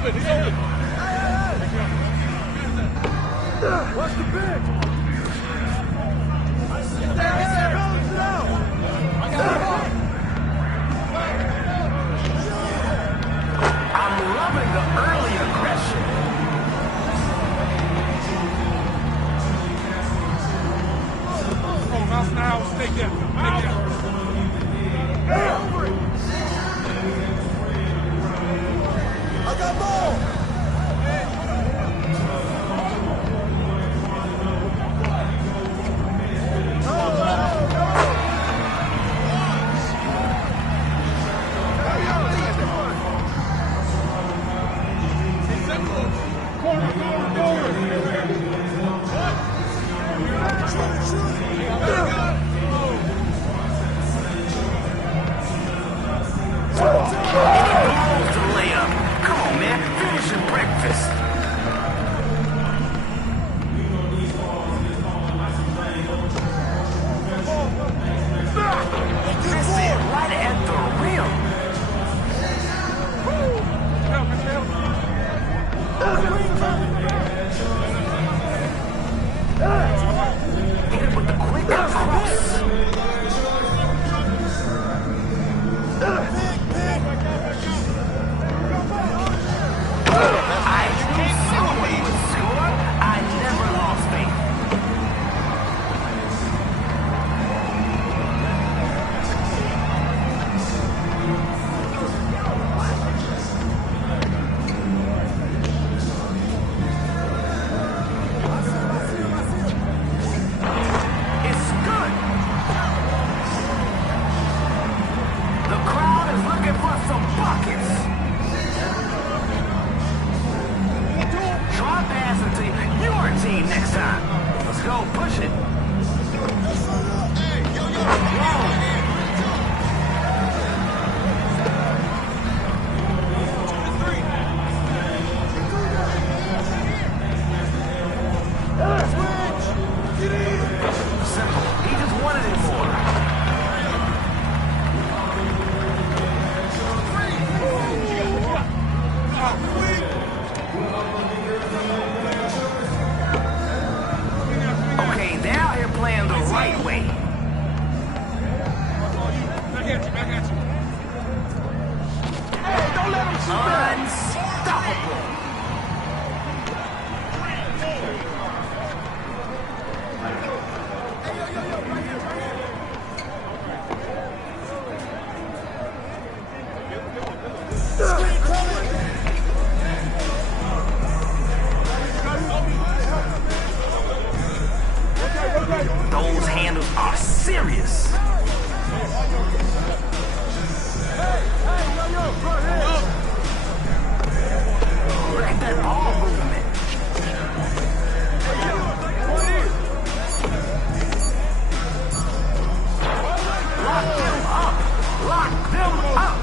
What's the big? I'm loving the early aggression. Oh, mouse in the house. Stay there. Over it. I got ball. Those handles are serious. Look at that ball movement. Lock them up. Lock them up.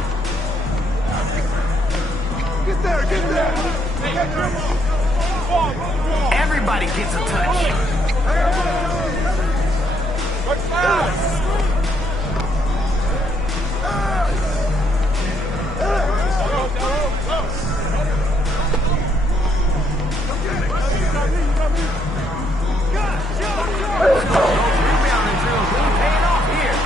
Get there, get there. Everybody gets a touch. Rebounding drills really paying off here.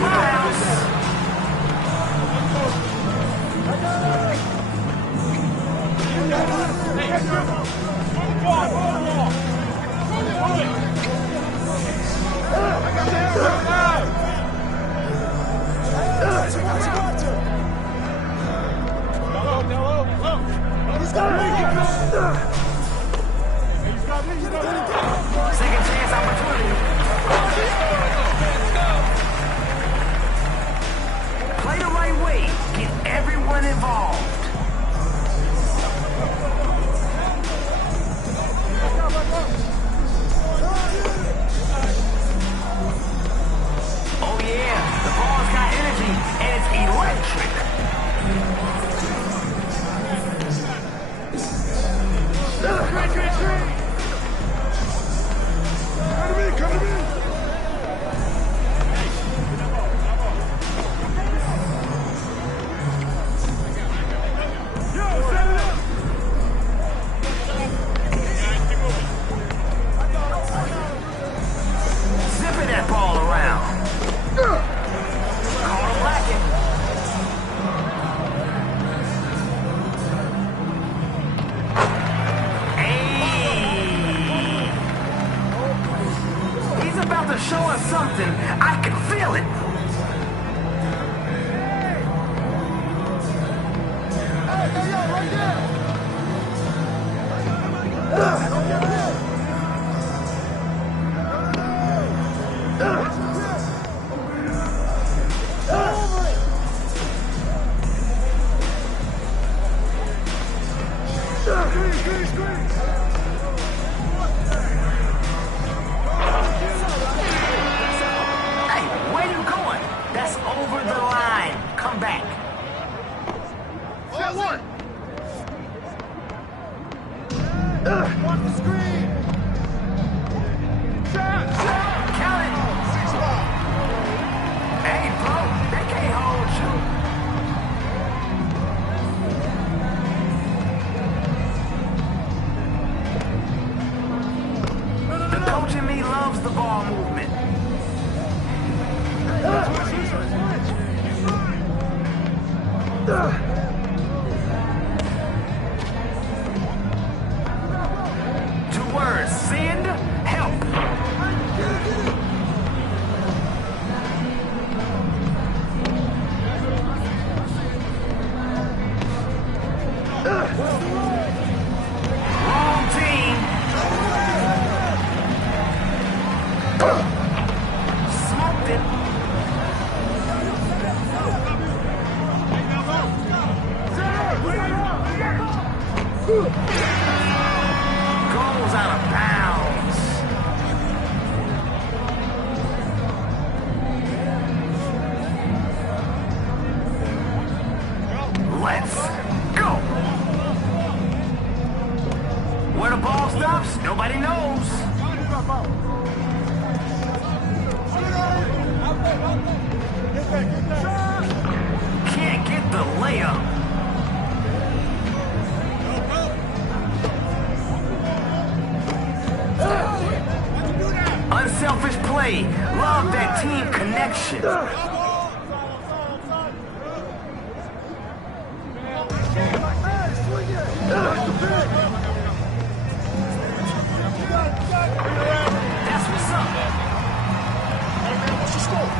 Miles. feel it. Hey, yo, right there! Hey, where you going? That's over the line. Come back. That one! Watch the screen! Shot! Count it. 6-5. Hey, bro, they can't hold you. The coach in me loves the ball movement. Two words, send help. Wrong team. Smoked it. Goes out of bounds. Let's go. Where the ball stops, nobody knows. Can't get the layup. Unselfish play. Love that team connection. That's what's up. What's the score?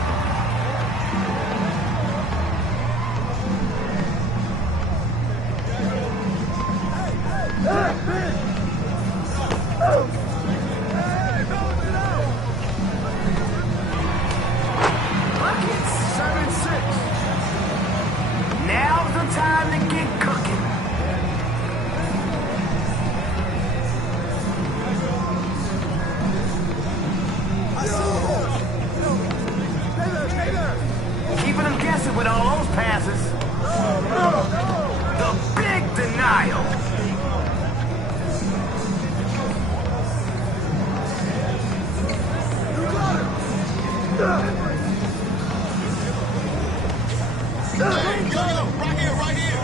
Buckets. 7-6. Now's the time to get cooking. Stay there. Keeping them guessing with all those passes. The big denial. Right here.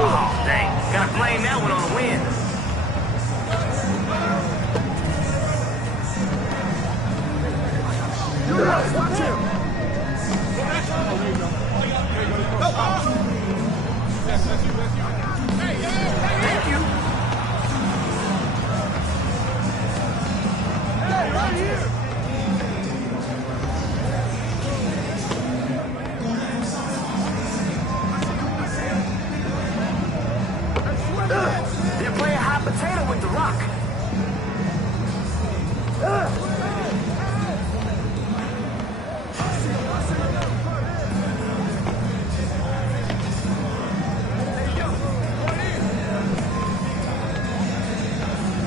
Oh, dang. Gotta blame that one on the wind. Watch him. Thank you. Hey, right here. They're playing hot potato with the rock.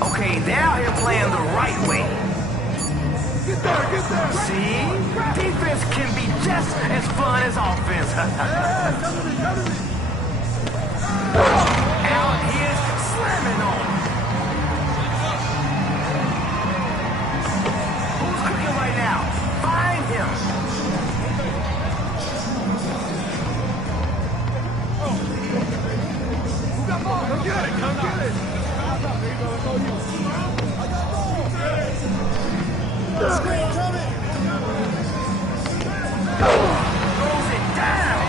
Okay, they're out here playing the right way. Get there. See? Defense can be just as fun as offense. Out here slamming on 'em. Who's cooking right now? Find him. Come get it. Screen coming. Throws it down.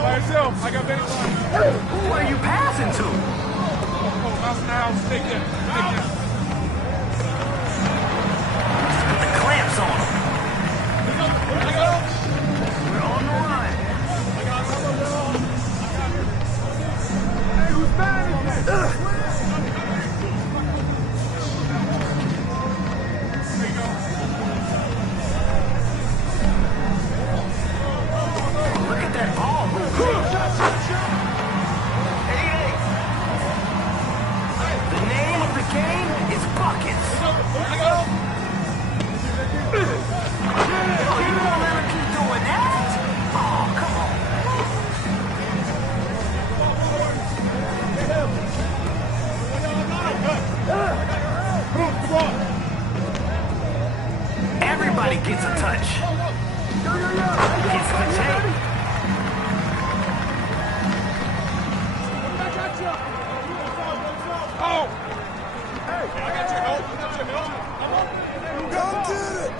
By yourself. I got Benny Blank. Who are you passing to? Oh, mouse in the house. Stay there. Stay there. Put the clamps on him. We're on the run. Hey, who's managing this? Look at that ball moving. Hey. The name of the game is buckets. Oh, you won't let him keep doing that? Oh, come on. Everybody gets a touch. Gets the tape. Oh! Hey, I got your help. I got your help. Go get it!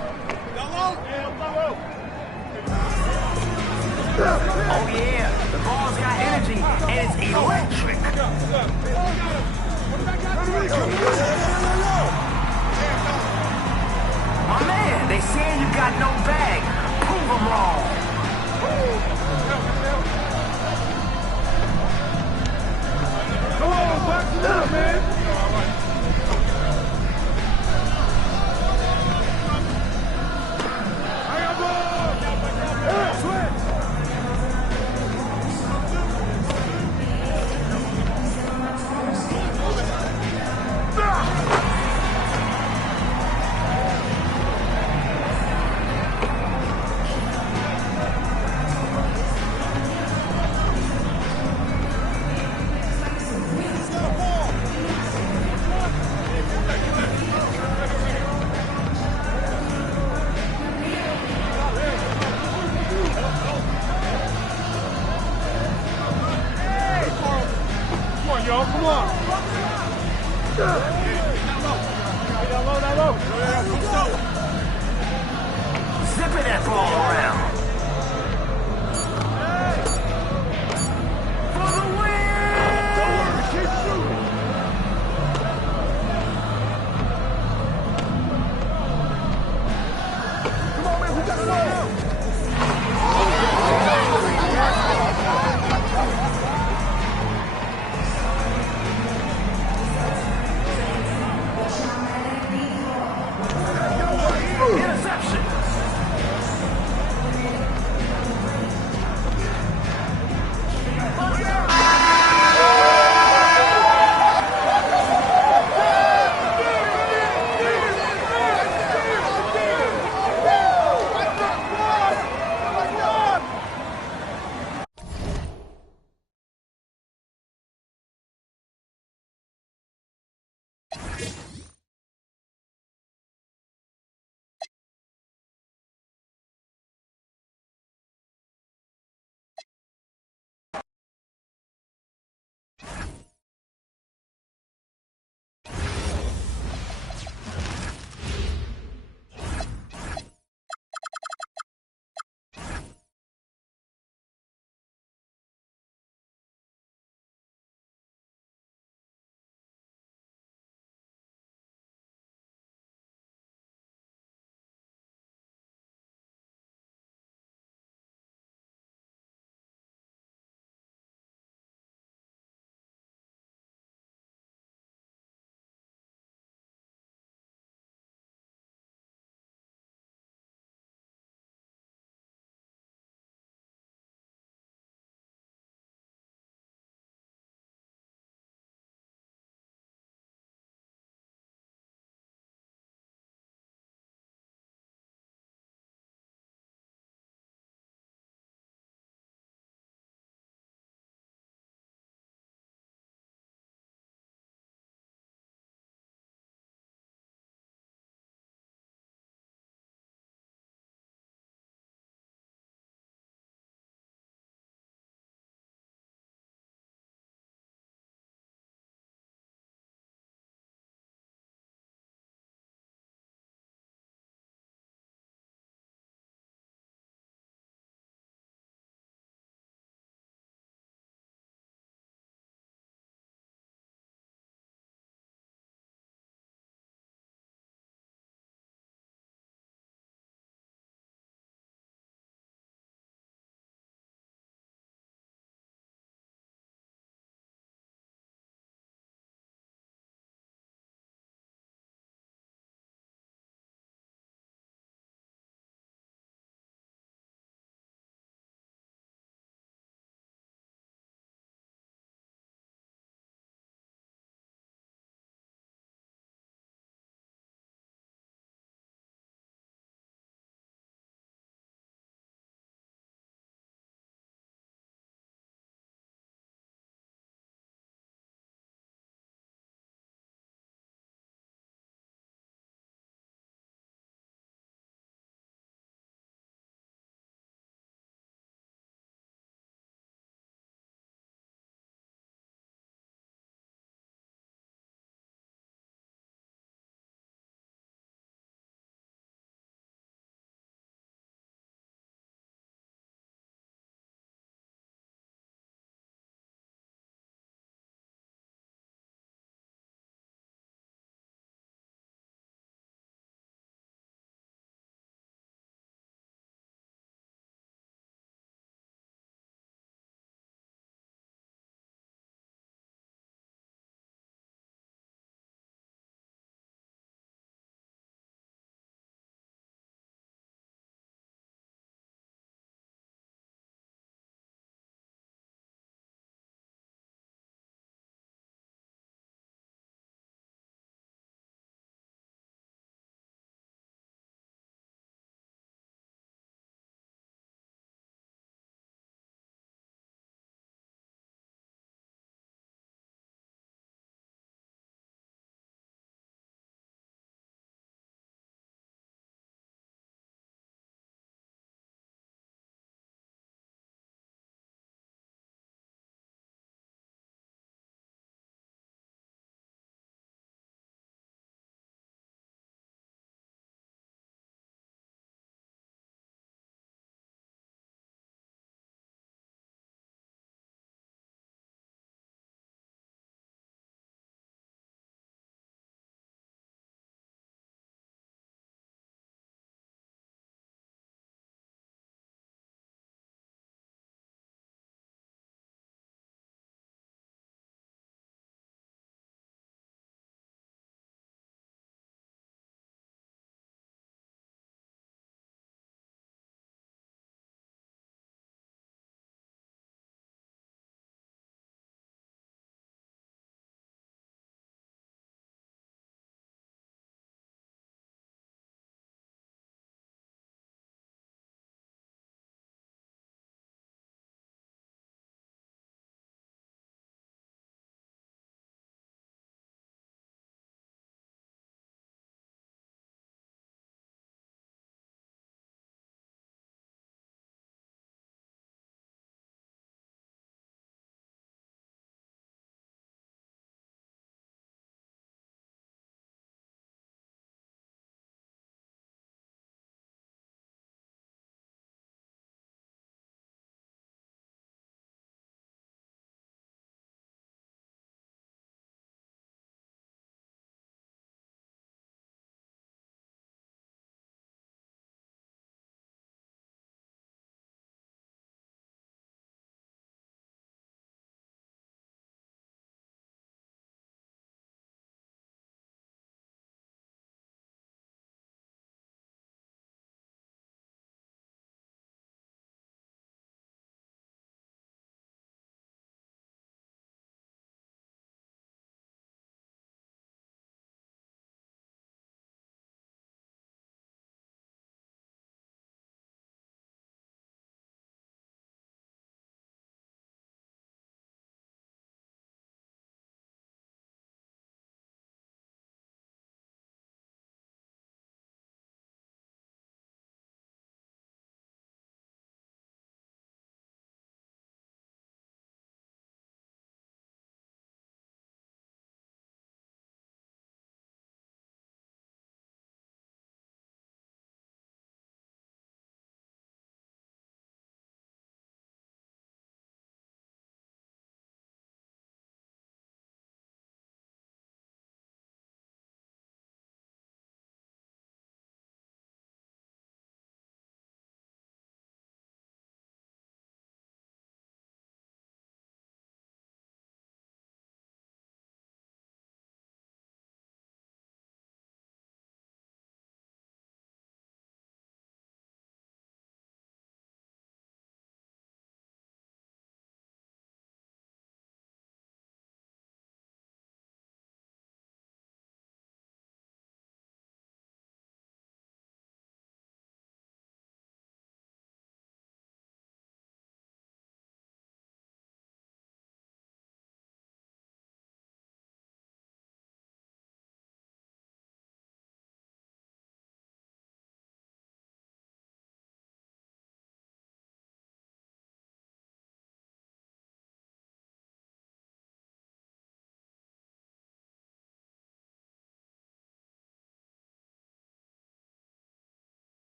Oh, yeah. The ball's got energy, and it's electric. My man, they saying you got no bag. Prove them wrong. Come on, back it up, man! I got ball! Switch! Come on, y'all. Come on. Zipping that ball around. For the win! Keep shooting! Come on, man, who got the ball? Interception.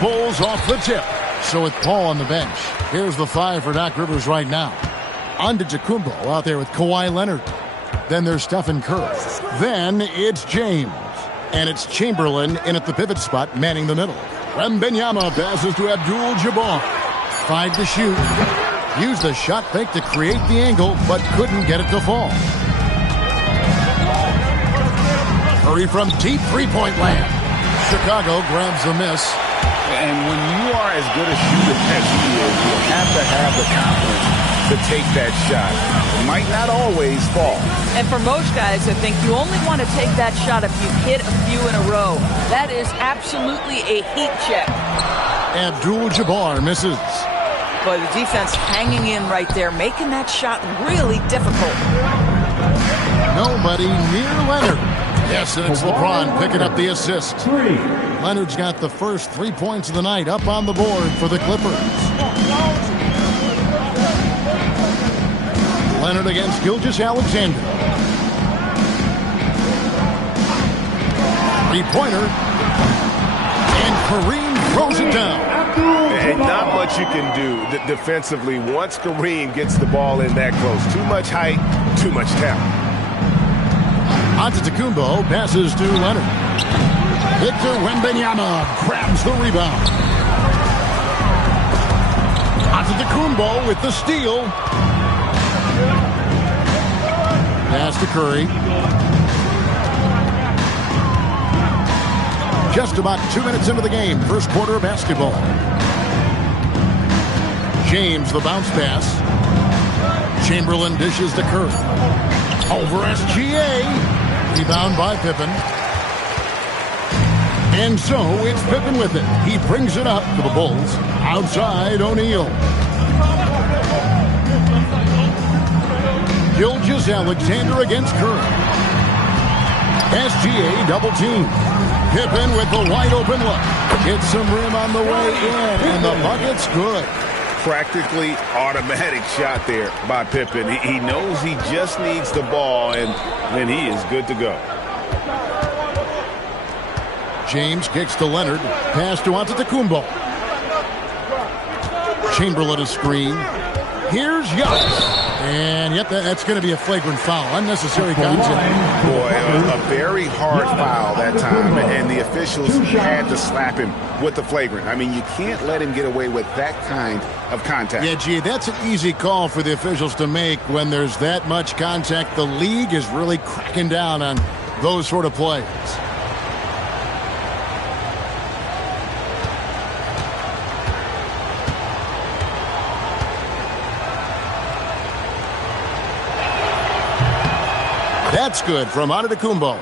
Bulls off the tip. So with Paul on the bench, here's the 5 for Doc Rivers right now. Antetokounmpo out there with Kawhi Leonard. Then there's Stephen Curry. Then it's James. And it's Chamberlain in at the pivot spot, manning the middle. Wembanyama passes to Abdul-Jabbar. 5 to shoot. Used the shot fake to create the angle, but couldn't get it to fall. Curry from deep three-point land. Chicago grabs the miss. And when you are as good a shooter as he is, you have to have the confidence to take that shot. It might not always fall. And for most guys, I think you only want to take that shot if you hit a few in a row. That is absolutely a heat check. Abdul-Jabbar misses. Boy, the defense hanging in right there, making that shot really difficult. Nobody near Leonard. Yes, and it's LeBron picking up the assist. Leonard's got the first 3 points of the night up on the board for the Clippers. Leonard against Gilgeous-Alexander. Three-pointer. And Kareem throws it down. And not much you can do defensively once Kareem gets the ball in that close. Too much height, too much talent. Antetokounmpo passes to Leonard. Victor Wembanyama grabs the rebound. Antetokounmpo with the steal. Pass to Curry. Just about 2 minutes into the game. First quarter of basketball. James, the bounce pass. Chamberlain dishes to Curry. Over SGA. Rebound by Pippen. And so it's Pippen with it. He brings it up to the Bulls. Outside O'Neal. Gilgeous-Alexander against Curry. SGA double team. Pippen with the wide open look. Gets some rim on the way in, and the bucket's good. Practically automatic shot there by Pippen. He knows he just needs the ball, and then he is good to go. James kicks to Leonard. Pass to Antetokounmpo. Chamberlain a screen. Here's Giannis. And yep, that's going to be a flagrant foul. Unnecessary contact. Boy, a very hard foul that time, and the officials had to slap him with the flagrant. I mean, you can't let him get away with that kind of contact. Yeah, gee, that's an easy call for the officials to make when there's that much contact. The league is really cracking down on those sort of plays. That's good from Antetokounmpo.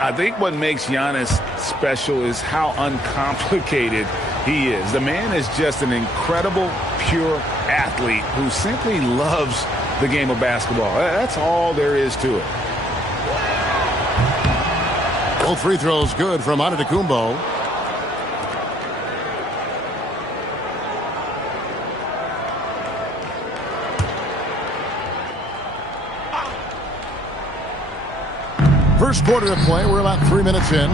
I think what makes Giannis special is how uncomplicated he is. The man is just an incredible, pure athlete who simply loves the game of basketball. That's all there is to it. Both free throws good from Antetokounmpo. First quarter of play, we're about 3 minutes in.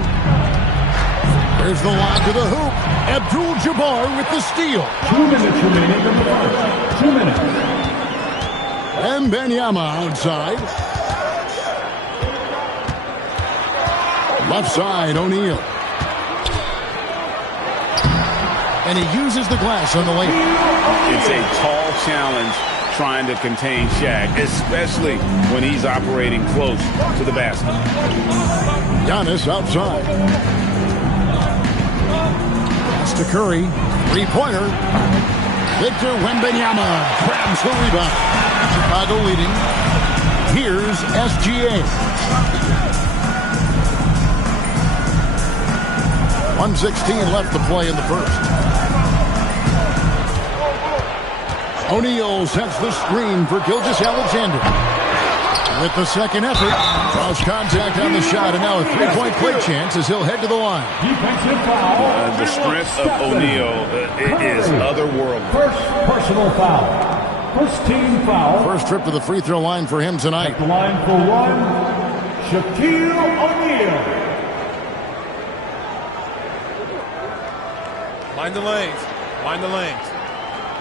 There's the lob to the hoop. Abdul-Jabbar with the steal. 2 minutes remaining in the first. 2 minutes. Wembanyama outside. Left side, O'Neal. And he uses the glass on the lane. It's a tall challenge trying to contain Shaq, especially when he's operating close to the basket. Giannis outside. Pass to Curry. Three-pointer. Victor Wembanyama grabs the rebound. Chicago leading. Here's SGA. 1:16 left to play in the first. O'Neal sets the screen for Gilgeous-Alexander. With the second effort, draws contact on the shot, and now a three-point play chance as he'll head to the line. Defensive foul. The strength of O'Neal is otherworldly. First personal foul. First team foul. First trip to the free throw line for him tonight. At the line for one, Shaquille O'Neal. Mind the lanes. Mind the lanes.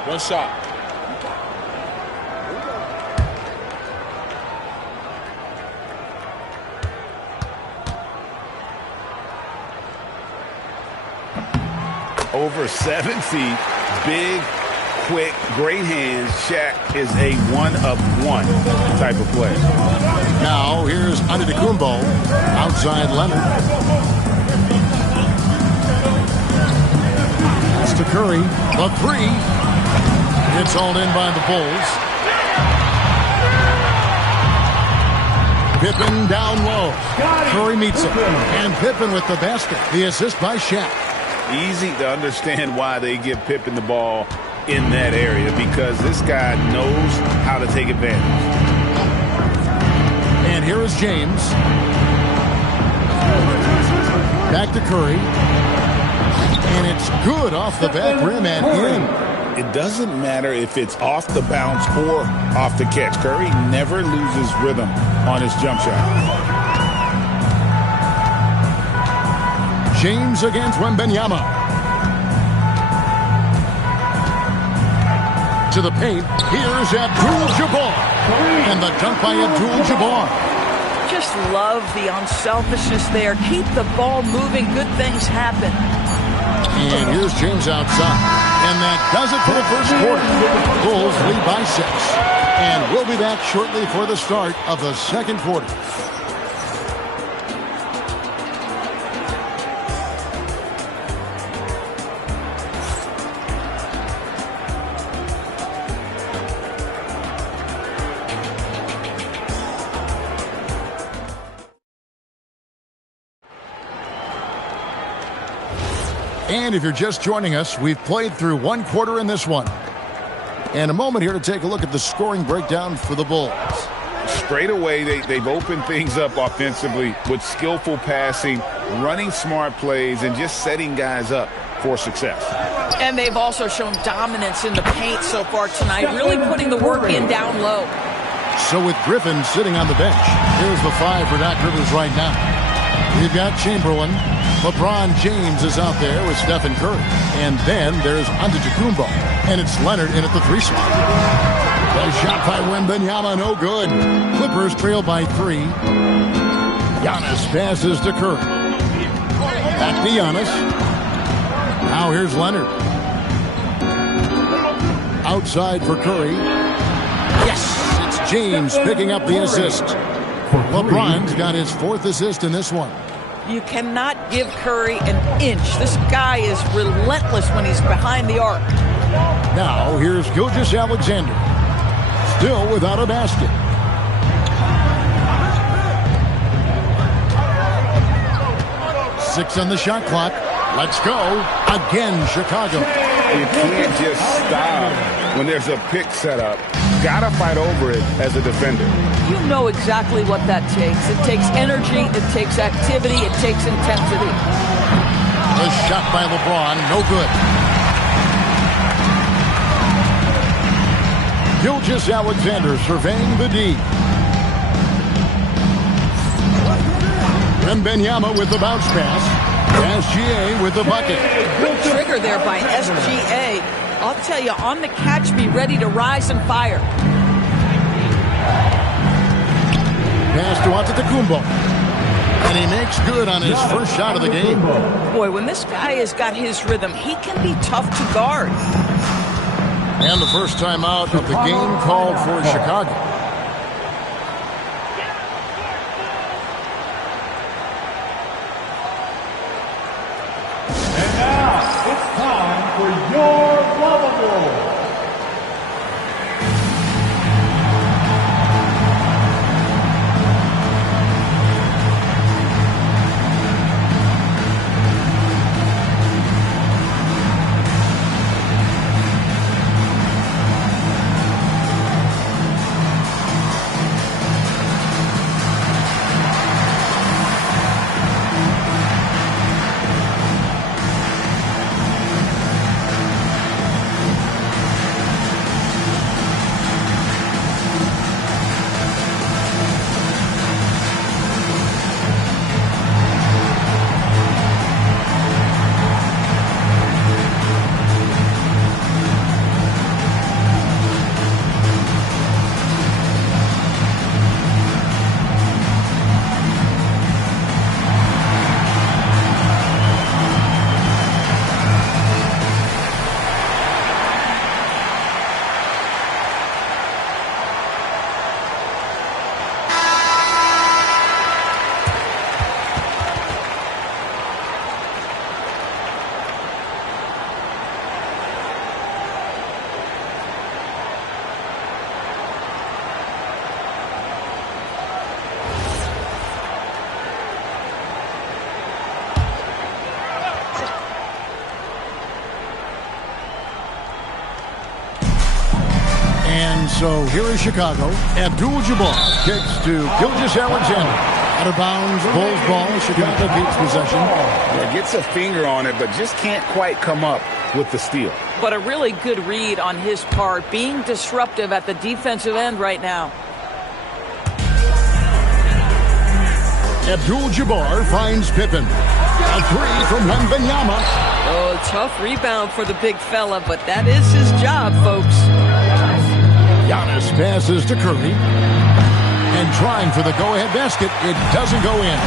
One shot. Over 7 feet, big, quick, great hands. Shaq is a one-of-one type of player. Now here's Antetokounmpo, outside Leonard. It's to Curry, the three. It's hauled in by the Bulls. Pippen down low. Curry meets him. And Pippen with the basket. The assist by Shaq. Easy to understand why they give Pippen the ball in that area, because this guy knows how to take advantage. And here is James. Back to Curry. And it's good off the back rim and in. It doesn't matter if it's off the bounce or off the catch. Curry never loses rhythm on his jump shot. James against Wembanyama. To the paint. Here's Abdul-Jabbar. And the dunk by Abdul-Jabbar. Just love the unselfishness there. Keep the ball moving. Good things happen. And here's James outside. And that does it for the first quarter. Bulls lead by 6. And we'll be back shortly for the start of the second quarter. And if you're just joining us, we've played through one quarter in this one. And a moment here to take a look at the scoring breakdown for the Bulls. Straight away, they've opened things up offensively with skillful passing, running smart plays, and just setting guys up for success. And they've also shown dominance in the paint so far tonight, really putting the work in down low. So with Griffin sitting on the bench, here's the 5 for Doc Rivers right now. We've got Chamberlain. LeBron James is out there with Stephen Curry. And then there's Antetokounmpo. And it's Leonard in at the 3 spot. The shot by Wembanyama, no good. Clippers trail by 3. Giannis passes to Curry. Back to Giannis. Now here's Leonard. Outside for Curry. Yes, it's James picking up the assist. LeBron's got his 4th assist in this one. You cannot give Curry an inch. This guy is relentless when he's behind the arc. Now here's Gilgeous-Alexander. Still without a basket. Six on the shot clock. Let's go. Again, Chicago. You can't just stop when there's a pick set up. Gotta fight over it as a defender. You know exactly what that takes. It takes energy, it takes activity, it takes intensity. A shot by LeBron, no good. Gilgeous-Alexander surveying the D. Wembanyama with the bounce pass. SGA with the bucket. Good trigger there by SGA. I'll tell you, on the catch, be ready to rise and fire. Pass to Antetokounmpo. And he makes good on his first shot of the game. Boy, when this guy has got his rhythm, he can be tough to guard. And the first time out of the game called for Chicago. And now it's time for your lovable. And so here is Chicago. Abdul-Jabbar kicks to Gilgeous-Alexander. Out of bounds, Bulls ball. Chicago keeps possession. Yeah, gets a finger on it, but just can't quite come up with the steal. But a really good read on his part, being disruptive at the defensive end right now. Abdul-Jabbar finds Pippen. A three from Wembanyama. Oh, tough rebound for the big fella, but that is his job, folks. Giannis passes to Curry. And trying for the go-ahead basket, it doesn't go in.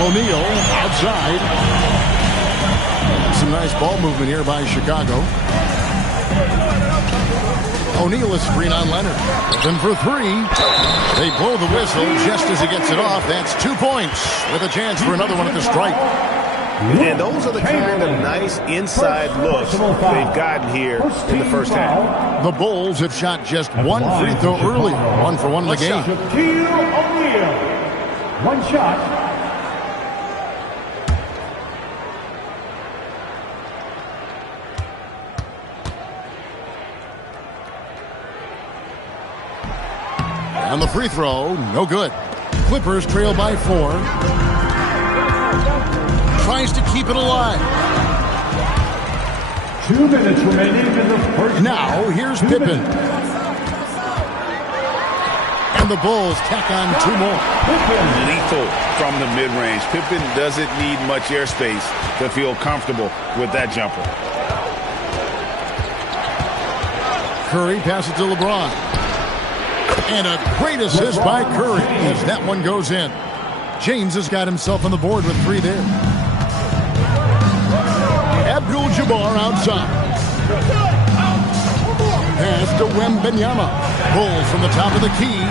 O'Neal outside. Some nice ball movement here by Chicago. O'Neal is screen on Leonard. Then for three. They blow the whistle just as he gets it off. That's 2 points with a chance for another one at the stripe. And those are the kind of nice inside looks they've gotten here in the first half. The Bulls have shot just one free throw earlier. 1 for 1 in the game. Shaquille O'Neal. One shot. And the free throw, no good. Clippers trail by 4. Tries to keep it alive. 2 minutes remaining in the first. Now, here's Pippen. And the Bulls tack on 2 more. Lethal from the mid-range. Pippen doesn't need much airspace to feel comfortable with that jumper. Curry passes to LeBron. And a great assist by Curry as that one goes in. James has got himself on the board with 3 there. Abdul-Jabbar outside. Pass to Wembanyama. Bulls from the top of the key.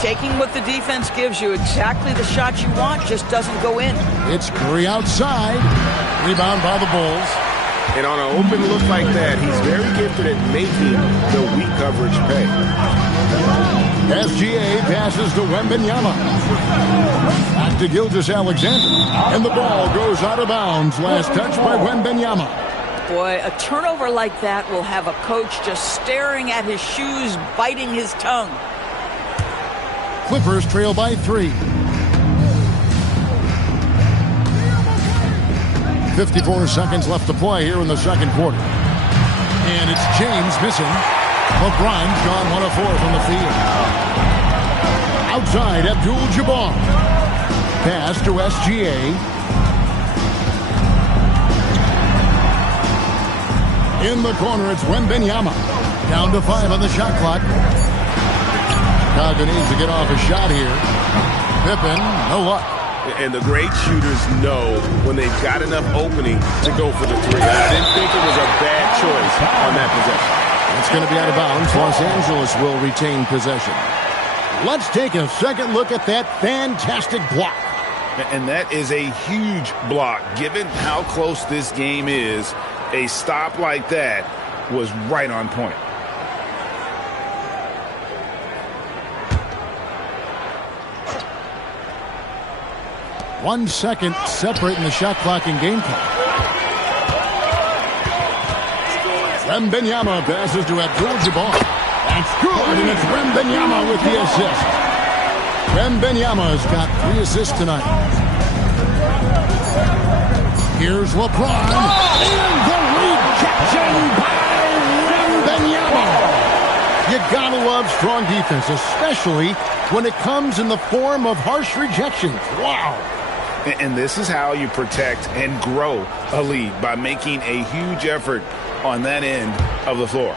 Taking what the defense gives you, exactly the shot you want, just doesn't go in. It's Curry outside. Rebound by the Bulls. And on an open look like that, he's very gifted at making the weak coverage pay. SGA passes to Wembanyama. Back to Gilgeous-Alexander. And the ball goes out of bounds. Last touch by Wembanyama. Boy, a turnover like that will have a coach just staring at his shoes, biting his tongue. Clippers trail by 3. 54 seconds left to play here in the second quarter. And it's James missing. LeBron's gone 1 of 4 from the field. Outside, Abdul-Jabbar. Pass to SGA. In the corner, it's Wembanyama. Down to 5 on the shot clock. Chicago needs to get off a shot here. Pippen, no luck. And the great shooters know when they've got enough opening to go for the 3. I didn't think it was a bad choice on that possession. It's going to be out of bounds. Los Angeles will retain possession. Let's take a second look at that fantastic block. And that is a huge block. Given how close this game is, a stop like that was right on point. One second separating the shot clock and game clock. Wembanyama passes to Abdul-Jabbar. That's good, and it's Wembanyama with the assist. Wembanyama's got 3 assists tonight. Here's LeBron. And the rejection by Wembanyama. You gotta love strong defense, especially when it comes in the form of harsh rejections. Wow. And this is how you protect and grow a lead, by making a huge effort on that end of the floor.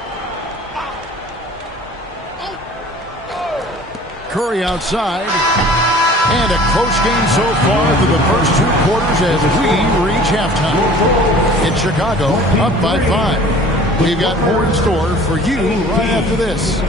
Curry outside. And a close game so far through the first 2 quarters as we reach halftime. In Chicago, up by 5. We've got more in store for you right after this.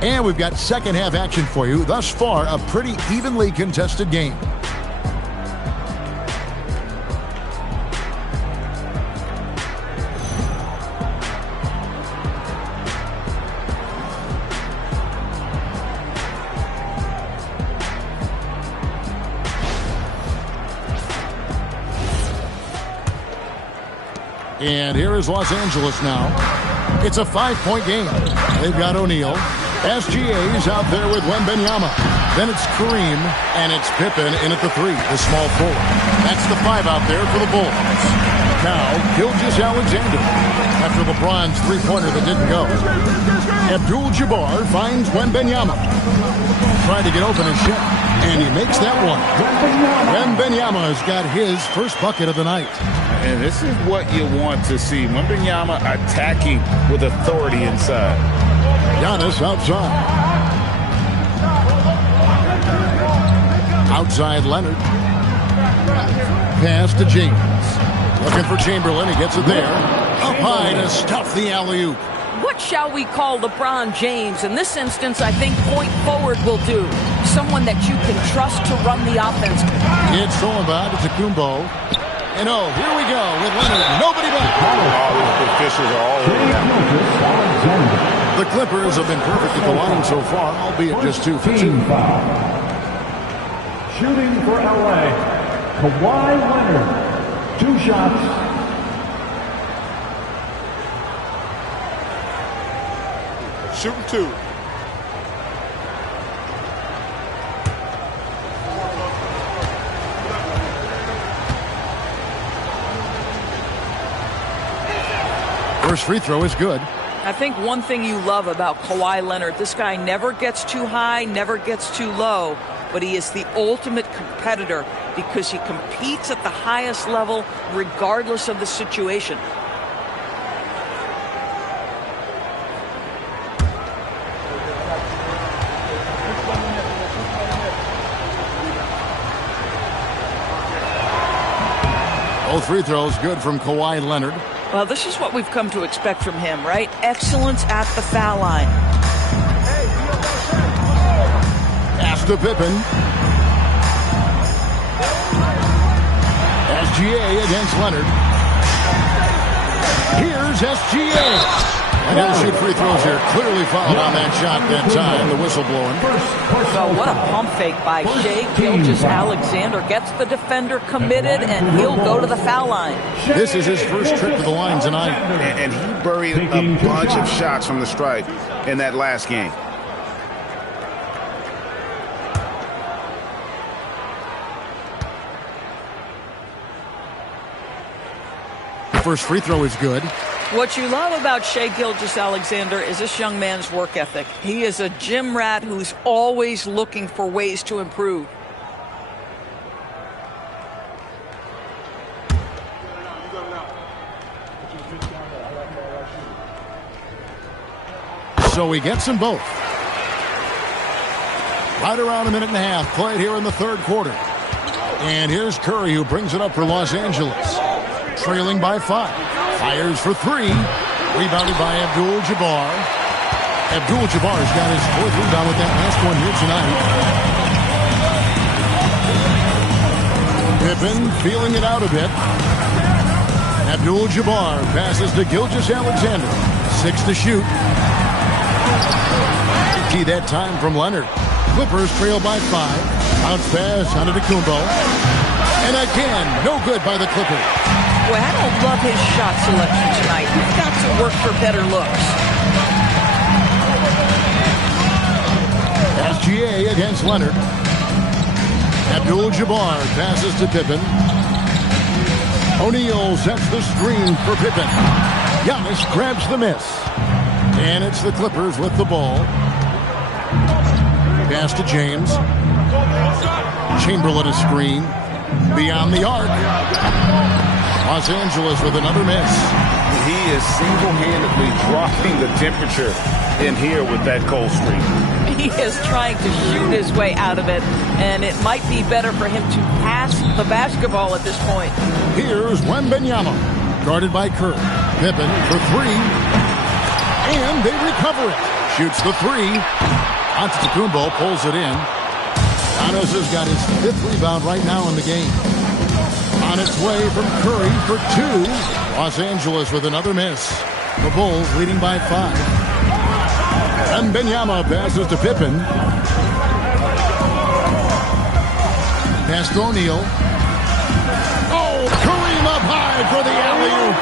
And we've got second half action for you. Thus far, a pretty evenly contested game. And here is Los Angeles now. It's a 5-point game. They've got O'Neal. SGA's out there with Wembanyama. Then it's Kareem, and it's Pippen in at the 3, the small forward. That's the 5 out there for the Bulls. Now, Gilgeous-Alexander. After LeBron's three-pointer that didn't go. Abdul-Jabbar finds Wembanyama. Trying to get open his shot, and he makes that one. Wembanyama's got his first bucket of the night. And this is what you want to see. Wembanyama attacking with authority inside. Giannis outside. Outside Leonard. Pass to James. Looking for Chamberlain. He gets it there. Up high to stuff the alley-oop. What shall we call LeBron James? In this instance, I think point forward will do. Someone that you can trust to run the offense. It's stolen by Antetokounmpo. And oh, here we go with Leonard. Nobody back. The officials are all over that. The Clippers have been perfect at the line so far, albeit just 2 for 2. Shooting for LA, Kawhi Leonard. 2 shots. Shooting 2. First free throw is good. I think one thing you love about Kawhi Leonard, this guy never gets too high, never gets too low, but he is the ultimate competitor because he competes at the highest level regardless of the situation. Both free throws good from Kawhi Leonard. Well, this is what we've come to expect from him, right? Excellence at the foul line. Pass to Pippen. SGA against Leonard. Here's SGA. And he'll shoot free throws here. Clearly fouled on that shot that time. The whistle blowing. So what a pump fake by Shai Gilgeous-Alexander. Gets the defender committed, and he'll go to the foul line. This is his first trip to the line tonight. And he buried a bunch of shots from the stripe in that last game. First free throw is good. What you love about Shai Gilgeous-Alexander is this young man's work ethic. He is a gym rat who's always looking for ways to improve. So he gets them both. Right around a minute and a half played here in the third quarter. And here's Curry, who brings it up for Los Angeles. Trailing by 5. Fires for 3. Rebounded by Abdul-Jabbar. Abdul-Jabbar's got his 4th rebound with that last one here tonight. Pippen feeling it out a bit. Abdul-Jabbar passes to Gilgeous-Alexander. 6 to shoot. Key that time from Leonard. Clippers trail by 5. Bounce pass onto Antetokounmpo. And again, no good by the Clippers. Boy, I don't love his shot selection tonight. He's got to work for better looks. SGA against Leonard. Abdul-Jabbar passes to Pippen. O'Neal sets the screen for Pippen. Giannis grabs the miss. And it's the Clippers with the ball. Pass to James. Chamberlain a screen. Beyond the arc. Los Angeles with another miss. He is single-handedly dropping the temperature in here with that cold streak. He is trying to shoot his way out of it, and it might be better for him to pass the basketball at this point. Here's Wembanyama, guarded by Kerr. Pippen for 3, and they recover it. Shoots the three. Antetokounmpo pulls it in. Giannis has got his 5th rebound right now in the game. On its way from Curry for 2. Los Angeles with another miss. The Bulls leading by 5. Wembanyama passes to Pippen. Pass to O'Neal. Oh, Kareem up high for the alley-oop.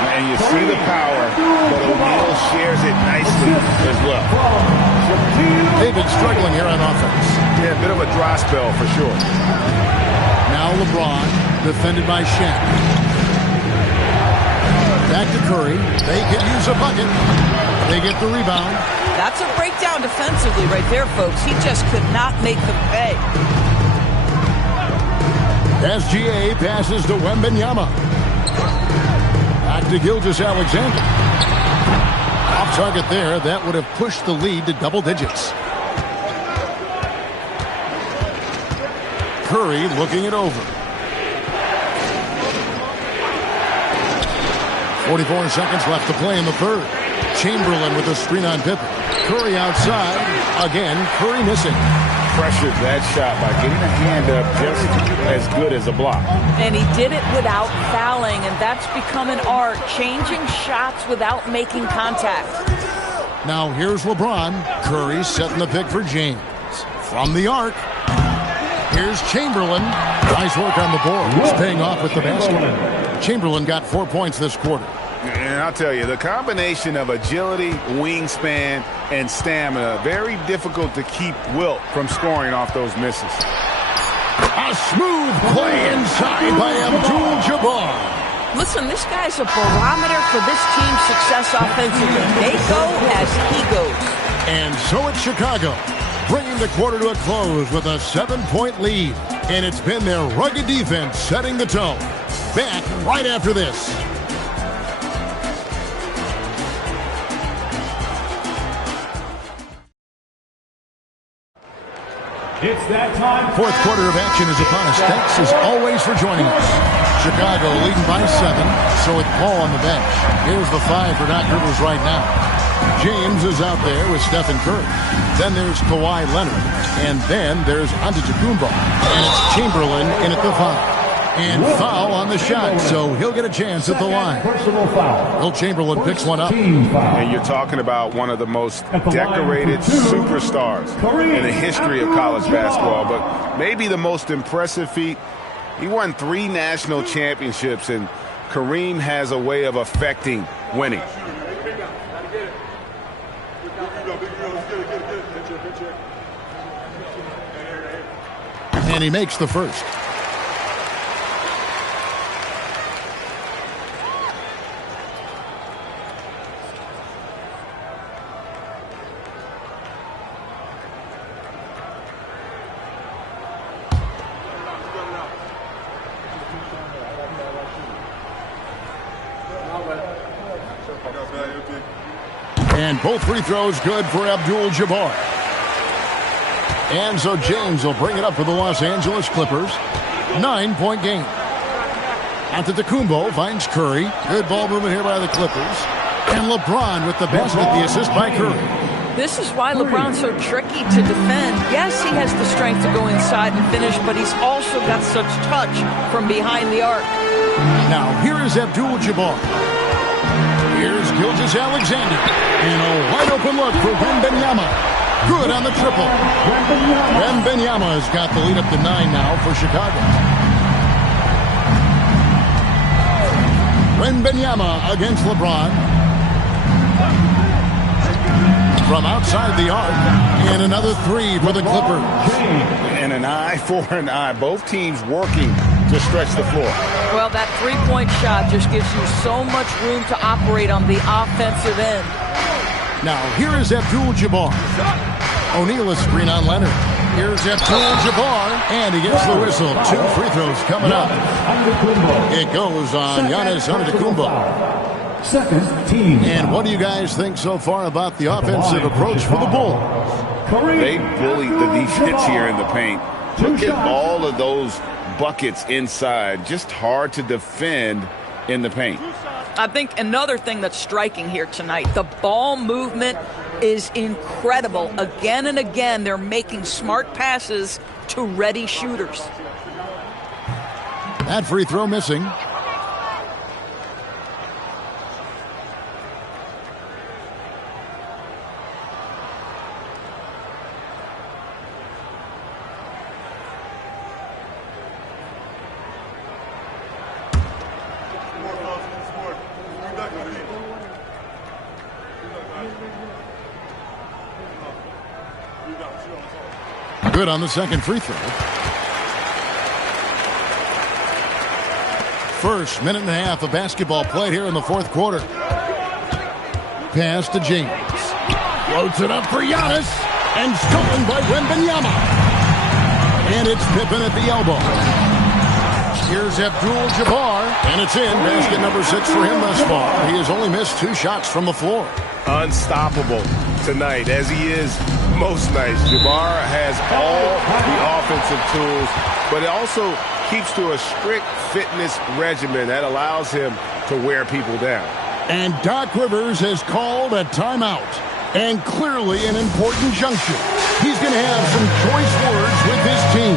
And you see the power, but O'Neal shares it nicely as well. They've been struggling here on offense. Yeah, a bit of a dry spell for sure. Now LeBron, defended by Shaq. Back to Curry. They could use a bucket. They get the rebound. That's a breakdown defensively right there, folks. He just could not make them pay. SGA passes to Wembanyama. Back to Gilgeous-Alexander. Off target there. That would have pushed the lead to double digits. Curry looking it over. 44 seconds left to play in the third. Chamberlain with a screen on Pippen. Curry outside. Again, Curry missing. Pressured that shot by getting a hand up just as good as a block. And he did it without fouling, and that's become an art, changing shots without making contact. Now here's LeBron. Curry setting the pick for James. From the arc. Here's Chamberlain. Nice work on the board. He's paying off with the basket. Chamberlain got 4 points this quarter. And I'll tell you, the combination of agility, wingspan, and stamina, very difficult to keep Wilt from scoring off those misses. A smooth play inside by Abdul-Jabbar. Listen, this guy's a barometer for this team's success offensively. They go as he goes. And so it's Chicago, bringing the quarter to a close with a 7-point lead. And it's been their rugged defense setting the tone. Back right after this. It's that time. Fourth quarter of action is upon us. Thanks as always for joining us. Chicago leading by 7, so with Paul on the bench. Here's the 5 for Doc Rivers right now. James is out there with Stephen Curry. Then there's Kawhi Leonard. And then there's Antetokounmpo. And it's Chamberlain in at the 5. And foul on the shot, so he'll get a chance at the line. Personal foul. Will Chamberlain picks one up. And you're talking about one of the most decorated superstars in the history of college basketball, but maybe the most impressive feat. He won 3 national championships, and Kareem has a way of affecting winning. And he makes the first. And both free throws good for Abdul-Jabbar. And so James will bring it up for the Los Angeles Clippers. 9-point game. Antetokounmpo finds Curry. Good ball movement here by the Clippers. And LeBron with the basket, the assist by Curry. This is why LeBron's so tricky to defend. Yes, he has the strength to go inside and finish, but he's also got such touch from behind the arc. Now, here is Abdul-Jabbar. Here's Gilgeous-Alexander. And a wide-open look for Wembanyama. Good on the triple. Wembanyama has got the lead up to 9 now for Chicago. Wembanyama against LeBron. From outside the arc. And another 3 for the Clippers. And an eye for an eye. Both teams working to stretch the floor. Well, that three-point shot just gives you so much room to operate on the offensive end. Now, here is Abdul-Jabbar. O'Neal is screen on Leonard. Here's Abdul-Jabbar, and he gets the whistle. 2 free throws coming up. It goes on Giannis Antetokounmpo. Second team. And what do you guys think so far about the offensive approach for the Bulls? They bullied the defense here in the paint. Look at all of those buckets inside. Just hard to defend in the paint. I think another thing that's striking here tonight, the ball movement is incredible. Again and again, they're making smart passes to ready shooters. That free throw missing. Good on the second free throw. First minute and a half of basketball played here in the fourth quarter. Pass to James. Floats it up for Giannis. And stolen by Wembanyama. And it's Pippen at the elbow. Here's Abdul-Jabbar. And it's in. Basket number 6 for him thus far. He has only missed 2 shots from the floor. Unstoppable tonight, as he is most nights. Jabbar has all the offensive tools, but it also keeps to a strict fitness regimen that allows him to wear people down. And Doc Rivers has called a timeout. And clearly an important juncture. He's going to have some choice words with his team.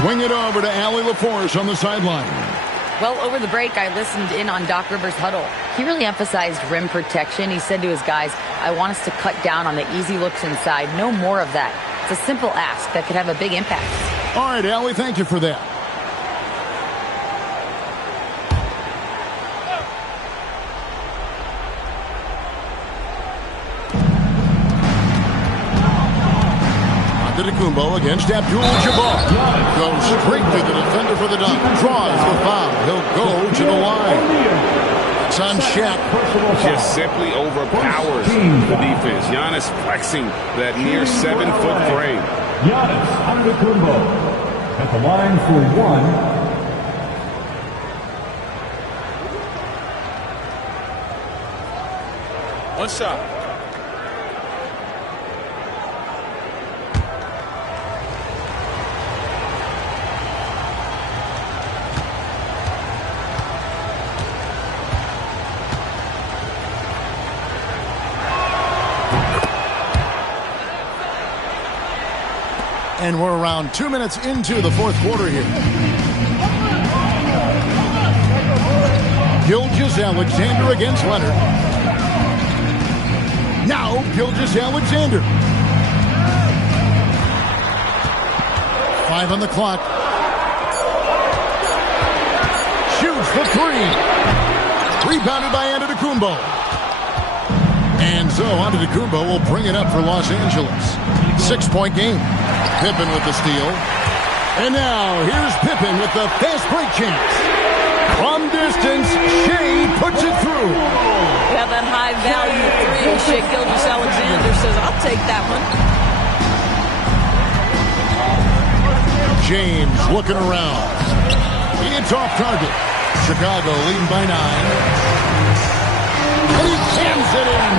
Swing it over to Allie LaForce on the sideline. Well, over the break, I listened in on Doc Rivers' huddle. He really emphasized rim protection. He said to his guys, I want us to cut down on the easy looks inside. No more of that. It's a simple ask that could have a big impact. All right, Allie, thank you for that. Antetokounmpo against Abdul-Jabbar. Goes straight to the defender for the dunk. Draws the foul. He'll go to the line. It's on Shaq. Just simply overpowers the defense. Giannis flexing that near 7-foot frame. Giannis Antetokounmpo at the line for one. One shot. And we're around 2 minutes into the fourth quarter here. Gilgeous-Alexander against Leonard. Now Gilgeous-Alexander. 5 on the clock. Shoots the 3. Rebounded by Antetokounmpo. And so Antetokounmpo will bring it up for Los Angeles. 6-point game. Pippen with the steal. And now here's Pippen with the fast break chance. From distance, Shea puts it through. Yeah, that high value 3. Shea Gilgeous-Alexander says, I'll take that one. James looking around. It's off target. Chicago leading by 9. And he jams it in.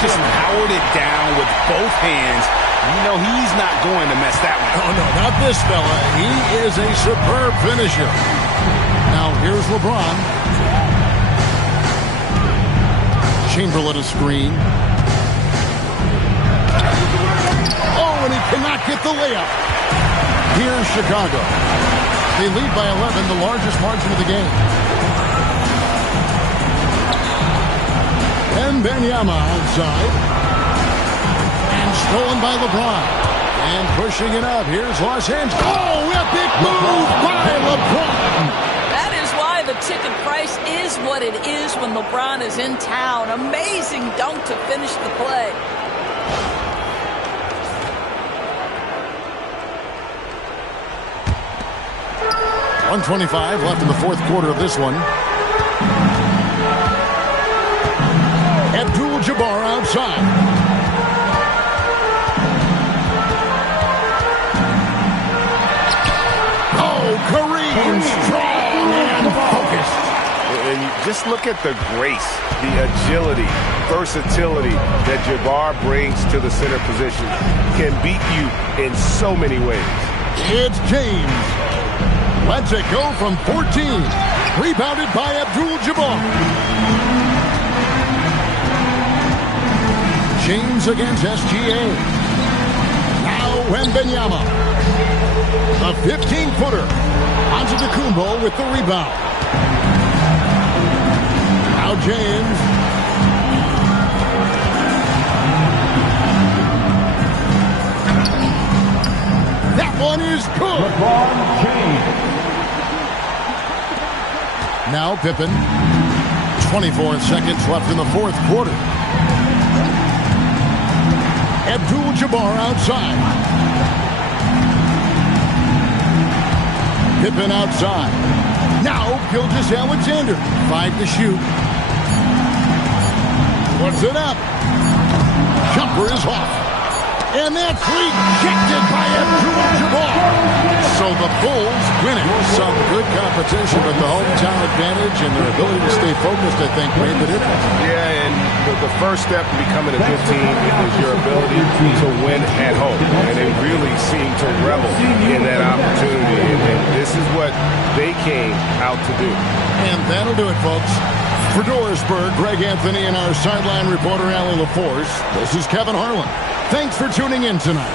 Just powered it down with both hands. You know he's not going to mess that one. Oh, no, not this fella. He is a superb finisher. Now, here's LeBron. Chamberlain a screen. Oh, and he cannot get the layup. Here's Chicago. They lead by 11, the largest margin of the game. And Wembanyama outside. And stolen by LeBron. And pushing it up. Here's Los Angeles. Oh, a big move by LeBron. That is why the ticket price is what it is when LeBron is in town. Amazing dunk to finish the play. .125 left in the fourth quarter of this one. Abdul-Jabbar outside. Kareem, strong and focused. And you just look at the grace, the agility, versatility that Jabbar brings to the center position. Can beat you in so many ways. It's James. Lets it go from 14. Rebounded by Abdul-Jabbar. James against SGA. Now Wembanyama. A 15-footer. Antetokounmpo with the rebound. Now James. That one is good. LeBron James. Now Pippen. 24 seconds left in the fourth quarter. Abdul-Jabbar outside. Pippen outside. Now Gilgeous-Alexander. 5 to shoot. Puts it up. Jumper is off. And that's rejected by Abdul-Jabbar. So the Bulls win it. Some good competition, but the hometown advantage and their ability to stay focused, I think, made the difference. Yeah, and the first step to becoming a good team is your ability to win at home. And they really seem to revel in that opportunity. And this is what they came out to do. And that'll do it, folks. For Dorisburg, Greg Anthony and our sideline reporter, Allie LaForce, this is Kevin Harlan. Thanks for tuning in tonight.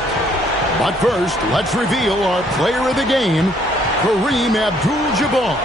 But first, let's reveal our player of the game, Kareem Abdul-Jabbar.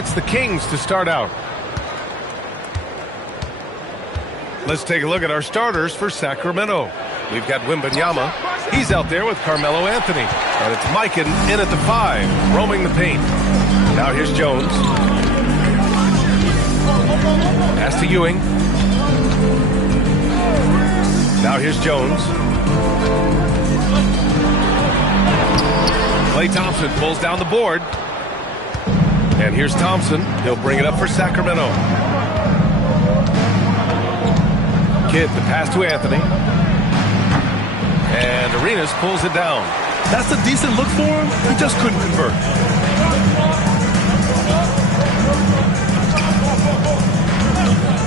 it's the Kings to start out. Let's take a look at our starters for Sacramento. We've got Wembanyama. He's out there with Carmelo Anthony. And it's Mikan in at the 5, roaming the paint. Now here's Jones. Pass to Ewing. Now here's Jones. Klay Thompson pulls down the board. And here's Thompson. He'll bring it up for Sacramento. Kidd, the pass to Anthony. And Arenas pulls it down. That's a decent look for him. He just couldn't convert.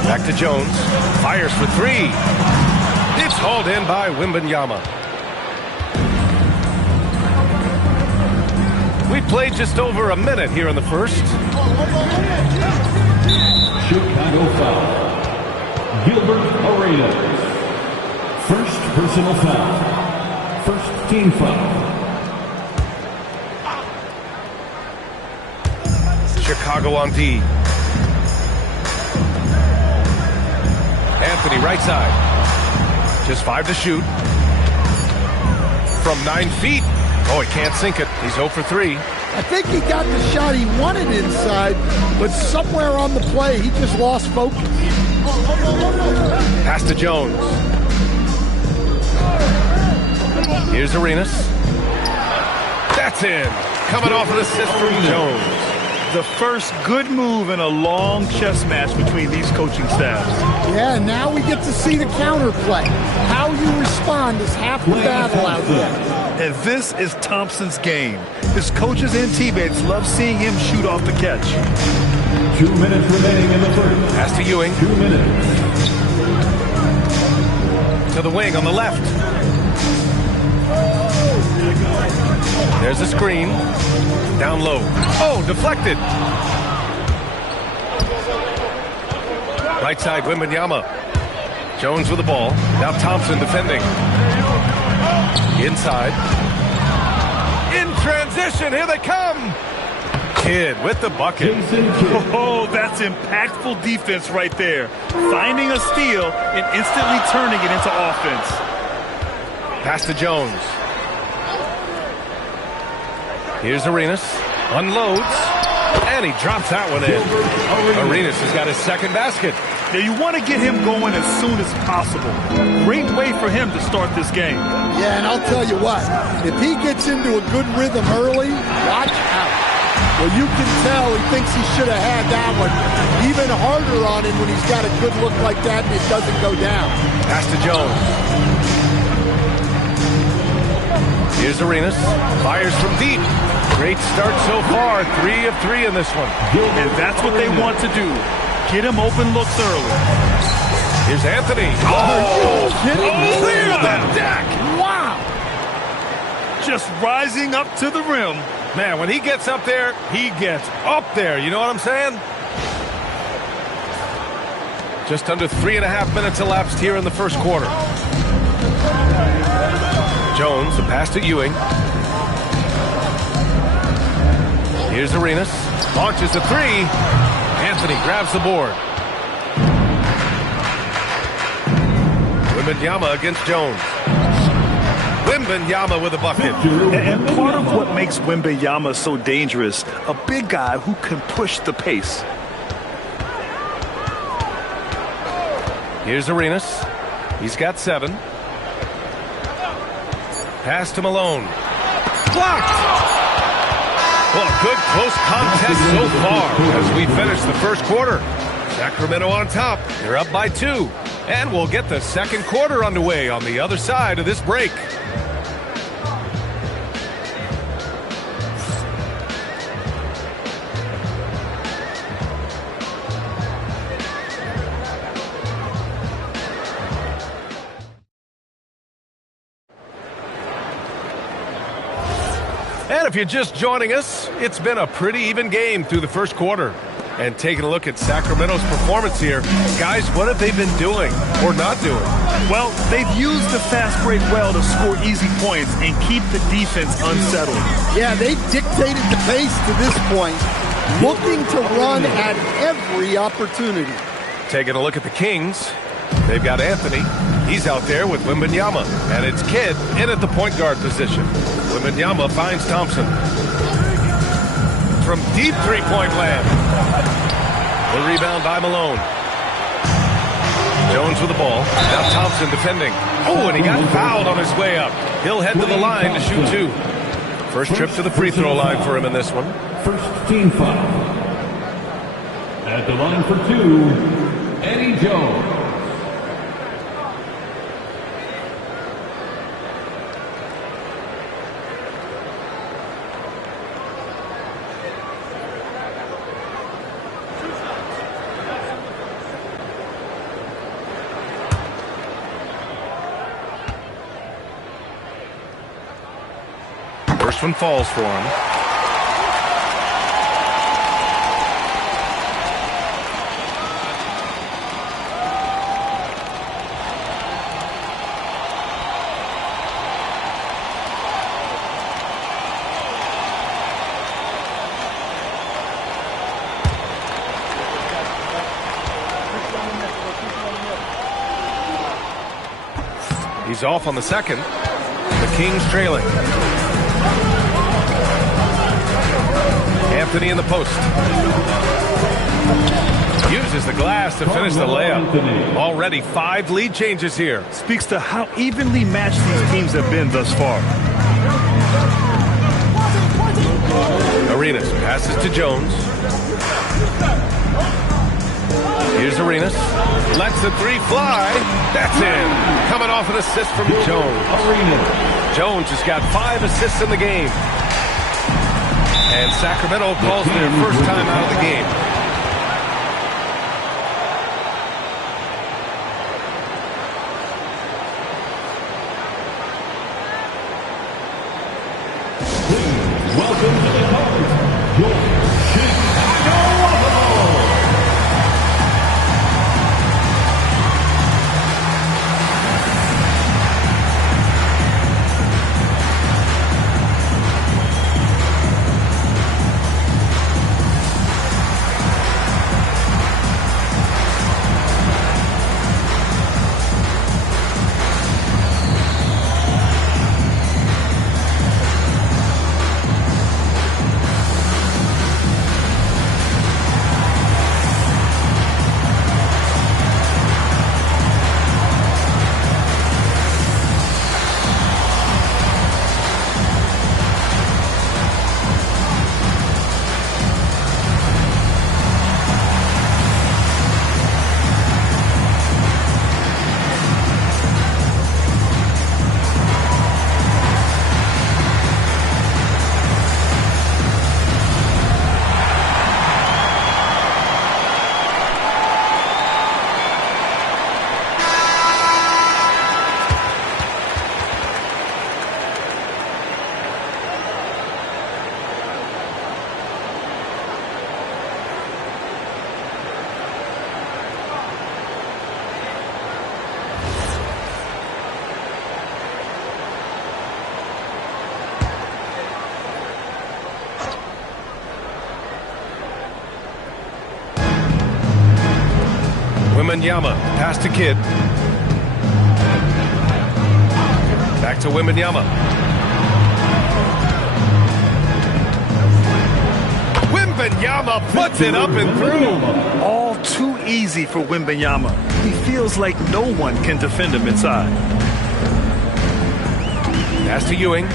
Back to Jones. Fires for 3. It's hauled in by Wembanyama. We played just over a minute here in the first. Chicago foul. Gilbert Arenas. First personal foul. First team foul. Chicago on D. Anthony right side. Just 5 to shoot. From 9 feet. Oh, he can't sink it. He's 0 for 3. I think he got the shot he wanted inside, but somewhere on the play, he just lost focus. Pass to Jones. Here's Arenas. That's in. Coming off an assist from Jones. The first good move in a long chess match between these coaching staffs. Yeah, now we get to see the counterplay. How you respond is half the battle out there. And this is Thompson's game. His coaches and teammates love seeing him shoot off the catch. 2 minutes remaining in the first. Pass to Ewing. 2 minutes. To the wing on the left. There's a screen. Down low. Oh, deflected. Right side, Wembanyama. Jones with the ball. Now Thompson defending. Inside. In transition. Here they come. Kidd with the bucket. Oh, that's impactful defense right there. Finding a steal and instantly turning it into offense. Pass to Jones. Here's Arenas. Unloads. And he drops that one in. Arenas has got his second basket. Now you want to get him going as soon as possible. Great way for him to start this game. Yeah, and I'll tell you what. If he gets into a good rhythm early, watch out. Well, you can tell he thinks he should have had that one even harder on him when he's got a good look like that and it doesn't go down. Pass to Jones. Here's Arenas. Fires from deep. Great start so far. 3 of 3 in this one. And that's what they want to do. Get him open looks early. Here's Anthony. Oh, clear the deck. Wow. Just rising up to the rim. Man, when he gets up there, he gets up there. You know what I'm saying? Just under 3.5 minutes elapsed here in the first quarter. Jones, a pass to Ewing. Here's Arenas. Launches a 3. Anthony grabs the board. Wembanyama against Jones. Wembanyama with a bucket. And part of what makes Wembanyama so dangerous, a big guy who can push the pace. Here's Arenas. He's got 7. Pass to Malone. Blocked! Well, good close contest so far as we finish the first quarter. Sacramento on top. They're up by 2. And we'll get the second quarter underway on the other side of this break. And if you're just joining us, it's been a pretty even game through the first quarter. And taking a look at Sacramento's performance here, guys, what have they been doing or not doing? Well, they've used the fast break well to score easy points and keep the defense unsettled. Yeah, they've dictated the pace to this point, looking to run at every opportunity. Taking a look at the Kings. They've got Anthony. He's out there with Wembanyama. And it's Kidd in at the point guard position. Wembanyama finds Thompson. From deep three-point land. The rebound by Malone. Jones with the ball. Now Thompson defending. Oh, and he got fouled on his way up. He'll head to the line to shoot two. First trip to the free throw line for him in this one. First team foul. At the line for two, Eddie Jones. First one falls for him. He's off on the second. The Kings trailing. Anthony in the post. Uses the glass to finish the layup. Already 5 lead changes here. Speaks to how evenly matched these teams have been thus far. Arenas passes to Jones. Here's Arenas. Lets the three fly. That's in. Coming off an assist from Jones. Jones has got 5 assists in the game. And Sacramento calls their first time out of the game. Welcome to the court, your Chicago Bulls. Wembanyama, pass to Kidd. Back to Wembanyama. Wembanyama puts it up and through. All too easy for Wembanyama. He feels like no one can defend him inside. Pass to Ewing.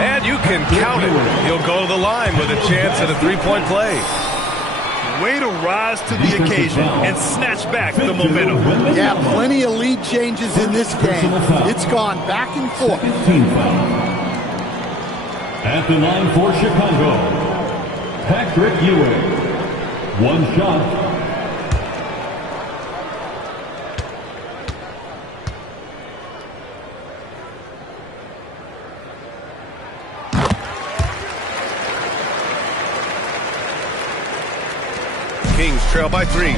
And you can count it. He'll go to the line with a chance at a three-point play. Way to rise to the occasion and snatch back the momentum. Yeah, plenty of lead changes in this game. It's gone back and forth. At the line for Chicago, Patrick Ewing. One shot. Kings trail by 3.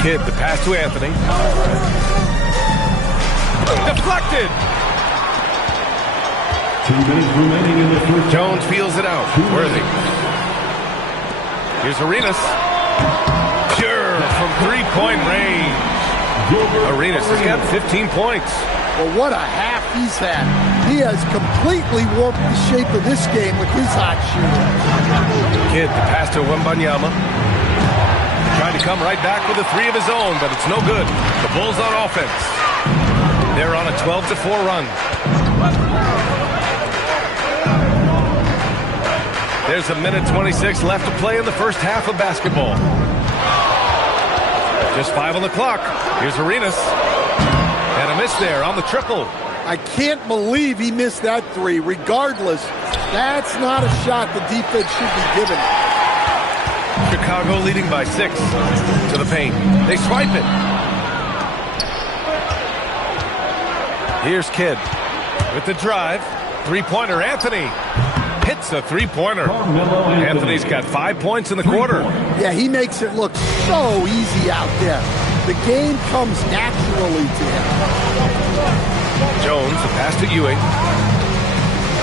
Kidd, the pass to Anthony. Deflected! 2 minutes remaining in the first. Jones feels it out. Worthy. Here's Arenas. Pure from three-point range. Arenas has got 15 points. Well, what a half he's had. He has completely warped the shape of this game with his hot shooting. Kidd, the pass to Wembanyama. Trying to come right back with a three of his own, but it's no good. The Bulls on offense. They're on a 12-4 run. There's a minute 26 left to play in the first half of basketball. Just 5 on the clock. Here's Arenas. And a miss there on the triple. I can't believe he missed that three. Regardless, that's not a shot the defense should be given. Chicago leading by 6 to the paint. They swipe it. Here's Kidd with the drive. Three-pointer, Anthony. Hits a three-pointer. Anthony's got 5 points in the quarter. Yeah, he makes it look so easy out there. The game comes naturally to him. Jones, the pass to Ewing.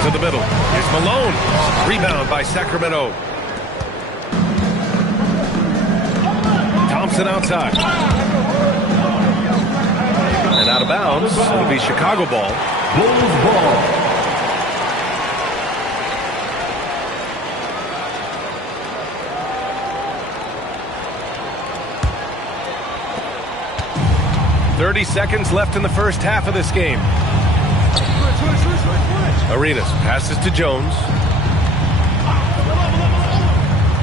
To the middle. Here's Malone. Rebound by Sacramento. Thompson outside. And out of bounds. It'll be Chicago ball. Bulls ball. .30 seconds left in the first half of this game. Arenas passes to Jones.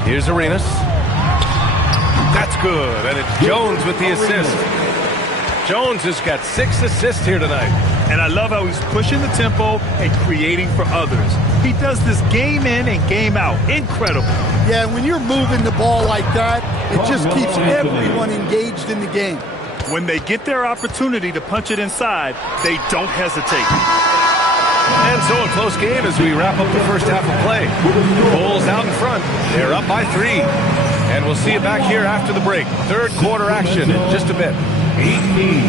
Here's Arenas. That's good, and it's Jones with the assist. Jones has got 6 assists here tonight. And I love how he's pushing the tempo and creating for others. He does this game in and game out. Incredible. Yeah, when you're moving the ball like that, it just keeps everyone engaged in the game. When they get their opportunity to punch it inside, they don't hesitate. And so a close game as we wrap up the first half of play. Bulls out in front. They're up by 3. And we'll see you back here after the break. Third quarter action in just a bit. 18.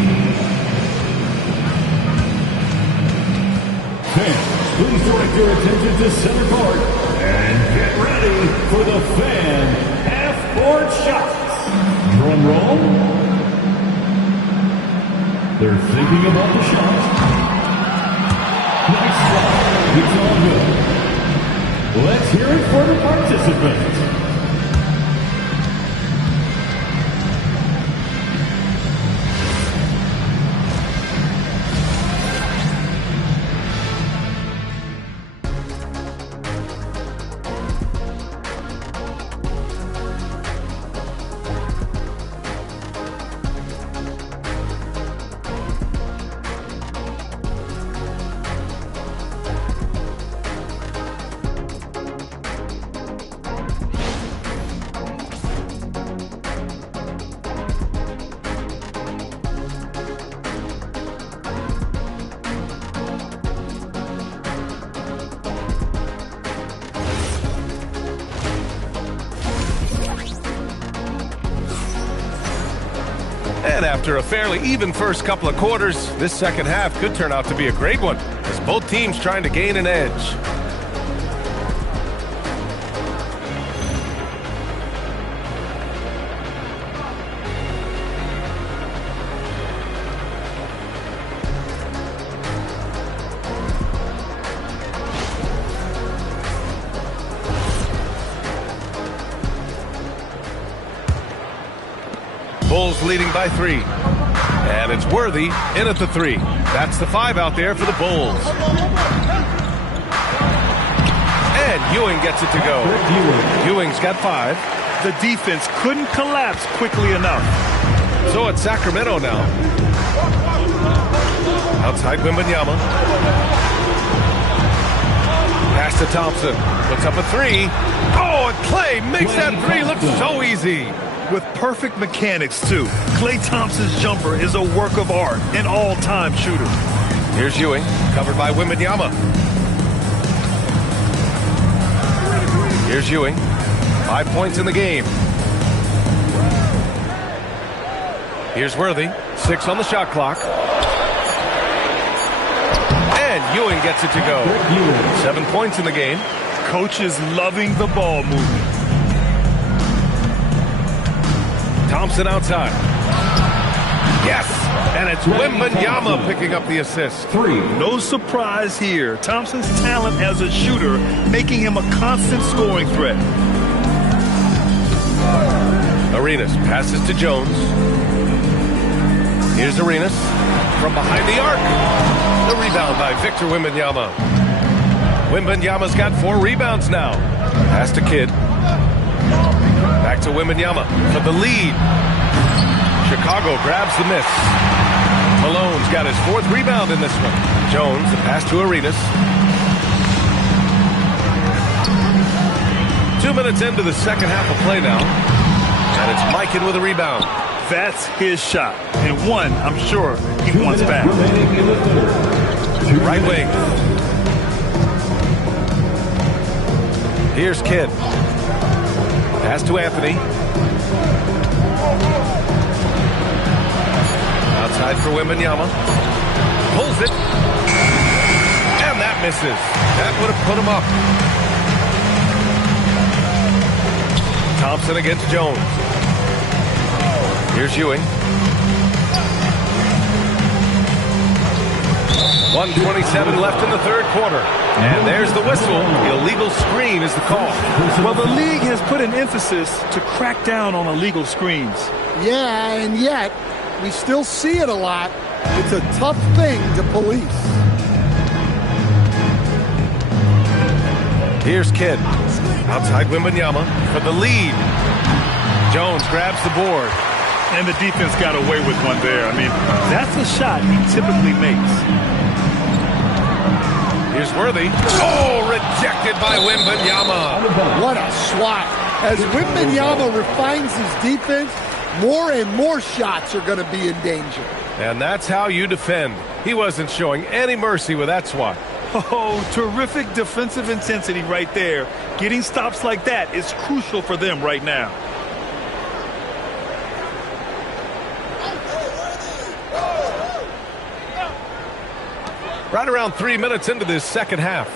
Fans, please direct your attention to center court and get ready for the fan half-court shots. Drum roll. They're thinking about the shot. Nice shot. It's all good. Let's hear it for the participants. And after a fairly even first couple of quarters, this second half could turn out to be a great one as both teams trying to gain an edge. Bulls leading by 3. And it's Worthy in at the 3. That's the 5 out there for the Bulls. And Ewing gets it to go. Ewing's got 5. The defense couldn't collapse quickly enough. So it's Sacramento now. Outside Wembanyama. Pass to Thompson. Puts up a 3. Oh, and Klay makes that 3 look so easy. With perfect mechanics, too. Klay Thompson's jumper is a work of art, an all-time shooter. Here's Ewing, covered by Wembanyama. Here's Ewing. 5 points in the game. Here's Worthy. 6 on the shot clock. And Ewing gets it to go. 7 points in the game. Coach is loving the ball movement. Thompson outside. Yes! And it's Wembanyama picking up the assist. No surprise here. Thompson's talent as a shooter making him a constant scoring threat. Arenas passes to Jones. Here's Arenas from behind the arc. The rebound by Victor Wembanyama. Wembanyama's got 4 rebounds now. Pass to Kidd. Back to Wembanyama for the lead. Chicago grabs the miss. Malone's got his 4th rebound in this one. Jones, the pass to Arenas. 2 minutes into the second half of play now. And it's Mikan with a rebound. That's his shot. And one, I'm sure, he wants back. Right wing. Here's Kidd. Pass to Anthony. Outside for Wembanyama. Pulls it. And that misses. That would have put him up. Thompson against Jones. Here's Ewing. 1:27 left in the third quarter. And there's the whistle. Illegal screen is the call. Well, the league has put an emphasis to crack down on illegal screens. Yeah, and yet we still see it a lot. It's a tough thing to police. Here's Kidd. Outside Wembanyama for the lead. Jones grabs the board. And the defense got away with one there. I mean, that's a shot he typically makes. Here's Worthy. Oh, rejected by Wembanyama. What a swat. As Wembanyama refines his defense, more and more shots are going to be in danger. And that's how you defend. He wasn't showing any mercy with that swat. Oh, terrific defensive intensity right there. Getting stops like that is crucial for them right now. Right around 3 minutes into this second half.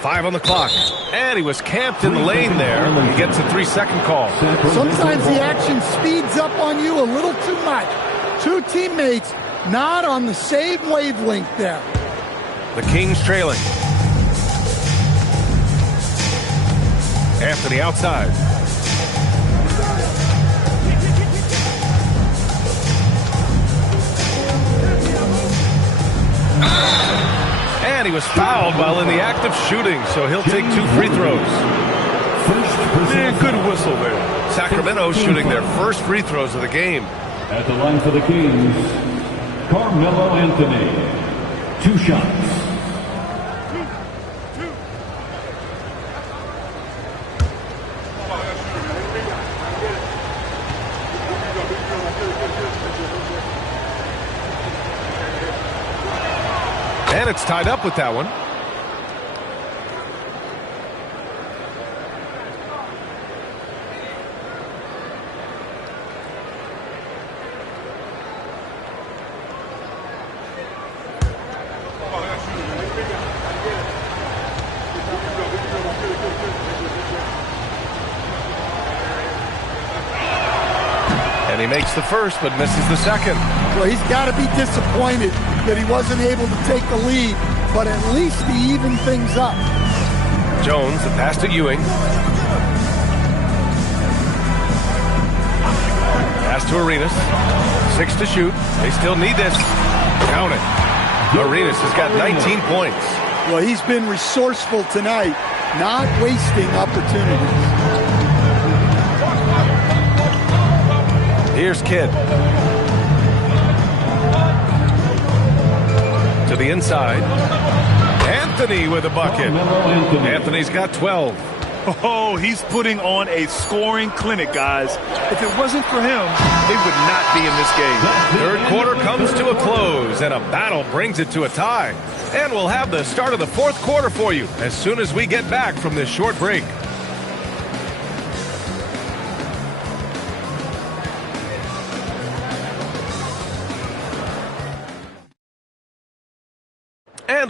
5 on the clock. And he was camped in the lane there. He gets a 3-second call. Sometimes the action speeds up on you a little too much. 2 teammates not on the same wavelength there. The Kings trailing. Anthony outside. And he was fouled while in the act of shooting, so he'll take 2 free throws. Yeah, good whistle there. Sacramento shooting their first free throws of the game. At the line for the Kings, Carmelo Anthony. 2 shots. And it's tied up with that one. And he makes the first, but misses the second. Well, he's got to be disappointed that he wasn't able to take the lead, but at least he evened things up. Jones, the pass to Ewing. Pass to Arenas. 6 to shoot. They still need this. Count it. Arenas has got 19 points. Well, he's been resourceful tonight, not wasting opportunities. Here's Kidd. To the inside. Anthony with a bucket. Anthony's got 12. Oh, he's putting on a scoring clinic, guys. If it wasn't for him, they would not be in this game. Third quarter comes to a close, and a battle brings it to a tie. And we'll have the start of the fourth quarter for you as soon as we get back from this short break.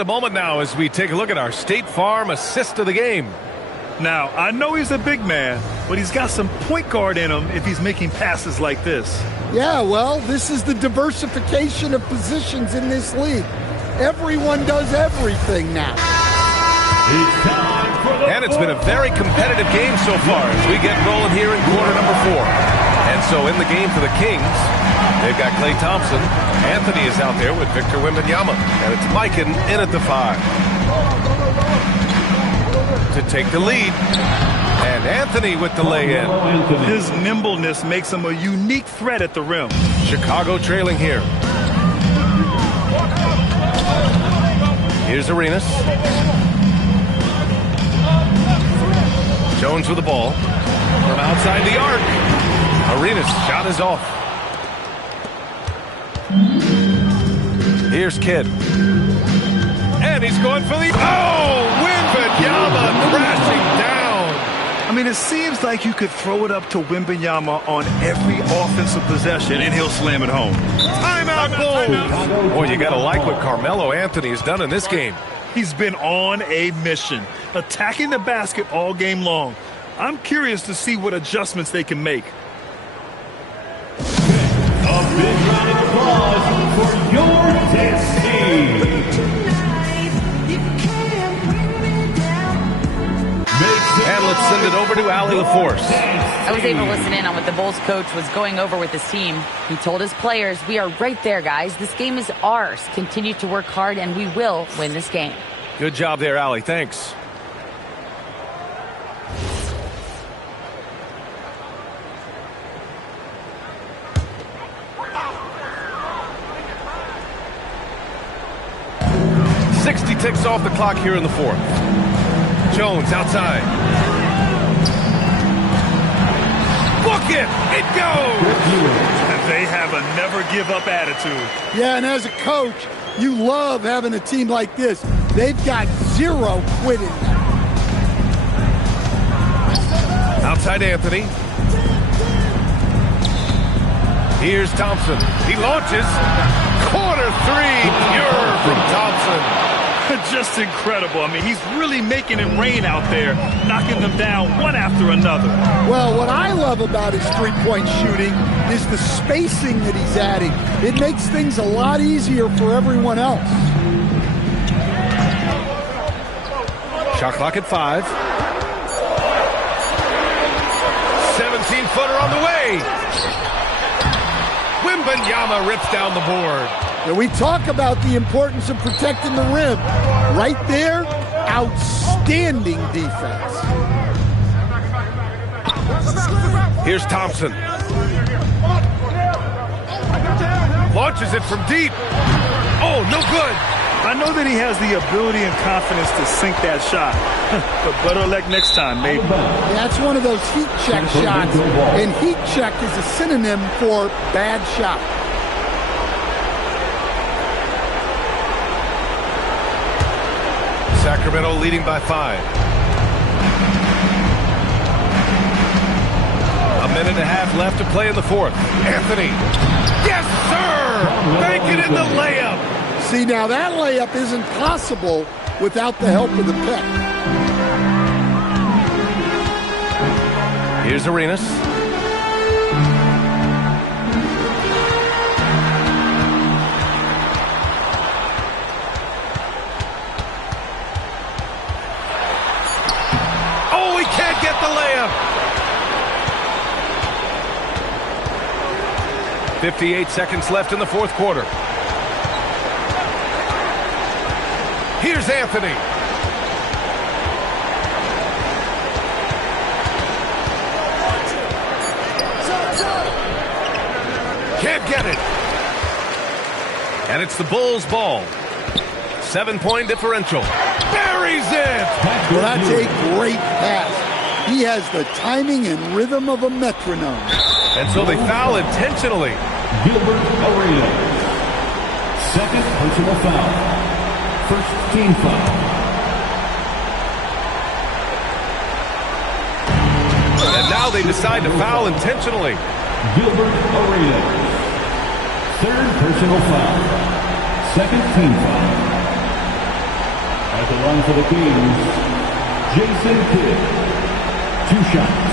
And a moment now as we take a look at our State Farm assist of the game. Now, I know he's a big man, but he's got some point guard in him if he's making passes like this. Yeah, well, this is the diversification of positions in this league. Everyone does everything now. And it's been a very competitive game so far as we get rolling here in quarter number 4. And so in the game for the Kings, they've got Klay Thompson. Anthony is out there with Victor Wembanyama. And it's Mikan in at the 5 to take the lead. And Anthony with the lay-in. His nimbleness makes him a unique threat at the rim. Chicago trailing here. Here's Arenas. Jones with the ball. From outside the arc. Arenas' shot is off. Here's Kidd. And he's going for the... Oh! Wembanyama crashing down. I mean, it seems like you could throw it up to Wembanyama on every offensive possession, and he'll slam it home. Timeout, Bulls! Boy, you got to like what Carmelo Anthony has done in this game. He's been on a mission, attacking the basket all game long. I'm curious to see what adjustments they can make. A big round of applause for your destiny. And let's send it over to Allie LaForce. I was able to listen in on what the Bulls coach was going over with his team. He told his players, we are right there, guys. This game is ours. Continue to work hard, and we will win this game. Good job there, Allie. Thanks. Ticks off the clock here in the 4th. Jones outside. Book it! It goes! They have a never-give-up attitude. Yeah, and as a coach, you love having a team like this. They've got zero quitting. Outside Anthony. Here's Thompson. He launches. Corner 3, pure from Thompson. Just incredible. I mean, he's really making it rain out there, knocking them down one after another. Well, what I love about his three-point shooting is the spacing that he's adding. It makes things a lot easier for everyone else. Shot clock at 5. 17-footer on the way. Wembanyama rips down the board. And we talk about the importance of protecting the rim. Right there, outstanding defense. Here's Thompson. Launches it from deep. Oh, no good. I know that he has the ability and confidence to sink that shot. But better luck next time, maybe. That's one of those heat check shots. And heat check is a synonym for bad shot. Sacramento leading by 5. A minute and a half left to play in the 4th. Anthony. Yes, sir! Make it in the layup. See, now that layup isn't possible without the help of the pick. Here's Arenas. Oh, he can't get the layup. 58 seconds left in the 4th quarter. Here's Anthony. Can't get it. And it's the Bulls' ball. 7-point differential. Buries it. Well, that's a great pass. He has the timing and rhythm of a metronome. And so they foul intentionally. Gilbert Arenas. Second personal foul. First team foul. And now they decide to foul intentionally. Gilbert Arenas. Third personal foul. Second team foul. the line for the Kings, Jason Kidd. 2 shots.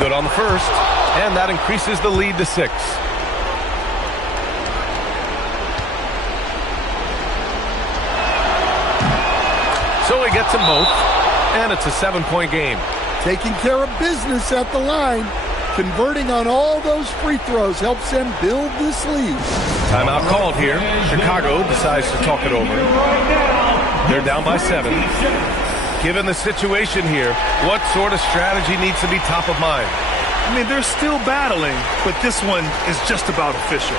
Good on the first, and that increases the lead to 6. So he gets them both, and it's a 7-point game. Taking care of business at the line. Converting on all those free throws helps them build this lead. Timeout called here. Chicago decides to talk it over. They're down by 7. Given the situation here, what sort of strategy needs to be top of mind? I mean, they're still battling, but this one is just about official.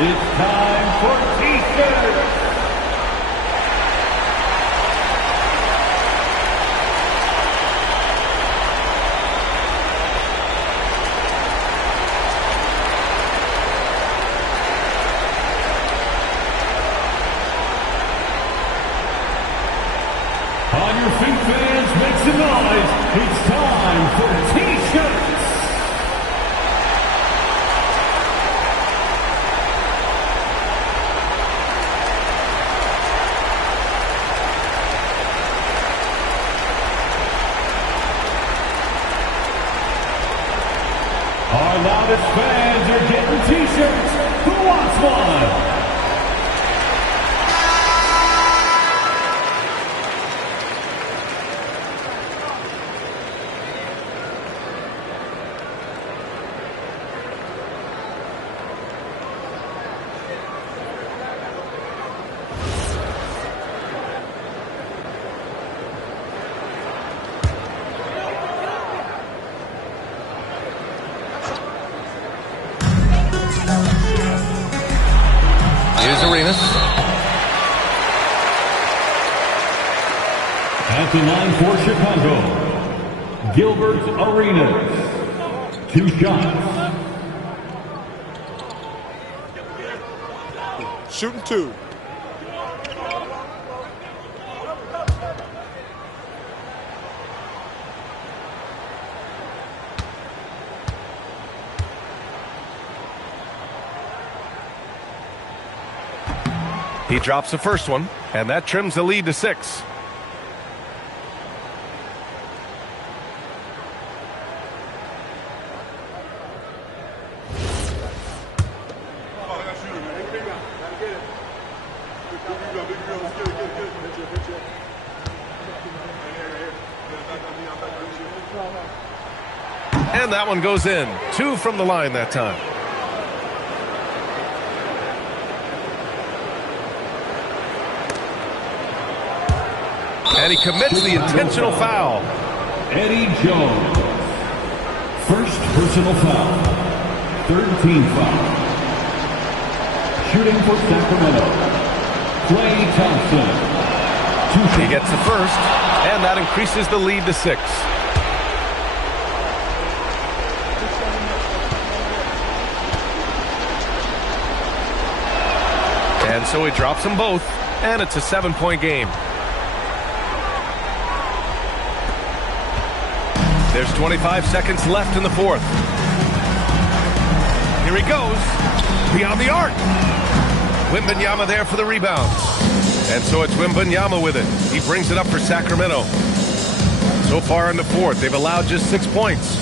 It's time for T-shirts. On your feet, fans, make some noise. It's time for T-shirts. Our loudest fans are getting T-shirts. Who wants one? Here's Arenas. At the line for Chicago, Gilbert Arenas. 2 shots. Shooting 2. He drops the first one, and that trims the lead to 6. And that one goes in. 2 from the line that time. And he commits the intentional foul. Eddie Jones. First personal foul. 3rd team foul. Shooting for Sacramento, Klay Thompson. He gets the first, and that increases the lead to 6. And so he drops them both, and it's a 7-point game. There's 25 seconds left in the 4th. Here he goes. Beyond the arc. Wembanyama there for the rebound. And so it's Wembanyama with it. He brings it up for Sacramento. So far in the 4th, they've allowed just 6 points.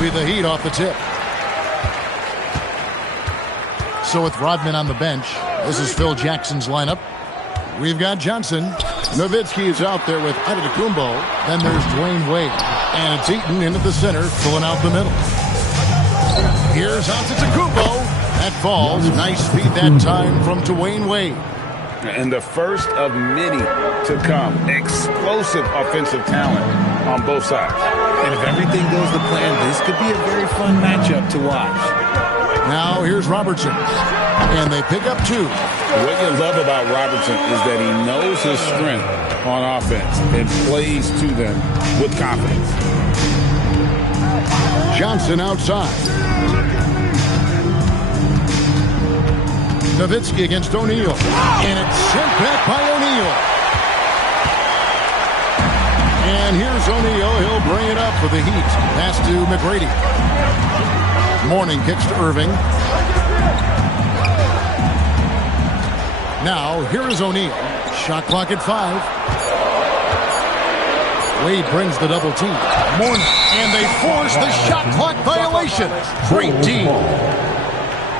be the Heat off the tip. So with Rodman on the bench, this is Phil Jackson's lineup. We've got Johnson. Nowitzki is out there with Antetokounmpo. Then there's Dwayne Wade. And it's Eaton into the center, filling out the middle. Here's Antetokounmpo. That falls. Nice feed that time from Dwayne Wade. And the first of many to come. Explosive offensive talent on both sides. And if everything goes to plan, this could be a very fun matchup to watch. Now here's Robertson. And they pick up 2. What you love about Robertson is that he knows his strength on offense and plays to them with confidence. Johnson outside. Nowitzki against O'Neal. And it's sent back by O'Neal. And here's O'Neal. He'll bring it up for the Heat. Pass to McGrady. Mourning kicks to Irving. Now, here is O'Neal. Shot clock at 5. Wade brings the double team. Mourning. And they force the shot clock violation. Great team.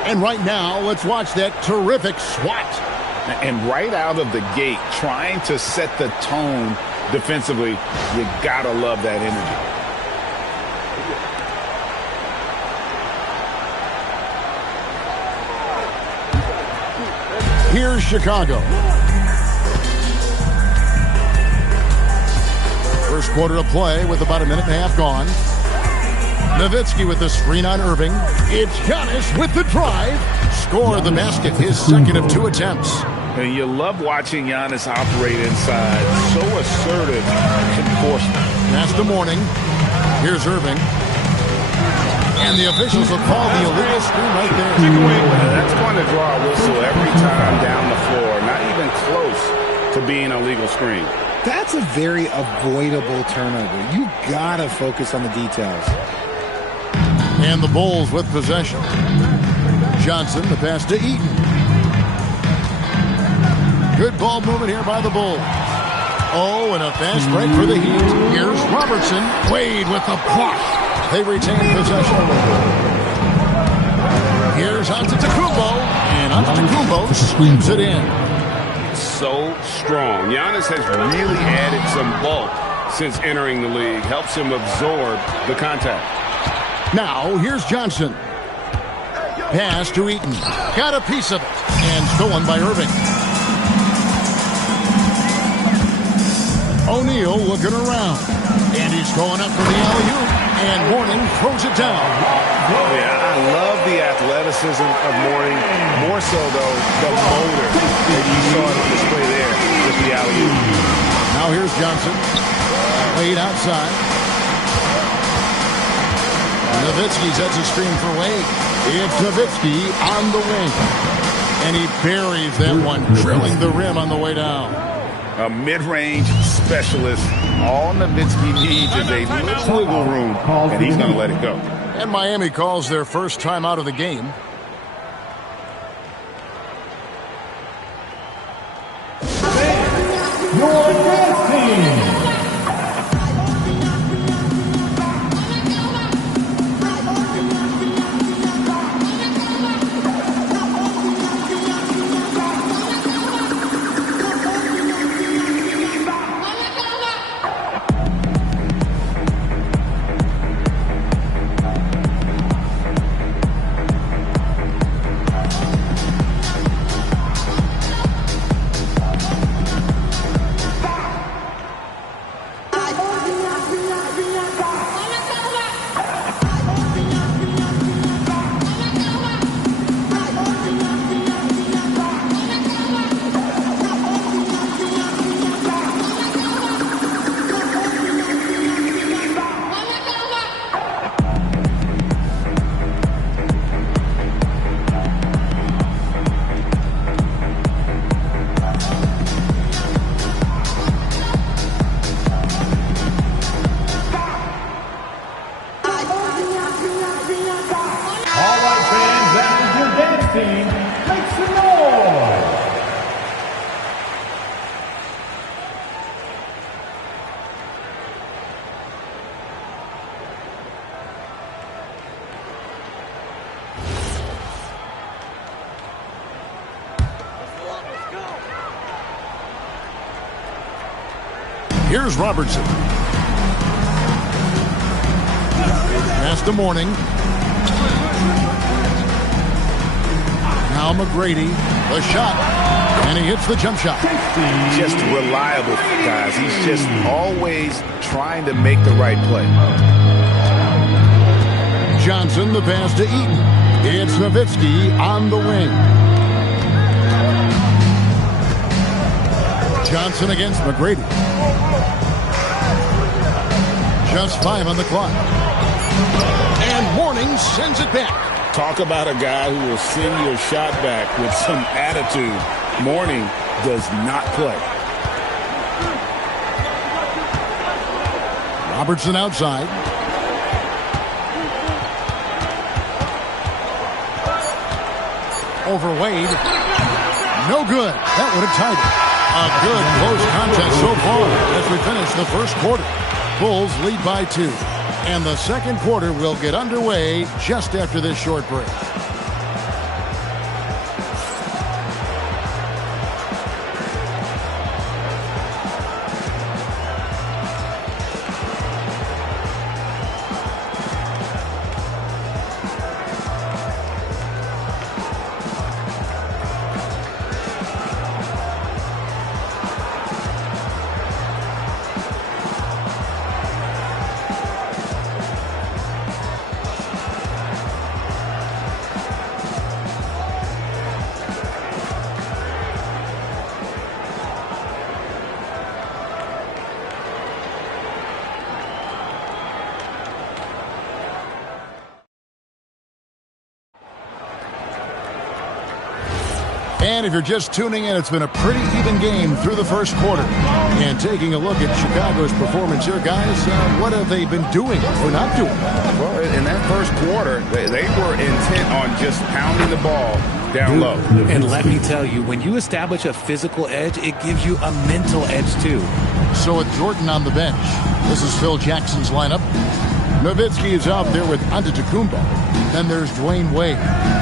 And right now, let's watch that terrific swat. And right out of the gate, trying to set the tone defensively, you gotta love that energy. Here's Chicago. First quarter of play with about a minute and a half gone. Nowitzki with the screen on Irving. It's Giannis with the drive. Score the basket, his second of 2 attempts. And you love watching Giannis operate inside. So assertive enforcement. That's the Mourning. Here's Irving. And the officials will call the illegal screen right there. That's going to draw a whistle every time down the floor. Not even close to being a legal screen. That's a very avoidable turnover. You gotta focus on the details. And the Bulls with possession. Johnson, the pass to Eaton. Good ball movement here by the Bulls. Oh, and a fast break for the Heat. Here's Robertson. Wade with the block. They retain possession. Here's Antetokounmpo. And Antetokounmpo sweeps it in. So strong. Giannis has really added some bulk since entering the league. Helps him absorb the contact. Now, here's Johnson. Pass to Eaton. Got a piece of it. And stolen by Irving. O'Neal looking around. And he's going up for the alley-oop. And Mourning throws it down. Oh, yeah, I love the athleticism of Mourning. More so, though, the motor that you saw on display there with the alley-oop. Now here's Johnson. Wade outside. Nowitzki sets a screen for Wade. It's Nowitzki on the wing. And he buries that one, drilling the rim on the way down. A mid-range specialist. All Nowitzki needs is a little wiggle room, and he's going to let it go. And Miami calls their first time out of the game. Your dance team. Here's Robertson. Pass to Mourning. Now McGrady, the shot, and he hits the jump shot. Just reliable, guys. He's just always trying to make the right play. Johnson, the pass to Eaton. It's Nowitzki on the wing. Johnson against McGrady. Just 5 on the clock. And Mourning sends it back. Talk about a guy who will send your shot back with some attitude. Mourning does not play. Robertson outside. Over Wade. No good. That would have tied it. A good close contest so far as we finish the first quarter. Bulls lead by 2. And the second quarter will get underway just after this short break. And if you're just tuning in, it's been a pretty even game through the first quarter. And taking a look at Chicago's performance here, guys, what have they been doing or not doing? Well, in that first quarter, they were intent on just pounding the ball down low. And let me tell you, when you establish a physical edge, it gives you a mental edge too. So with Jordan on the bench, this is Phil Jackson's lineup. Nowitzki is out there with Antetokounmpo. Then there's Dwayne Wade.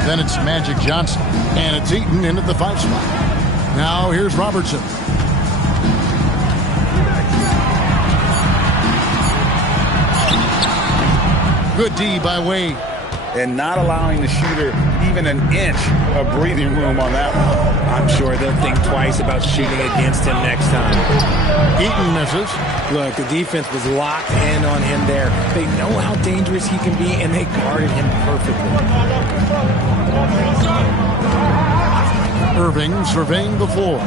Then it's Magic Johnson. And it's Eaton in at the 5 spot. Now here's Robertson. Good D by Wade. And not allowing the shooter even an inch of breathing room on that one. I'm sure they'll think twice about shooting against him next time. Eaton misses. Look, the defense was locked in on him there. They know how dangerous he can be, and they guarded him perfectly. Irving surveying the floor.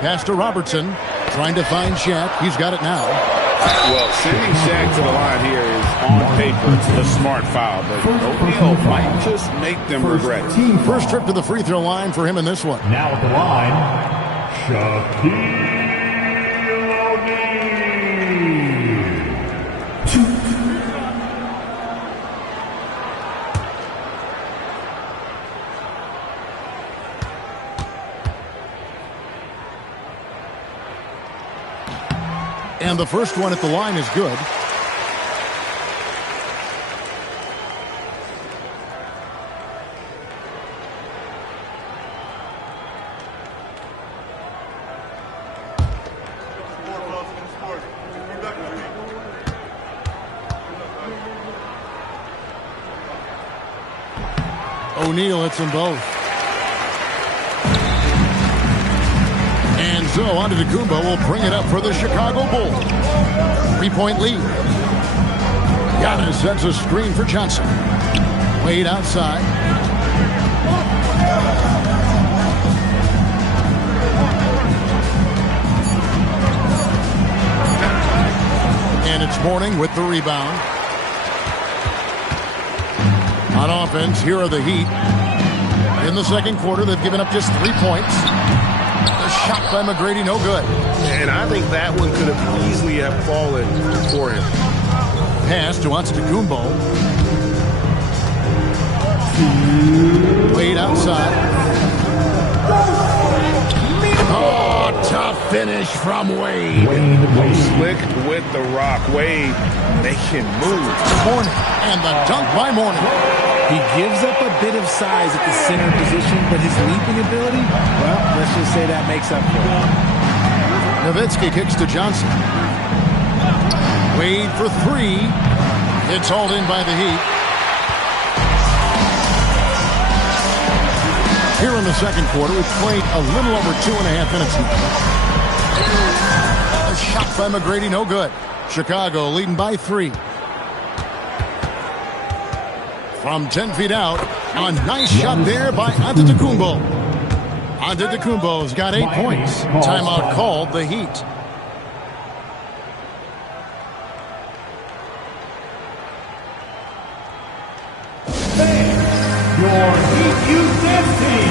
Pass to Robertson. Trying to find Shaq. He's got it now. Well, sending Shaq to the line here is on paper a smart foul, but O'Neal might just make them regret it. First trip to the free throw line for him in this one. Now at the line, Shaquille And the first one at the line is good. O'Neal hits them both. And so Antetokounmpo will bring it up for the Chicago Bulls. 3-point lead. Giannis sets a screen for Johnson. Wade outside. And it's Mourning with the rebound. On offense, here are the Heat. In the second quarter, they've given up just 3 points. The shot by McGrady, no good. And I think that one could have easily have fallen for him. Pass to Antetokounmpo. Wade outside. Oh, tough finish from Wade. Slick with the rock. Wade, they can move. Mourning, and the dunk by Mourning. He gives up a bit of size at the center position, but his leaping ability, well, let's just say that makes up for it. Nowitzki kicks to Johnson. Wade for three. It's hauled in by the Heat. Here in the second quarter, we've played a little over 2.5 minutes now. A shot by McGrady, no good. Chicago leading by 3. From 10 feet out, a nice shot there by Antetokounmpo. Antetokounmpo's got 8 points. Timeout called, the Heat. Your Heat Youth Dance Team.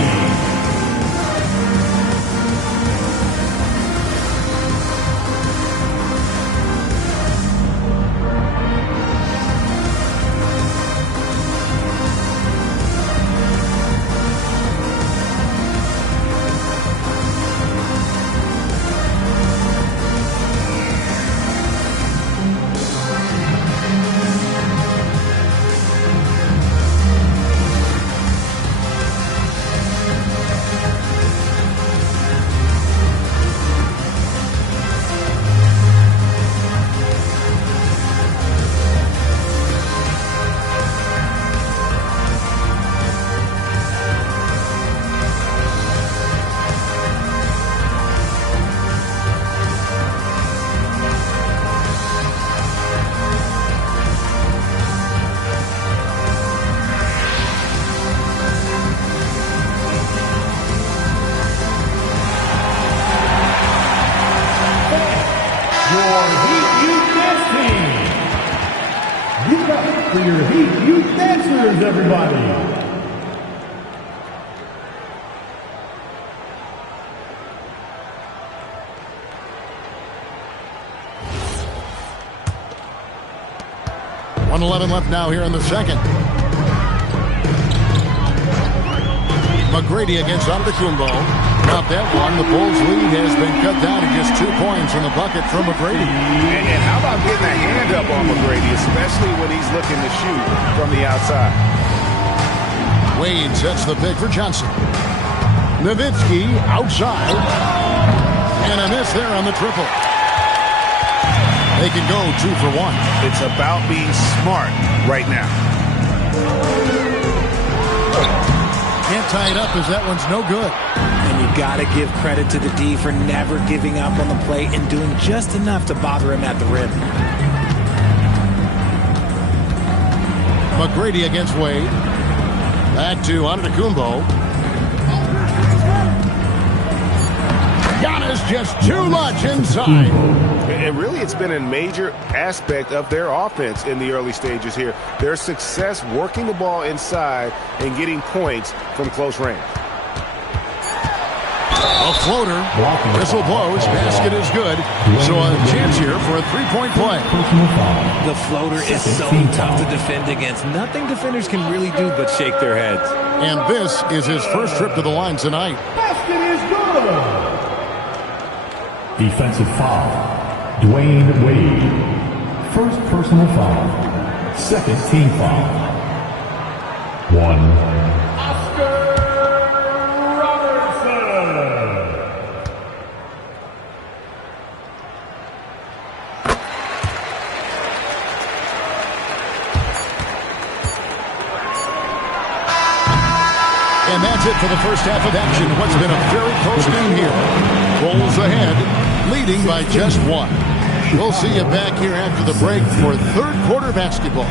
For your Heat Youth Dancers, everybody. .111 left now here in the second. McGrady against Antetokounmpo. Not that one. The Bulls' lead has been cut down to just 2 points in the bucket from McGrady. And how about getting a hand up on McGrady, especially when he's looking to shoot from the outside? Wade sets the pick for Johnson. Nowitzki outside. And a miss there on the triple. They can go 2 for 1. It's about being smart right now. Can't tie it up as that one's no good. And you got to give credit to the D for never giving up on the play and doing just enough to bother him at the rim. McGrady against Wade. Back to Antetokounmpo. Giannis just too much inside. And really, it's been a major aspect of their offense in the early stages here. Their success working the ball inside and getting points from close range. A floater. Whistle blows. Basket is good. So a chance here for a three-point play. The floater is so tough to defend against. Nothing defenders can really do but shake their heads. And this is his first trip to the line tonight. Basket is good. Defensive foul. Dwayne Wade. First personal foul. Second team foul. 1. Oscar Robertson. And that's it for the first half of action. What's been a very close game here. Bulls ahead, leading by just 1. We'll see you back here after the break for third quarter basketball.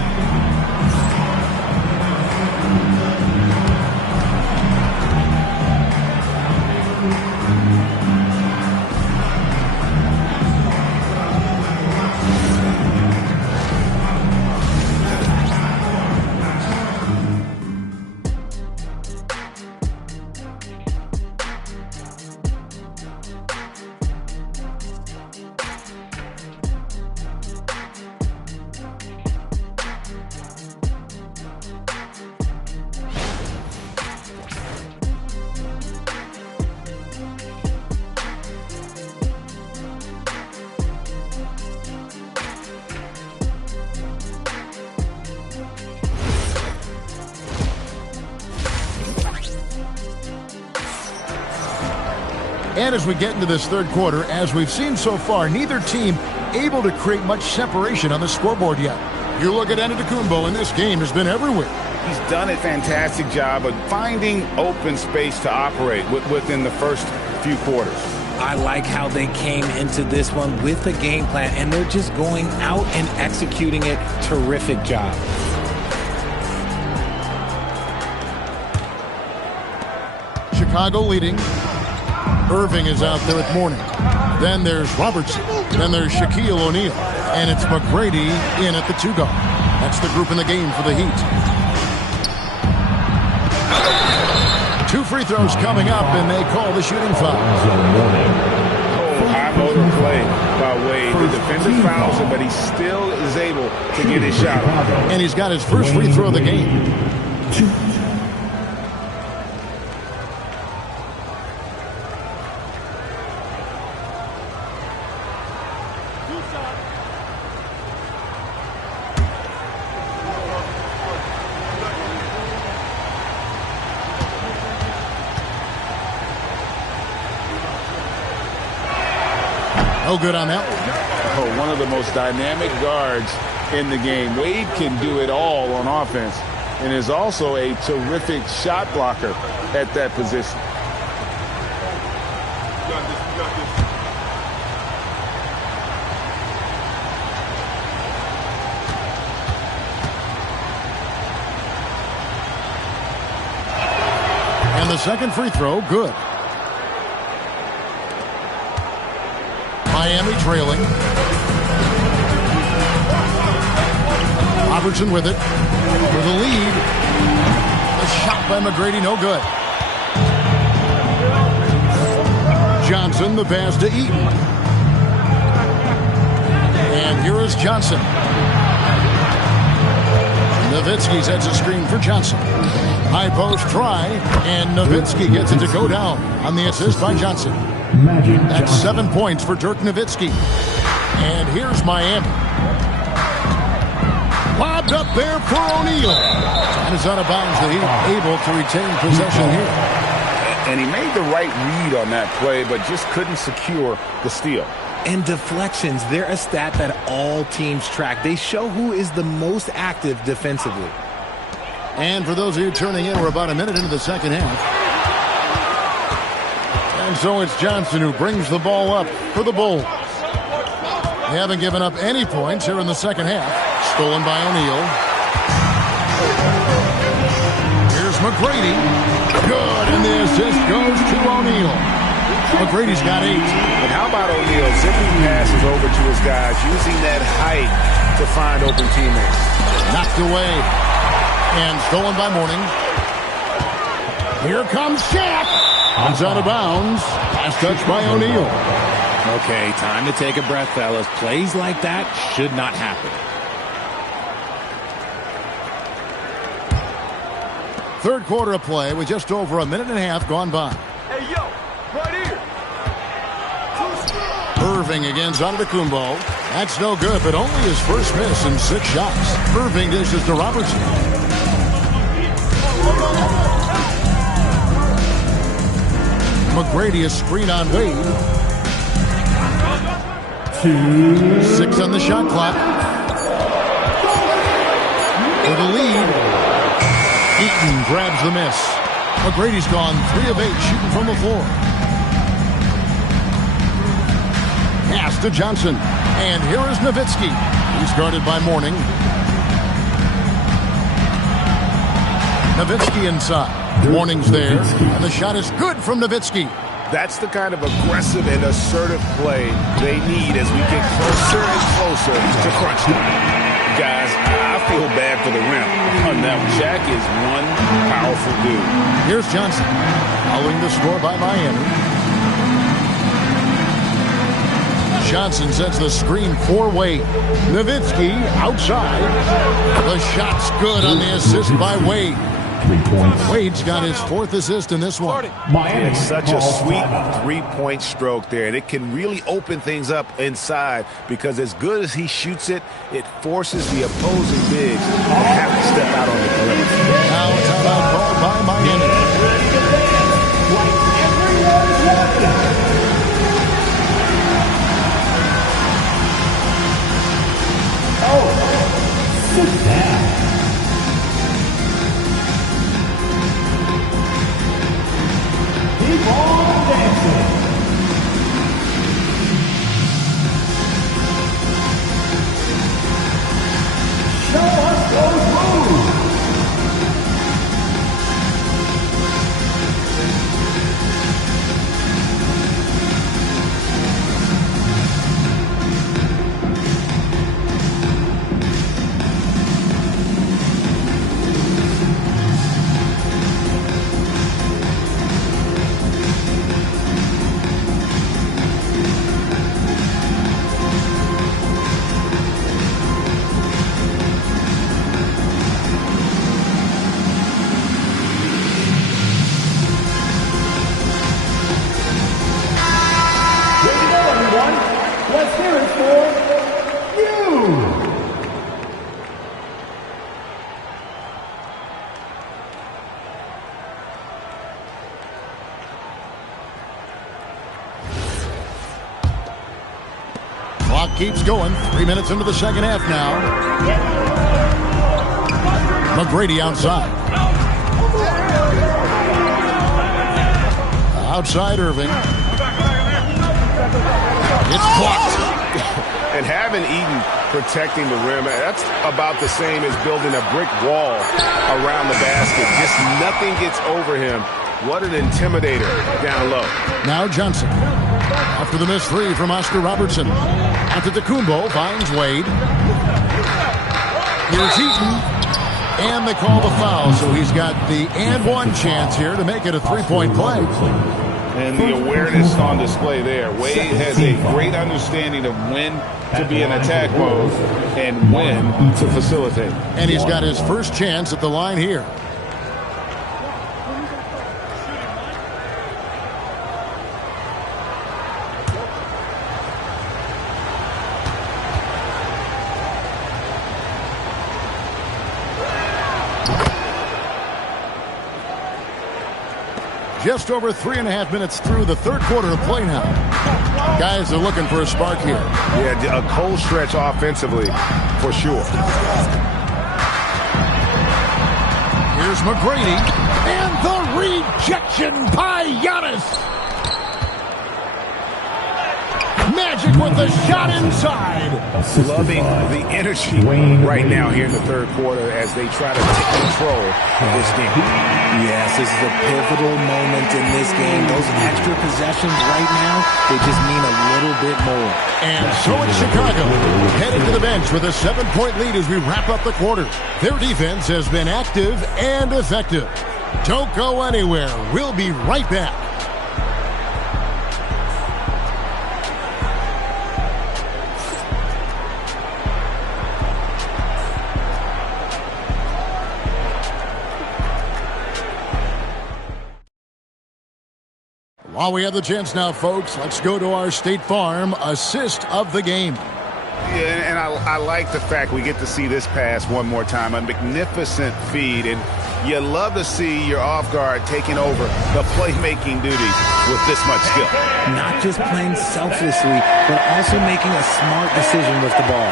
And as we get into this third quarter, as we've seen so far, neither team able to create much separation on the scoreboard yet. You look at Antetokounmpo, and this game has been everywhere. He's done a fantastic job of finding open space to operate within the first few quarters. I like how they came into this one with a game plan, and they're just going out and executing it. Terrific job. Chicago leading. Irving is out there at Mourning. Then there's Robertson. Then there's Shaquille O'Neal. And it's McGrady in at the 2-guard. That's the group in the game for the Heat. 2 free throws coming up, and they call the shooting foul. High motor play by Wade. The defender fouls him, but he still is able to get his shot off. And he's got his first free throw of the game. No good on that one. One of the most dynamic guards in the game. Wade can do it all on offense and is also a terrific shot blocker at that position. And the second free throw, good. Miami trailing. Robertson with it. For the lead. The shot by McGrady, no good. Johnson, the pass to Eaton. And here is Johnson. Nowitzki sets a screen for Johnson. High post try, and Nowitzki gets it to go down on the assist by Johnson. That's 7 points for Dirk Nowitzki. And here's Miami. Lobbed up there for O'Neal. And it's out of bounds. The Heat able to retain possession here. And he made the right read on that play, but just couldn't secure the steal. And deflections, they're a stat that all teams track. They show who is the most active defensively. And for those of you turning in, we're about a minute into the second half. And so it's Johnson who brings the ball up for the Bulls. They haven't given up any points here in the second half. Stolen by O'Neal. Here's McGrady. Good, and the assist goes to O'Neal. McGrady's got 8. But how about O'Neal zipping passes over to his guys, using that height to find open teammates? Knocked away. And stolen by Mourning. Here comes Shaq. It's out of bounds. Pass touch by O'Neal. Okay, time to take a breath, fellas. Plays like that should not happen. Third quarter of play with just over a minute and a half gone by. Hey, yo, right here. Irving against Antetokounmpo. That's no good, but only his first miss in 6 shots. Irving dishes to Robertson. McGrady a screen on Wade. 6 on the shot clock. For the lead. Eaton grabs the miss. McGrady's gone 3 of 8 shooting from the floor. Pass to Johnson. And here is Nowitzki. He's guarded by Mourning. Nowitzki inside. Mourning's there. And the shot is good from Nowitzki. That's the kind of aggressive and assertive play they need as we get closer and closer to crunch time. Guys, I feel bad for the rim on that one. Shaq is one powerful dude. Here's Johnson. Following the score by Miami. Johnson sets the screen for Wade. Nowitzki outside. The shot's good on the assist by Wade. 3 points. Wade's got his 4th assist in this one. It's such a sweet 3-point stroke there, and it can really open things up inside because as good as he shoots it, it forces the opposing bigs to have to step out on the perimeter. Now a timeout called by Miami. Sit down. Keep on dancing. Show us those moves. Let's hear it for you. Clock keeps going. 3 minutes into the second half now. McGrady outside. Outside Irving. It's blocked. And having Eaton protecting the rim, that's about the same as building a brick wall around the basket. Just nothing gets over him. What an intimidator down low. Now Johnson. After the missed three from Oscar Robertson. Antetokounmpo finds Wade. Here's Eaton. And they call the foul, so he's got the and one chance here to make it a three-point play. And the awareness on display there. Wade has a great understanding of when to be in attack mode and when to facilitate. And he's got his first chance at the line here. Just over 3.5 minutes through the third quarter of play now. Guys are looking for a spark here. Yeah, a cold stretch offensively, for sure. Here's McGrady. And the rejection by Giannis. Magic with the shot inside. Loving the energy right now here in the third quarter as they try to take control of this game. Yes, this is a pivotal moment in this game. Those extra possessions right now, they just mean a little bit more. And so it's Chicago heading to the bench with a 7-point lead as we wrap up the quarter. Their defense has been active and effective. Don't go anywhere. We'll be right back. While we have the chance now, folks, let's go to our State Farm assist of the game. Yeah, and I like the fact we get to see this pass one more time. A magnificent feed, and you love to see your off guard taking over the playmaking duties with this much skill. Not just playing selflessly, but also making a smart decision with the ball.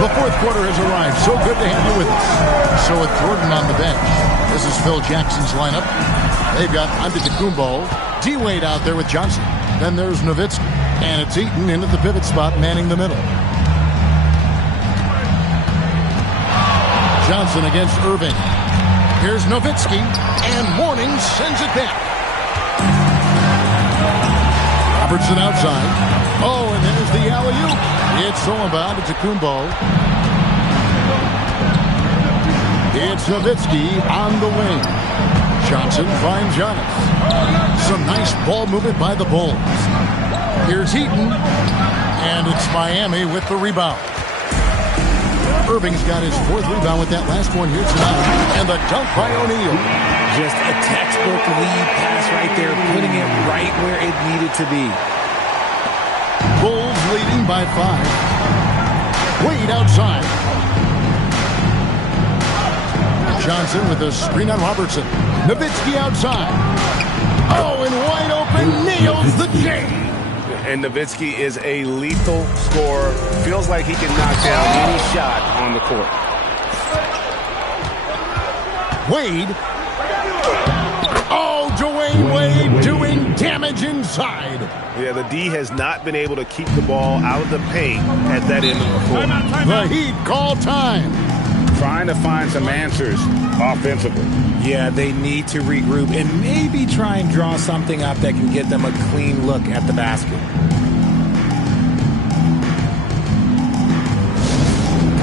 The fourth quarter has arrived. So good to have you with us. So with Jordan on the bench, this is Phil Jackson's lineup. They've got Antetokounmpo, D-Wade out there with Johnson. Then there's Nowitzki. And it's Eaton in at the pivot spot, manning the middle. Johnson against Irving. Here's Nowitzki. And Mourning sends it back. Robertson outside. Oh, and there's the alley-oop. It's Solomon to Antetokounmpo. It's Nowitzki on the wing. Johnson finds Giannis. Some nice ball movement by the Bulls. Here's Eaton. And it's Miami with the rebound. Irving's got his fourth rebound with that last one here tonight. And the dunk by O'Neal. Just a textbook lead pass right there, putting it right where it needed to be. Bulls leading by 5. Wade outside. Johnson with a screen on Robertson. Nowitzki outside. Oh, and wide open, nails the J. And Nowitzki is a lethal scorer. Feels like he can knock down any shot on the court. Wade. Oh, Dwayne Wade doing damage inside. Yeah, the D has not been able to keep the ball out of the paint at that end of the court. The Heat call time. Trying to find some answers offensively. Yeah, they need to regroup and maybe try and draw something up that can get them a clean look at the basket.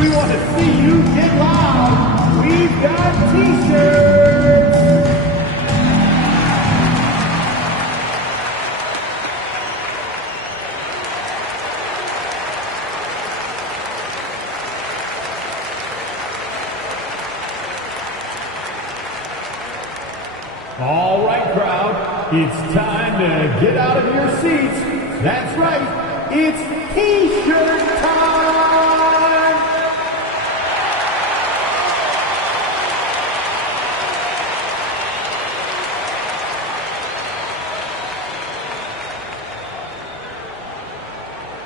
We want to see you get loud. We've got T-shirts. All right, crowd, it's time to get out of your seats. That's right, it's T-shirt time!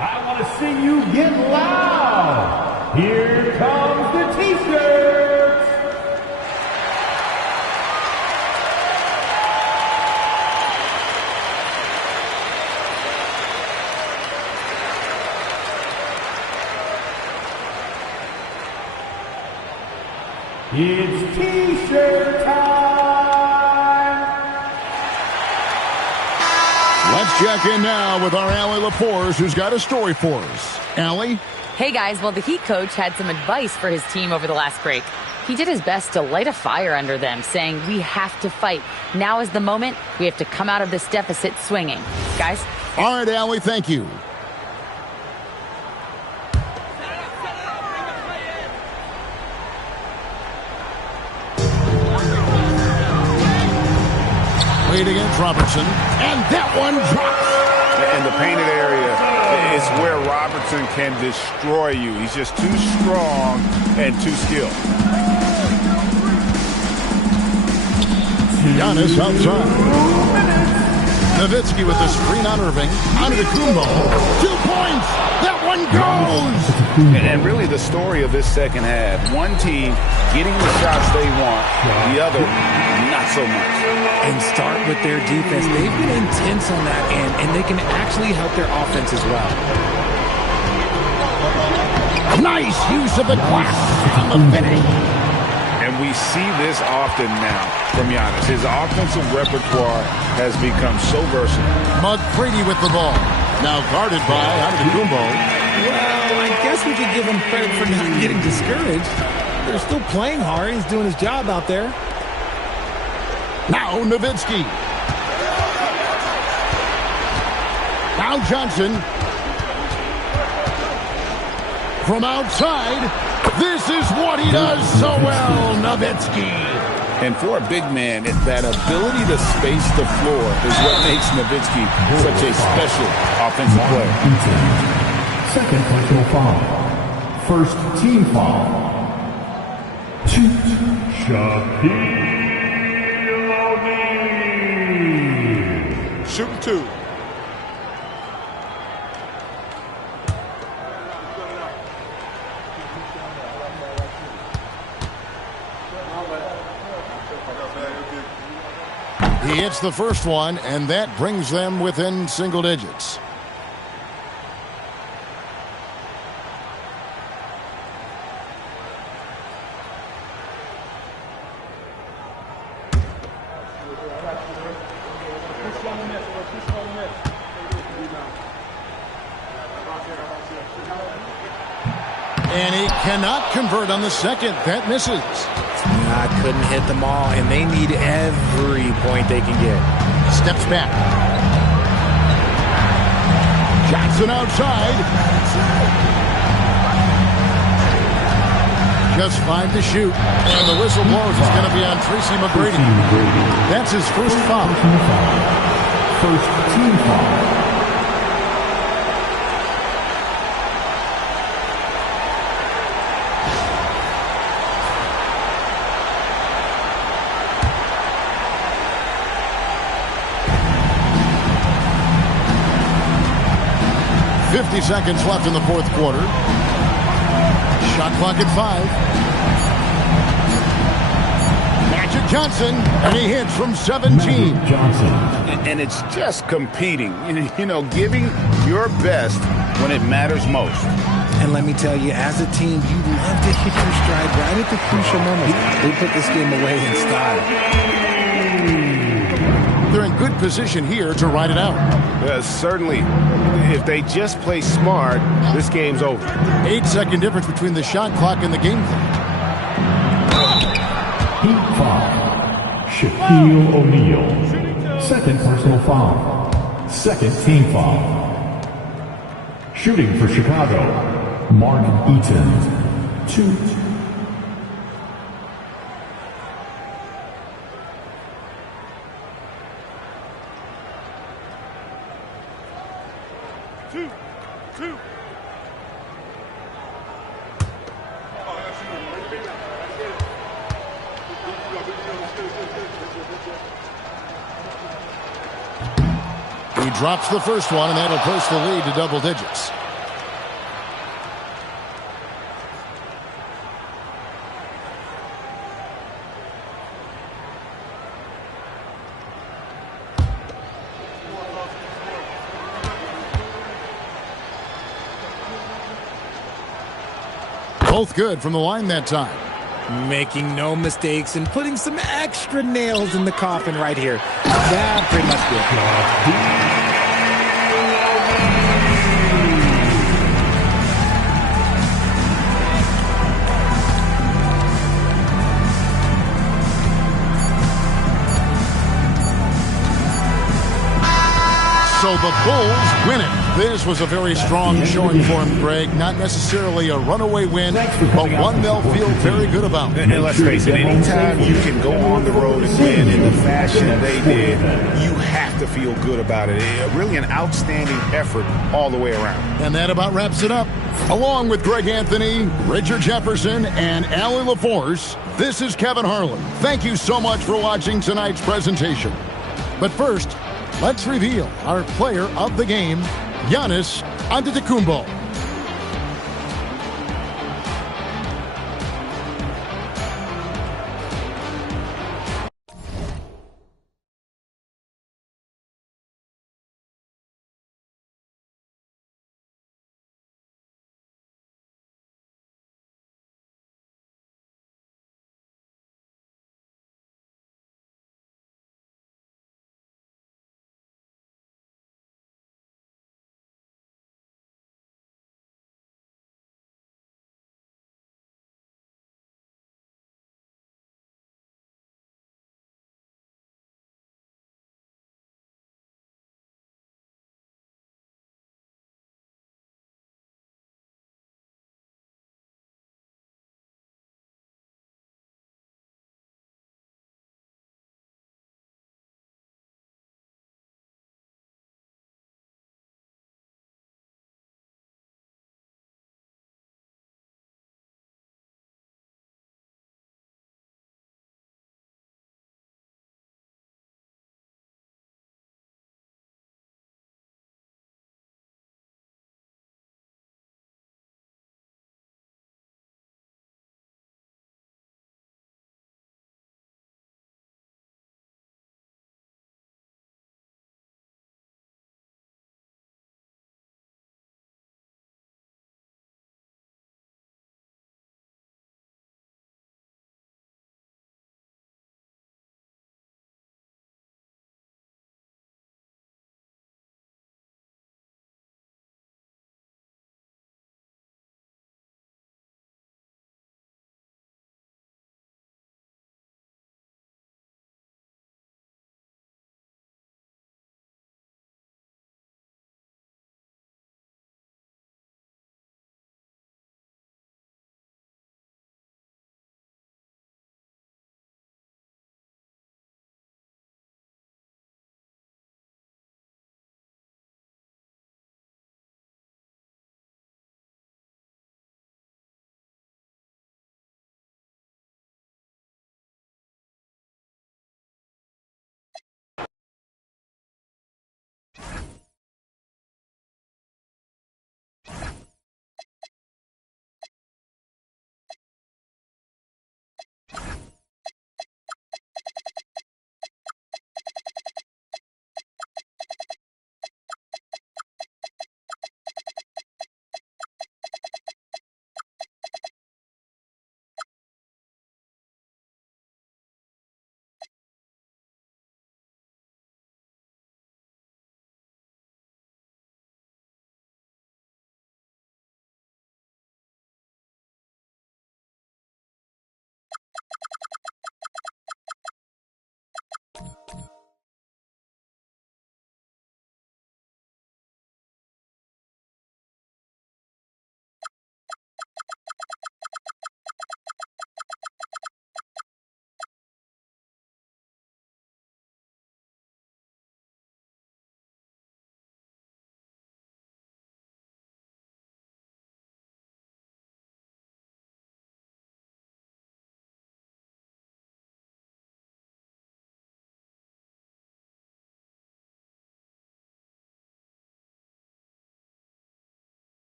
I want to see you get loud. Here comes the T-shirts. It's T-shirt time! Let's check in now with our Allie Lepores, who's got a story for us. Allie? Hey guys, well the Heat coach had some advice for his team over the last break. He did his best to light a fire under them, saying we have to fight. Now is the moment. We have to come out of this deficit swinging. Guys? All right, Allie, thank you. Wade against Robertson, and that one drops. In the painted area is where Robertson can destroy you. He's just too strong and too skilled. Giannis outside. Nowitzki with the screen on Irving. Antetokounmpo. 2 points. That one goes. And really the story of this second half, one team getting the shots they want, the other not so much. And start with their defense. They've been intense on that end, and they can actually help their offense as well. Nice use of the glass on the finish. And we see this often now from Giannis. His offensive repertoire has become so versatile. McCready with the ball. Now guarded by Antetokounmpo. Well, I guess we could give him credit for not getting discouraged. They're still playing hard. He's doing his job out there. Now Nowitzki. Now Johnson. From outside, this is what he does so well, Nowitzki. And for a big man, that ability to space the floor is what makes Nowitzki such a special offensive player. Second personal foul. First team foul. Shaquille O'Neal. Shooting two. He hits the first one, and that brings them within single digits. And he cannot convert on the second. That misses. Couldn't hit them all, and they need every point they can get. Steps back. Johnson outside. Just 5 to shoot. And the whistle blows. It's going to be on Tracy McGrady. That's his first foul. First team foul. seconds left in the fourth quarter. Shot clock at 5. Magic Johnson, and he hits from 17. And it's just competing, giving your best when it matters most. And let me tell you, as a team, you love to hit your stride right at the crucial moments. They put this game away in style. They're in good position here to ride it out. Certainly. If they just play smart, this game's over. 8-second difference between the shot clock and the game clock. Heat foul. Shaquille O'Neal. Second personal foul. Second team foul. Shooting for Chicago, Mark Eaton. 2. He drops the first one, and that'll push the lead to double digits. Both good from the line that time. Making no mistakes and putting some extra nails in the coffin right here. That pretty much did. So the Bulls win it. This was a very strong showing for him, Greg. Not necessarily a runaway win, but one they'll feel very good about. And let's face it, anytime you can go on the road and win in the fashion they did, you have to feel good about it. Really an outstanding effort all the way around. And that about wraps it up. Along with Greg Anthony, Richard Jefferson, and Allie LaForce, this is Kevin Harlan. Thank you so much for watching tonight's presentation. But first, let's reveal our player of the game, Giannis Antetokounmpo.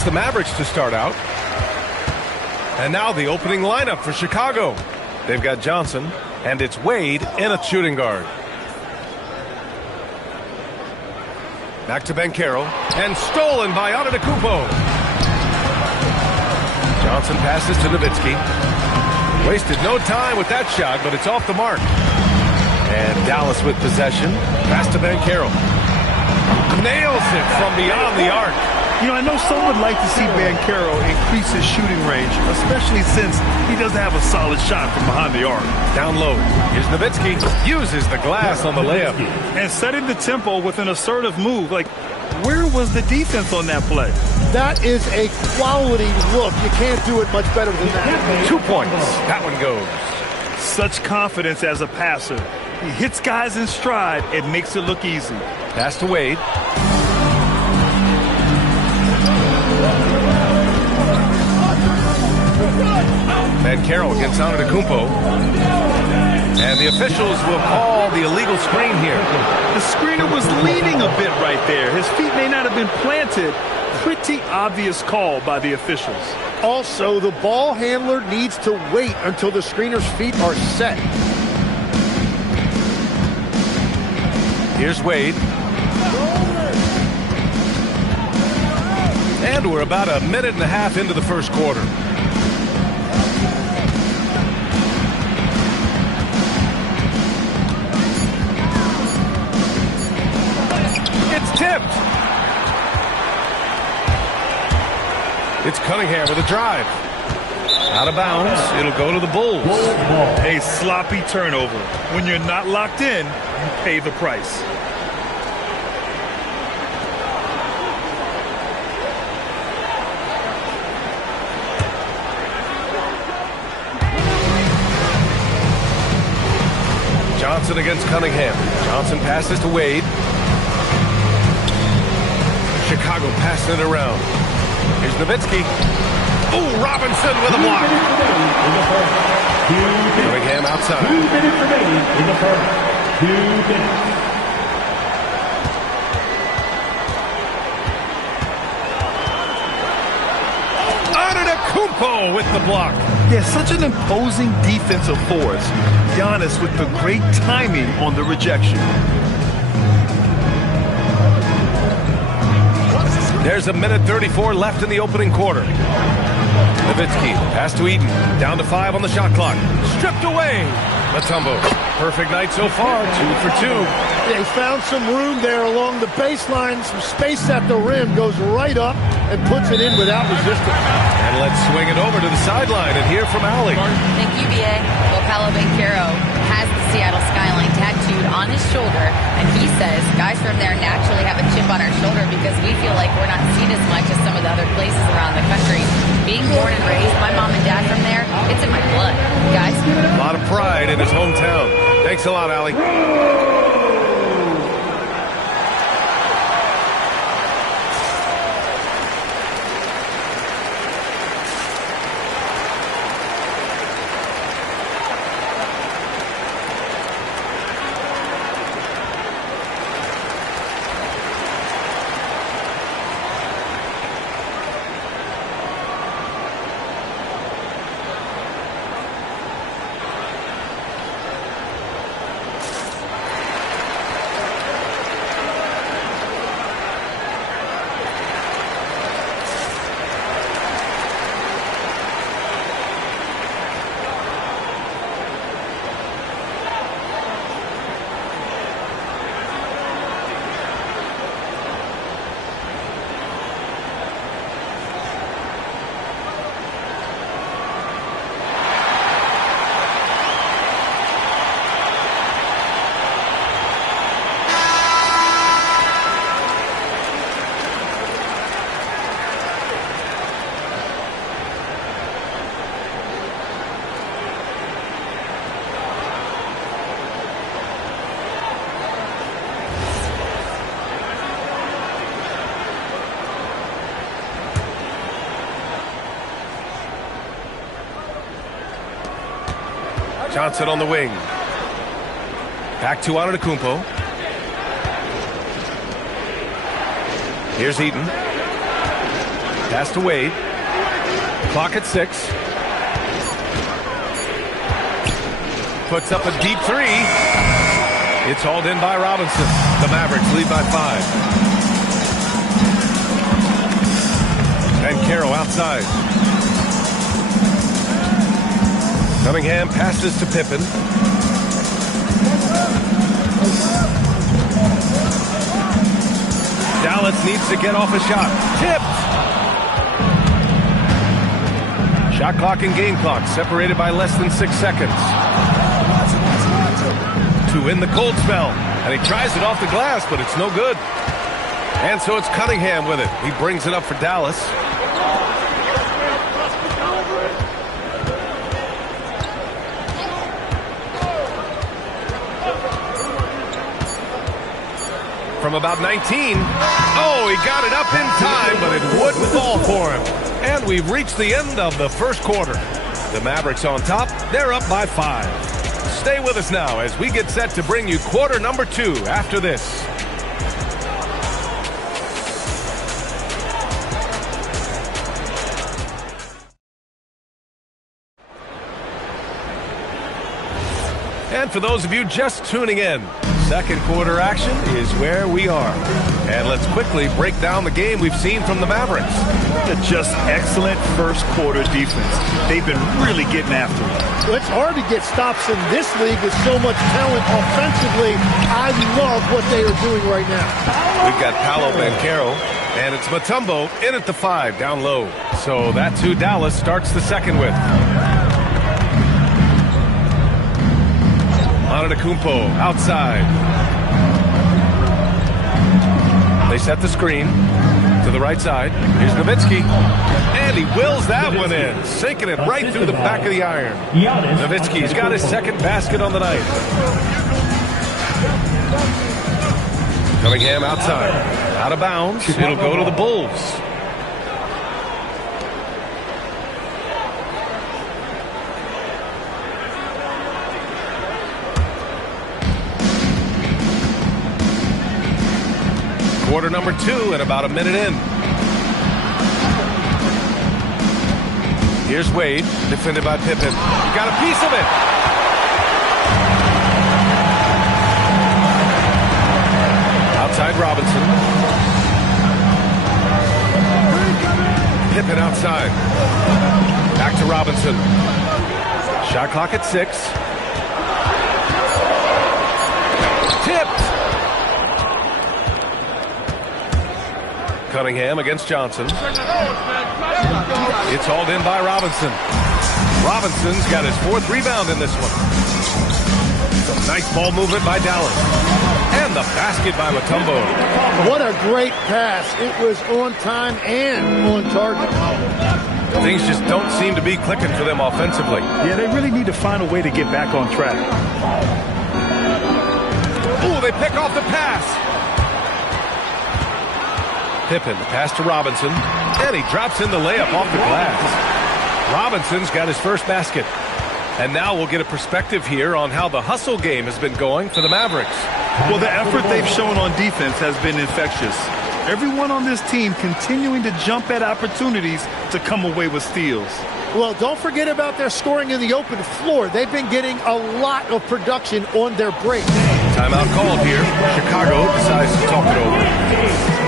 against the Mavericks to start out. And now the opening lineup for Chicago. They've got Johnson, and it's Wade in a shooting guard. Back to Banchero, and stolen by Antetokounmpo. Johnson passes to Nowitzki. Wasted no time with that shot, but it's off the mark. And Dallas with possession. Pass to Banchero. Nails it from beyond the arc. You know, I know some would like to see Banchero increase his shooting range, especially since he doesn't have a solid shot from behind the arc. Down low. Here's Nowitzki. Uses the glass on the layup. And setting the tempo with an assertive move. Like, where was the defense on that play? That is a quality look. You can't do it much better than that. 2 points. That one goes. Such confidence as a passer. He hits guys in stride and makes it look easy. Pass to Wade. Banchero against Antetokounmpo. And the officials will call the illegal screen here. The screener was leaning a bit right there. His feet may not have been planted. Pretty obvious call by the officials. Also, the ball handler needs to wait until the screener's feet are set. Here's Wade. And we're about a minute and a half into the first quarter. It's tipped. It's Cunningham with a drive. Out of bounds. It'll go to the Bulls. A sloppy turnover. When you're not locked in, you pay the price. Johnson against Cunningham. Johnson passes to Wade. Chicago passing it around. Here's Nowitzki. Oh, Robinson with a block. Cunningham outside. 2 minutes remaining in the first. 2 minutes. Antetokounmpo with the block. Yeah, such an imposing defensive force. Giannis with the great timing on the rejection. There's a minute 34 left in the opening quarter. Nowitzki, pass to Eaton. Down to 5 on the shot clock. Stripped away. Mutombo. Perfect night so far. 2 for 2. They found some room there along the baseline. Some space at the rim. Goes right up and puts it in without resistance. And let's swing it over to the sideline and hear from Allie. Thank you, B.A. Well, Paolo Banchero has the Seattle skyline tattooed on his shoulder, and he says guys from there naturally have a chip on our shoulder because we feel like we're not seen as much as some of the other places around the country. Being born and raised, my mom and dad from there, it's in my blood. Guys? A lot of pride in his hometown. Thanks a lot, Allie. Johnson on the wing. Back to Antetokounmpo. Here's Eaton. Pass to Wade. Clock at 6. Puts up a deep 3. It's hauled in by Robinson. The Mavericks lead by 5. And Carroll outside. Cunningham passes to Pippen. Dallas needs to get off a shot. Tipped. Shot clock and game clock separated by less than 6 seconds. To win the cold spell. And he tries it off the glass, but it's no good. And so it's Cunningham with it. He brings it up for Dallas. From about 19. Oh, he got it up in time, but it wouldn't fall for him. And we've reached the end of the first quarter. The Mavericks on top. They're up by 5. Stay with us now as we get set to bring you quarter number 2 after this. And for those of you just tuning in, second quarter action is where we are. And let's quickly break down the game we've seen from the Mavericks. Just excellent first quarter defense. They've been really getting after it. Well, it's hard to get stops in this league with so much talent offensively. I love what they are doing right now. We've got Paolo Banchero, and it's Mutombo in at the 5 down low. So that's who Dallas starts the second with. Antetokounmpo outside. They set the screen to the right side. Here's Nowitzki. And he wills that one in, sinking it right through the back of the iron. Nowitzki's got his second basket on the night. Cunningham outside. Out of bounds. It'll go to the Bulls. Quarter number 2 and about a minute in. Here's Wade, defended by Pippen. He got a piece of it. Outside Robinson. Pippen outside. Back to Robinson. Shot clock at 6. Tipped. Cunningham against Johnson. It's hauled in by Robinson. Robinson's got his 4th rebound in this one. Some nice ball movement by Dallas. And the basket by Mutombo. What a great pass. It was on time and on target. Things just don't seem to be clicking for them offensively. Yeah, they really need to find a way to get back on track. Ooh, they pick off the pass. Pippen, pass to Robinson, and he drops in the layup off the glass. Robinson's got his first basket. And now we'll get a perspective here on how the hustle game has been going for the Mavericks. Well, the effort they've shown on defense has been infectious. Everyone on this team continuing to jump at opportunities to come away with steals. Well, don't forget about their scoring in the open floor. They've been getting a lot of production on their break. Timeout called here. Chicago decides to talk it over.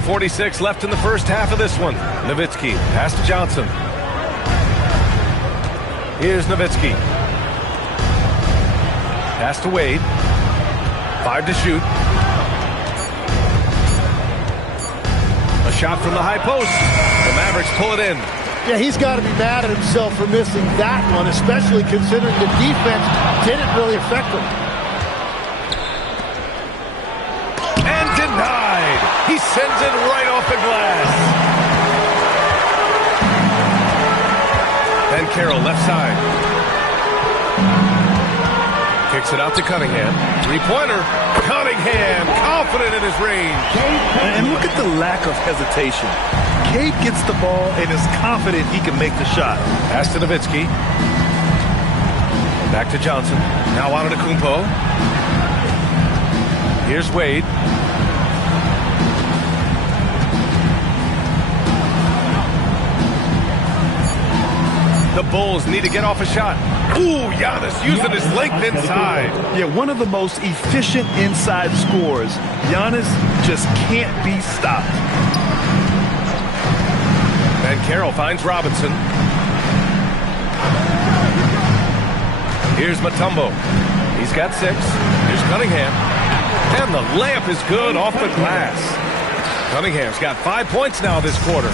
1:46 left in the first half of this one. Nowitzki, pass to Johnson. Here's Nowitzki. Pass to Wade. 5 to shoot. A shot from the high post. The Mavericks pull it in. Yeah, he's got to be mad at himself for missing that one, especially considering the defense didn't really affect him. And denied. He sends it right off the glass. Ben Carroll, left side. Kicks it out to Cunningham. Three-pointer. Cunningham, confident in his range. And look at the lack of hesitation. Cade gets the ball and is confident he can make the shot. Pass to Nowitzki. Back to Johnson. Now Antetokounmpo. Here's Wade. The Bulls need to get off a shot. Ooh, Giannis using his length inside. Yeah, one of the most efficient inside scorers. Giannis just can't be stopped. Ben Carroll finds Robinson. Here's Mutombo. He's got 6. Here's Cunningham. And the layup is good off the glass. Cunningham's got 5 points now this quarter.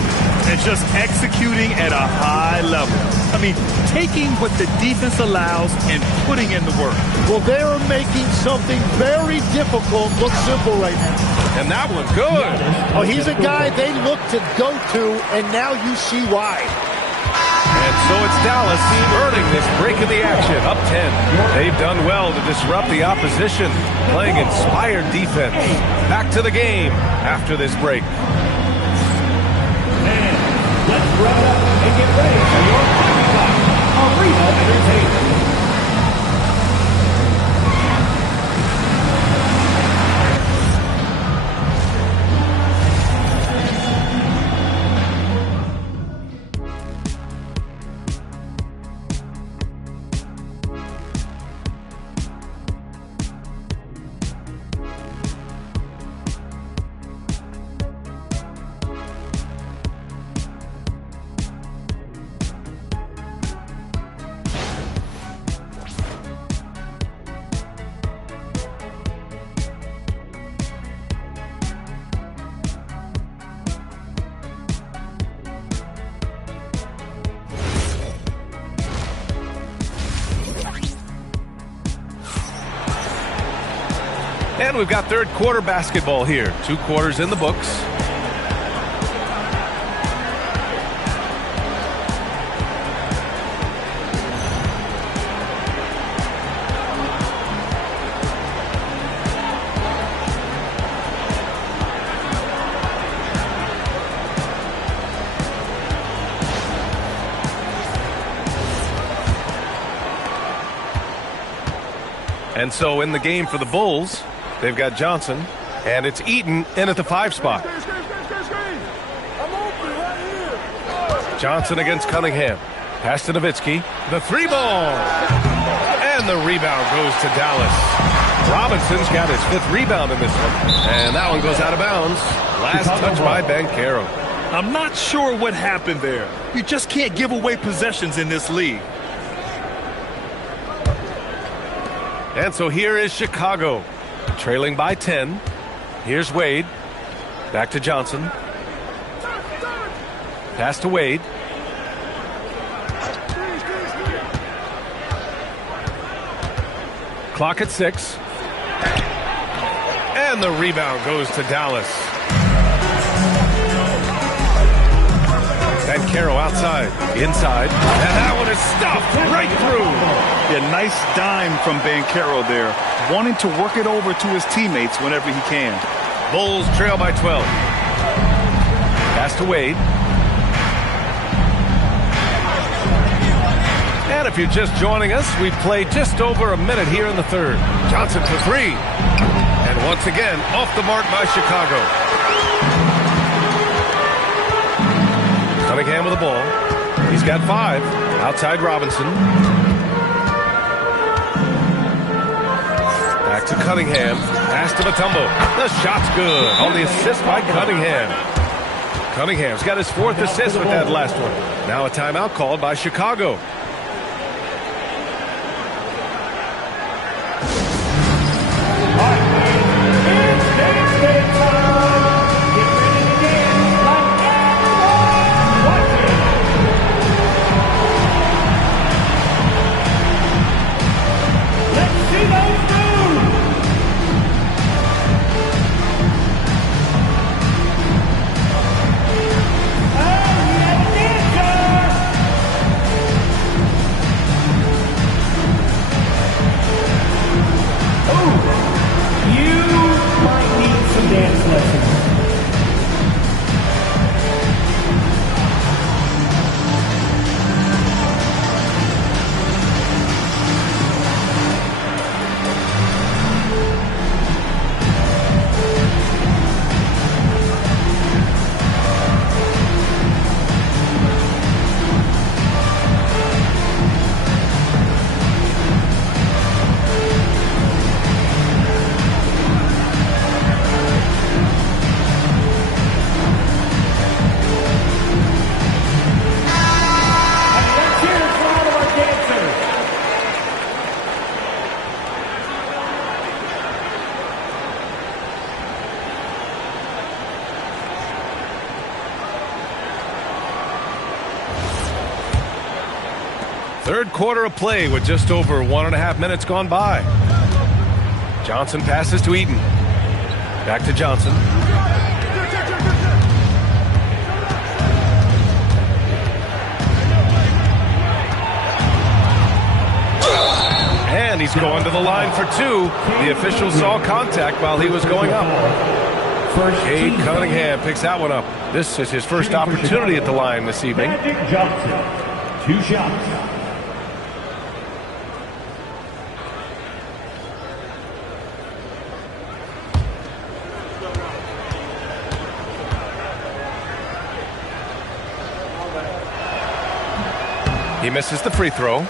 And just executing at a high level. I mean, taking what the defense allows and putting in the work. Well, they are making something very difficult look simple right now. And that one's good. Oh, he's a guy they look to go to, and now you see why. And so it's Dallas earning this break in the action, up 10. They've done well to disrupt the opposition, playing inspired defense. Back to the game after this break. And let's wrap up and get ready for your Hockey Talk Arena Entertainment. And we've got third quarter basketball here. 2 quarters in the books. And so in the game for the Bulls, they've got Johnson, and it's Eaton in at the 5 spot. Johnson against Cunningham. Pass to Nowitzki. The 3 ball. And the rebound goes to Dallas. Robinson's got his 5th rebound in this one. And that one goes out of bounds. Last touch by Ben Carroll. I'm not sure what happened there. You just can't give away possessions in this league. And so here is Chicago, trailing by 10. Here's Wade. Back to Johnson. Pass to Wade. Clock at 6. And the rebound goes to Dallas. Ben Carroll outside, inside, and that one is stuffed right through. Yeah, nice dime from Ben Carroll there, wanting to work it over to his teammates whenever he can. Bulls trail by 12. Pass to Wade. And if you're just joining us, we've played just over a minute here in the third. Johnson for 3. And once again, off the mark by Chicago. Cunningham with the ball. He's got 5. Outside Robinson. Back Back to Cunningham. Pass to Mutombo. The shot's good on the assist by Cunningham. Cunningham's got his 4th assist with that last one. Now a timeout called by Chicago. Third quarter of play with just over 1.5 minutes gone by. Johnson passes to Eaton. Back to Johnson. And he's going to the line for 2. The official saw contact while he was going up. Cade Cunningham picks that one up. This is his first opportunity at the line this evening. Magic Johnson, 2 shots. He misses the free throw.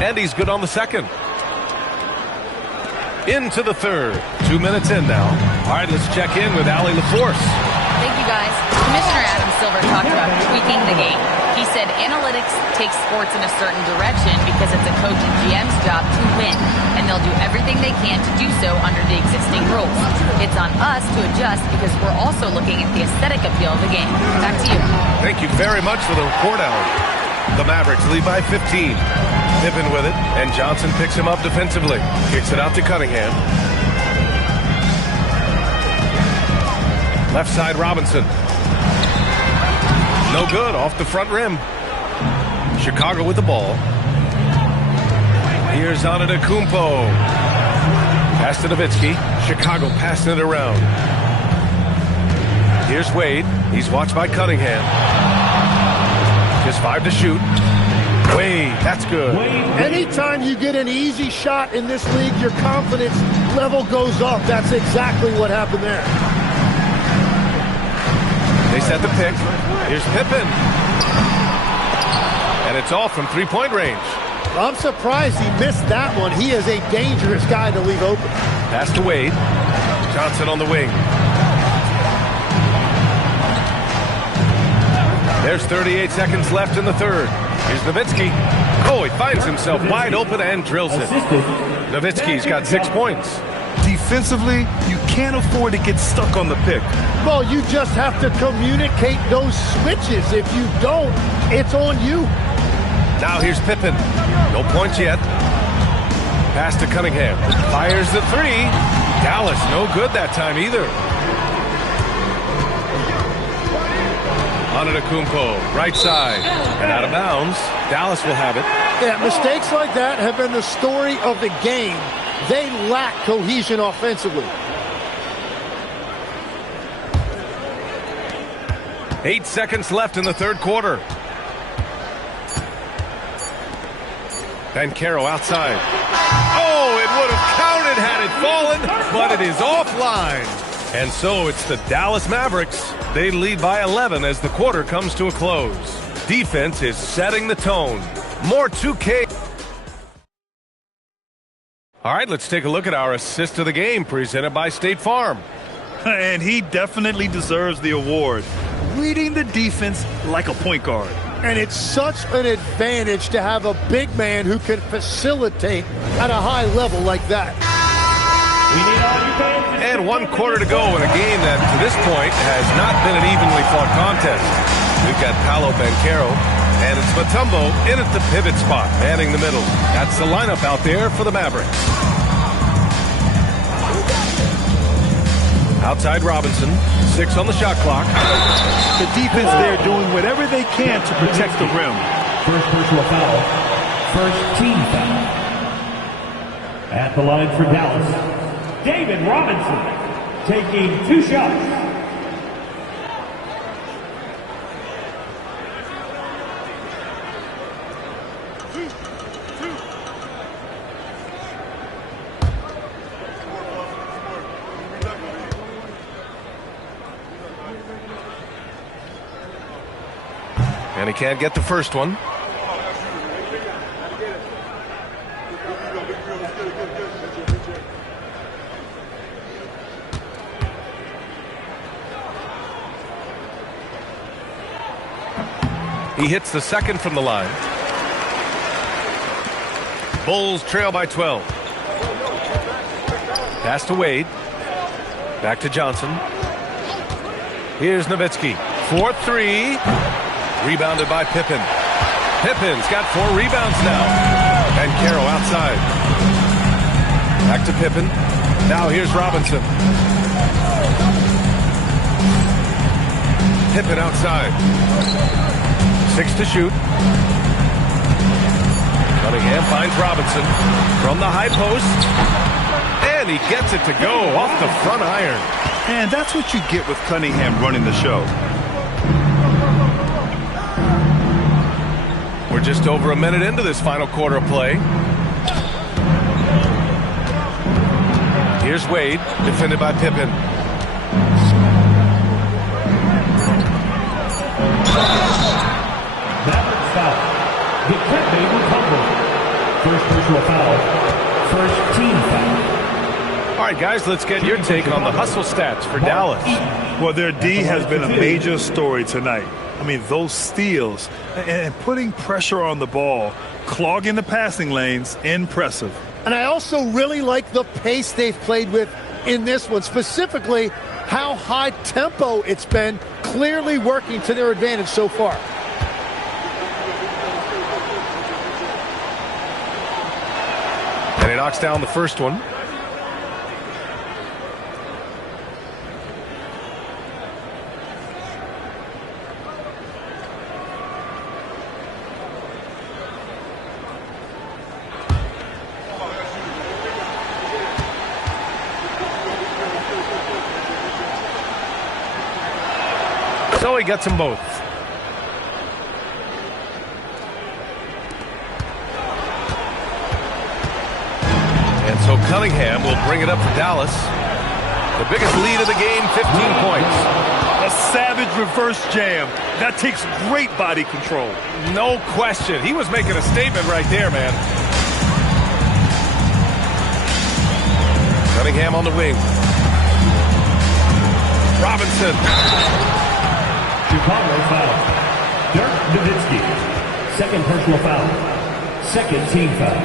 And he's good on the second. Into the third. 2 minutes in now. All right, let's check in with Allie LaForce. Thank you, guys. Commissioner Adam Silver talked about tweaking the game. He said analytics takes sports in a certain direction because it's a coach and GM's job to win, and they'll do everything they can to do so under the existing rules. It's on us to adjust because we're also looking at the aesthetic appeal of the game. Back to you. Thank you very much for the report, Allie. The Mavericks lead by 15. Pippen with it, and Johnson picks him up defensively. Kicks it out to Cunningham. Left side, Robinson. No good, off the front rim. Chicago with the ball. Here's Antetokounmpo. Pass to Nowitzki. Chicago passing it around. Here's Wade. He's watched by Cunningham. Just 5 to shoot. Wade, that's good. Anytime you get an easy shot in this league, your confidence level goes up. That's exactly what happened there. They set the pick. Here's Pippen. And it's off from 3-point range. I'm surprised he missed that one. He is a dangerous guy to leave open. Pass to Wade. Johnson on the wing. There's 38 seconds left in the third. Here's Nowitzki. Oh, he finds himself wide open and drills it. Nowitzki's got 6 points. Defensively, you can't afford to get stuck on the pick. Well, you just have to communicate those switches. If you don't, it's on you. Now here's Pippen. No points yet. Pass to Cunningham. Fires the 3. Dallas, no good that time either. Antetokounmpo, right side, and out of bounds. Dallas will have it. Yeah, mistakes like that have been the story of the game. They lack cohesion offensively. 8 seconds left in the third quarter. Banchero outside. Oh, it would have counted had it fallen, but it is offline. And so it's the Dallas Mavericks. They lead by 11 as the quarter comes to a close. Defense is setting the tone. More 2K. All right, let's take a look at our assist of the game presented by State Farm. And he definitely deserves the award. Reading the defense like a point guard. And it's such an advantage to have a big man who can facilitate at a high level like that. And 1 quarter to go in a game that, to this point, has not been an evenly fought contest. We've got Paolo Banchero, and it's Mutombo in at the pivot spot, manning the middle. That's the lineup out there for the Mavericks. Outside Robinson, 6 on the shot clock. The defense there doing whatever they can to protect the rim. First personal foul. First team foul. At the line for Dallas, David Robinson taking 2 shots. And he can't get the first one. He hits the second from the line. Bulls trail by 12. Pass to Wade. Back to Johnson. Here's Nowitzki. 4-3. Rebounded by Pippen. Pippen's got 4 rebounds now. And Banchero outside. Back to Pippen. Now here's Robinson. Pippen outside. 6 to shoot. Cunningham finds Robinson from the high post. And he gets it to go off the front iron. And that's what you get with Cunningham running the show. We're just over a minute into this final quarter of play. Here's Wade, defended by Pippen. Mavericks foul. Dikembe Mutombo. First personal foul. First team foul. All right, guys, let's get your take on the hustle stats for Dallas. Well, their D has been a major story tonight. I mean, those steals and putting pressure on the ball, clogging the passing lanes, impressive. And I also really like the pace they've played with in this one, specifically how high tempo it's been, clearly working to their advantage so far. And he knocks down the first one. So he gets them both. And so Cunningham will bring it up for Dallas. The biggest lead of the game, 15 points. A savage reverse jam. That takes great body control. No question. He was making a statement right there, man. Cunningham on the wing. Robinson. Chicago foul. Dirk Nowitzki. Second personal foul. Second team foul.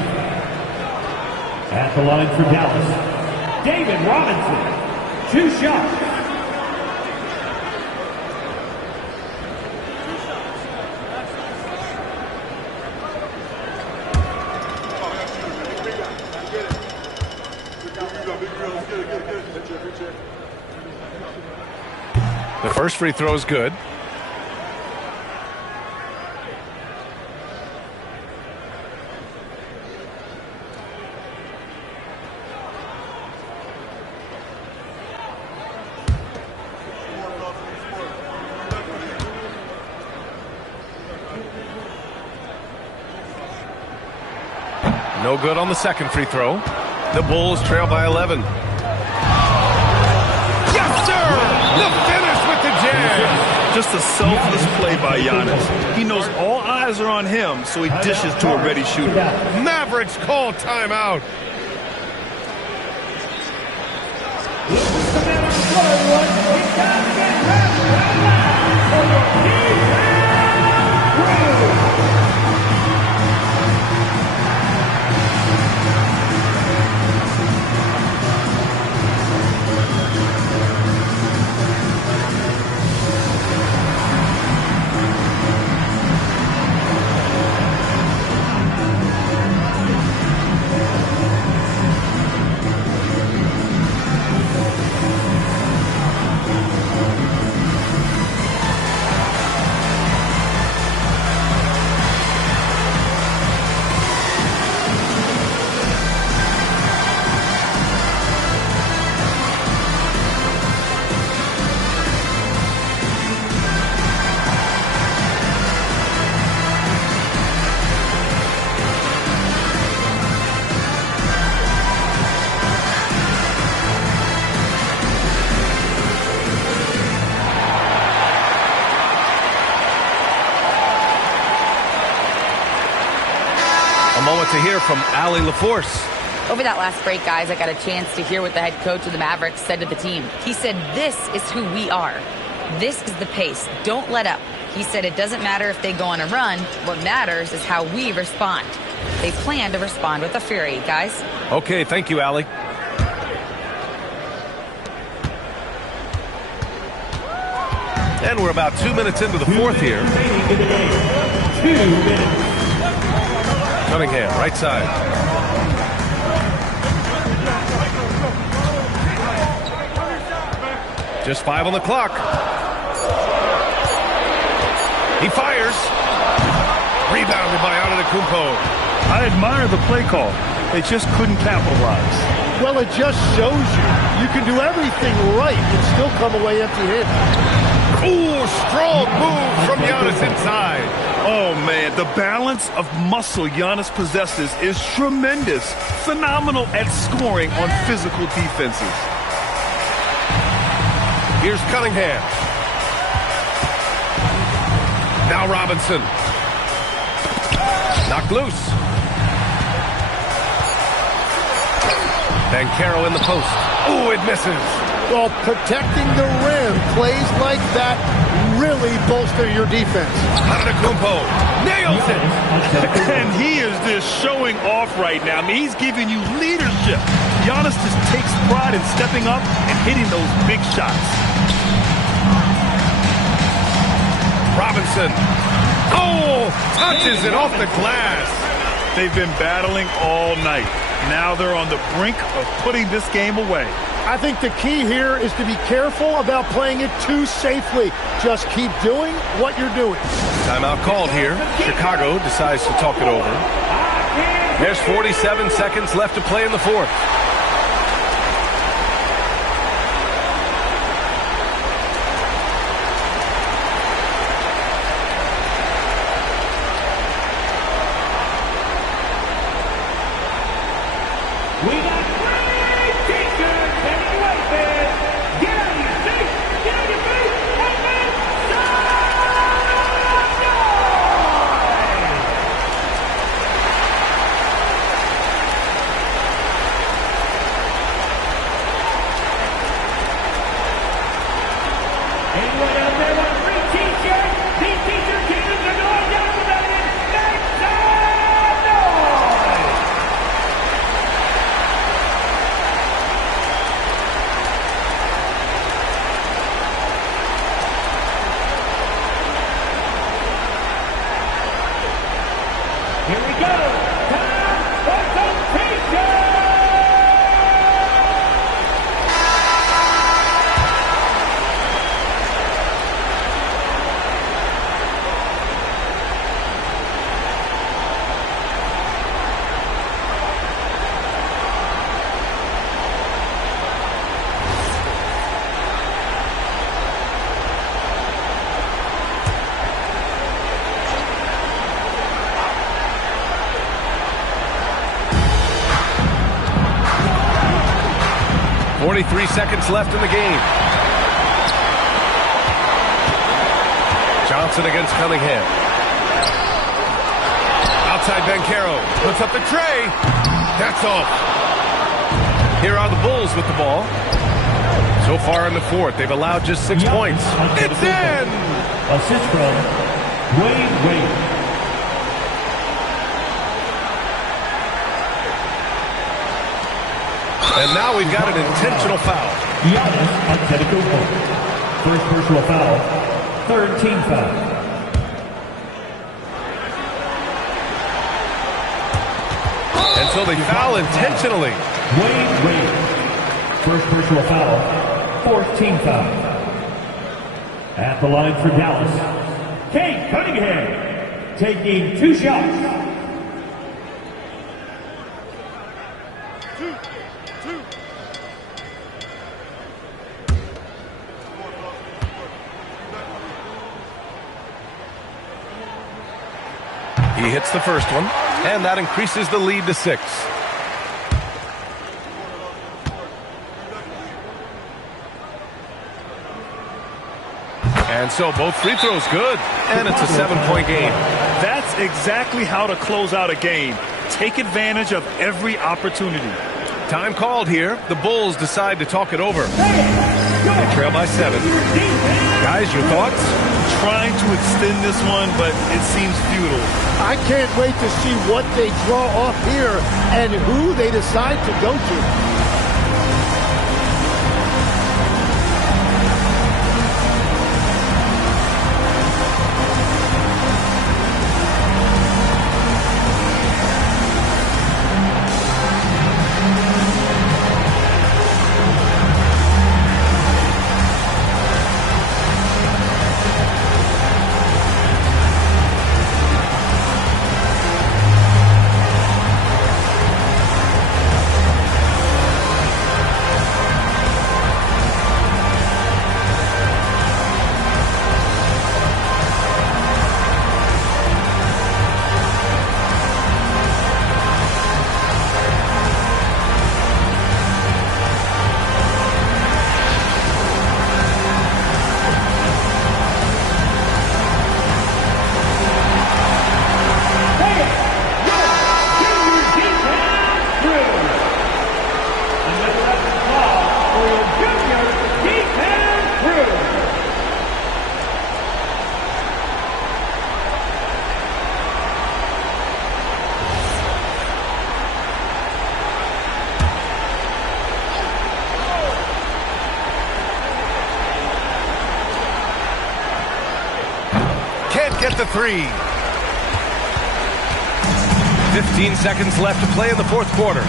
At the line for Dallas, David Robinson. 2 shots. The first free throw is good. No good on the second free throw. The Bulls trail by 11. Yes, sir! The finish with the jam! Just a selfless play by Giannis. He knows all eyes are on him, so he dishes to a ready shooter. Mavericks call timeout. A moment to hear from Allie LaForce. Over that last break, guys, I got a chance to hear what the head coach of the Mavericks said to the team. He said, "This is who we are. This is the pace. Don't let up." He said it doesn't matter if they go on a run. What matters is how we respond. They plan to respond with a fury, guys. Okay, thank you, Allie. And we're about 2 minutes into the fourth here. 2 minutes. Cunningham, right side. Just 5 on the clock. He fires. Rebounded by Antetokounmpo. I admire the play call. They just couldn't capitalize. Well, it just shows you can do everything right and still come away empty-handed. Ooh, strong move from Giannis inside. Oh, man, the balance of muscle Giannis possesses is tremendous. Phenomenal at scoring on physical defenses. Here's Cunningham. Now Robinson. Knocked loose. Banchero in the post. Ooh, it misses. Well, protecting the rim, plays like that really bolster your defense. Antetokounmpo nails it. And he is just showing off right now. I mean, he's giving you leadership. Giannis just takes pride in stepping up and hitting those big shots. Robinson. Oh, touches it off the glass. They've been battling all night. Now they're on the brink of putting this game away. I think the key here is to be careful about playing it too safely. Just keep doing what you're doing. Timeout called here. Chicago decides to talk it over. There's 47 seconds left to play in the fourth. 3 seconds left in the game. Johnson against Cunningham. Outside Banchero. Puts up the tray. That's off. Here are the Bulls with the ball. So far in the fourth, they've allowed just 6 points. It's in! Assist from Wade. And now we've got an intentional foul. Giannis Antetokounmpo. First personal foul. Third team foul. And so they foul intentionally. Wade. First personal foul. Fourth team foul. At the line for Dallas, Cade Cunningham taking 2 shots. He hits the first one, and that increases the lead to 6. And so both free throws good, and it's a 7-point game. That's exactly how to close out a game. Take advantage of every opportunity. Time called here. The Bulls decide to talk it over. They trail by 7. Guys, your thoughts? Trying to extend this one, but it seems futile. I can't wait to see what they draw up here and who they decide to go to. Get the 3. 15 seconds left to play in the fourth quarter.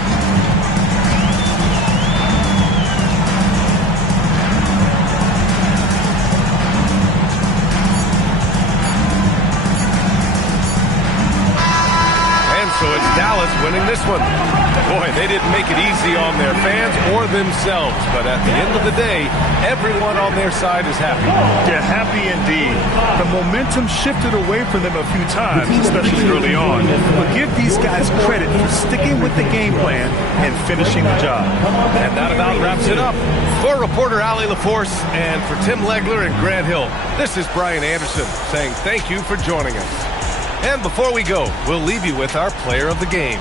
And so it's Dallas winning this one. Boy, they didn't make it easy on their fans or themselves, but at the end of the day, everyone on their side is happy. They're happy indeed. The momentum shifted away from them a few times, especially early on. But give these guys credit for sticking with the game plan and finishing the job. And that about wraps it up. For reporter Allie LaForce and for Tim Legler and Grant Hill, this is Brian Anderson saying thank you for joining us. And before we go, we'll leave you with our player of the game.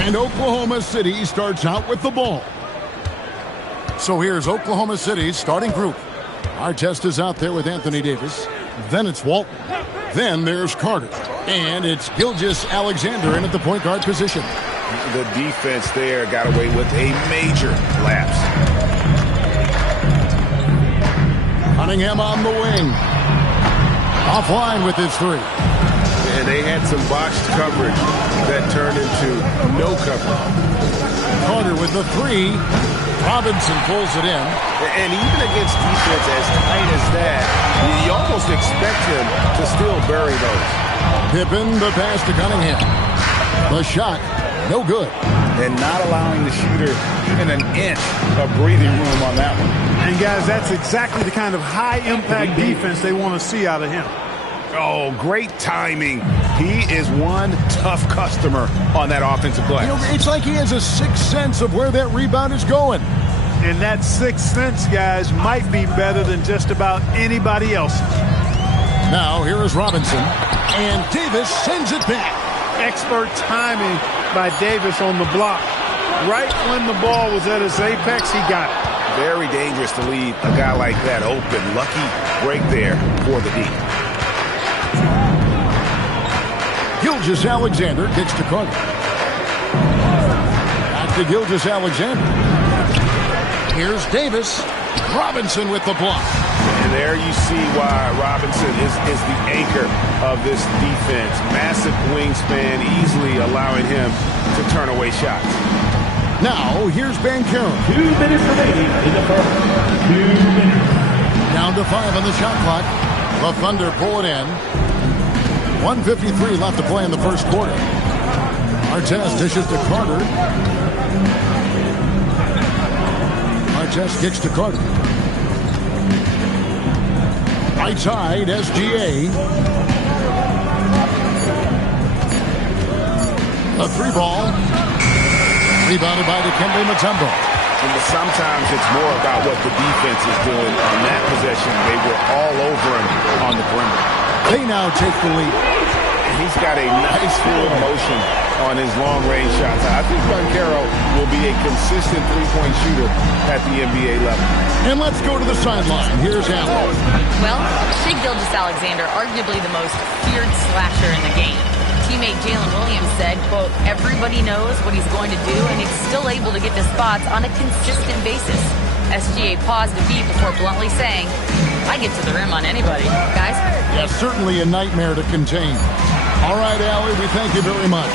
And Oklahoma City starts out with the ball. So here's Oklahoma City's starting group. Artest is out there with Anthony Davis. Then it's Walton. Then there's Carter. And it's Gilgeous-Alexander in at the point guard position. The defense there got away with a major lapse. Cunningham on the wing. Offline with his three. And they had some botched coverage that turned into no coverage. Carter with the three. Robinson pulls it in. And even against defense as tight as that, you almost expect him to still bury those. Pippen, the pass to Cunningham. The shot, no good. And not allowing the shooter even an inch of breathing room on that one. And guys, that's exactly the kind of high-impact defense they want to see out of him. Oh, great timing. He is one tough customer on that offensive glass. You know, it's like he has a sixth sense of where that rebound is going. And that sixth sense, guys, might be better than just about anybody else. Now, here is Robinson. And Davis sends it back. Expert timing by Davis on the block. Right when the ball was at its apex, he got it. Very dangerous to leave a guy like that open. Lucky break there for the D. Gilgeous-Alexander kicks to Carter. Back to Gilgeous-Alexander. Here's Davis. Robinson with the block. And there you see why Robinson is the anchor of this defense. Massive wingspan, easily allowing him to turn away shots. Now, here's Banchero. 2 minutes remaining in the first. 2 minutes. Down to 5 on the shot clock. The Thunder pull it in. 1:53 left to play in the first quarter. Artest dishes to Carter. Artest kicks to Carter. Right side, SGA. A three ball. Rebounded by Dikembe Mutombo. And sometimes it's more about what the defense is doing on that possession. They were all over him on the perimeter. They now take the lead. He's got a nice fluid motion on his long-range shots. I think Banchero will be a consistent three-point shooter at the NBA level. And let's go to the sideline. Here's Allen. Well, Shai Gilgeous-Alexander, arguably the most feared slasher in the game. Teammate Jalen Williams said, quote, everybody knows what he's going to do, and he's still able to get to spots on a consistent basis. SGA paused a beat before bluntly saying, I get to the rim on anybody. Guys? Yeah, certainly a nightmare to contain. All right, Allie, we thank you very much.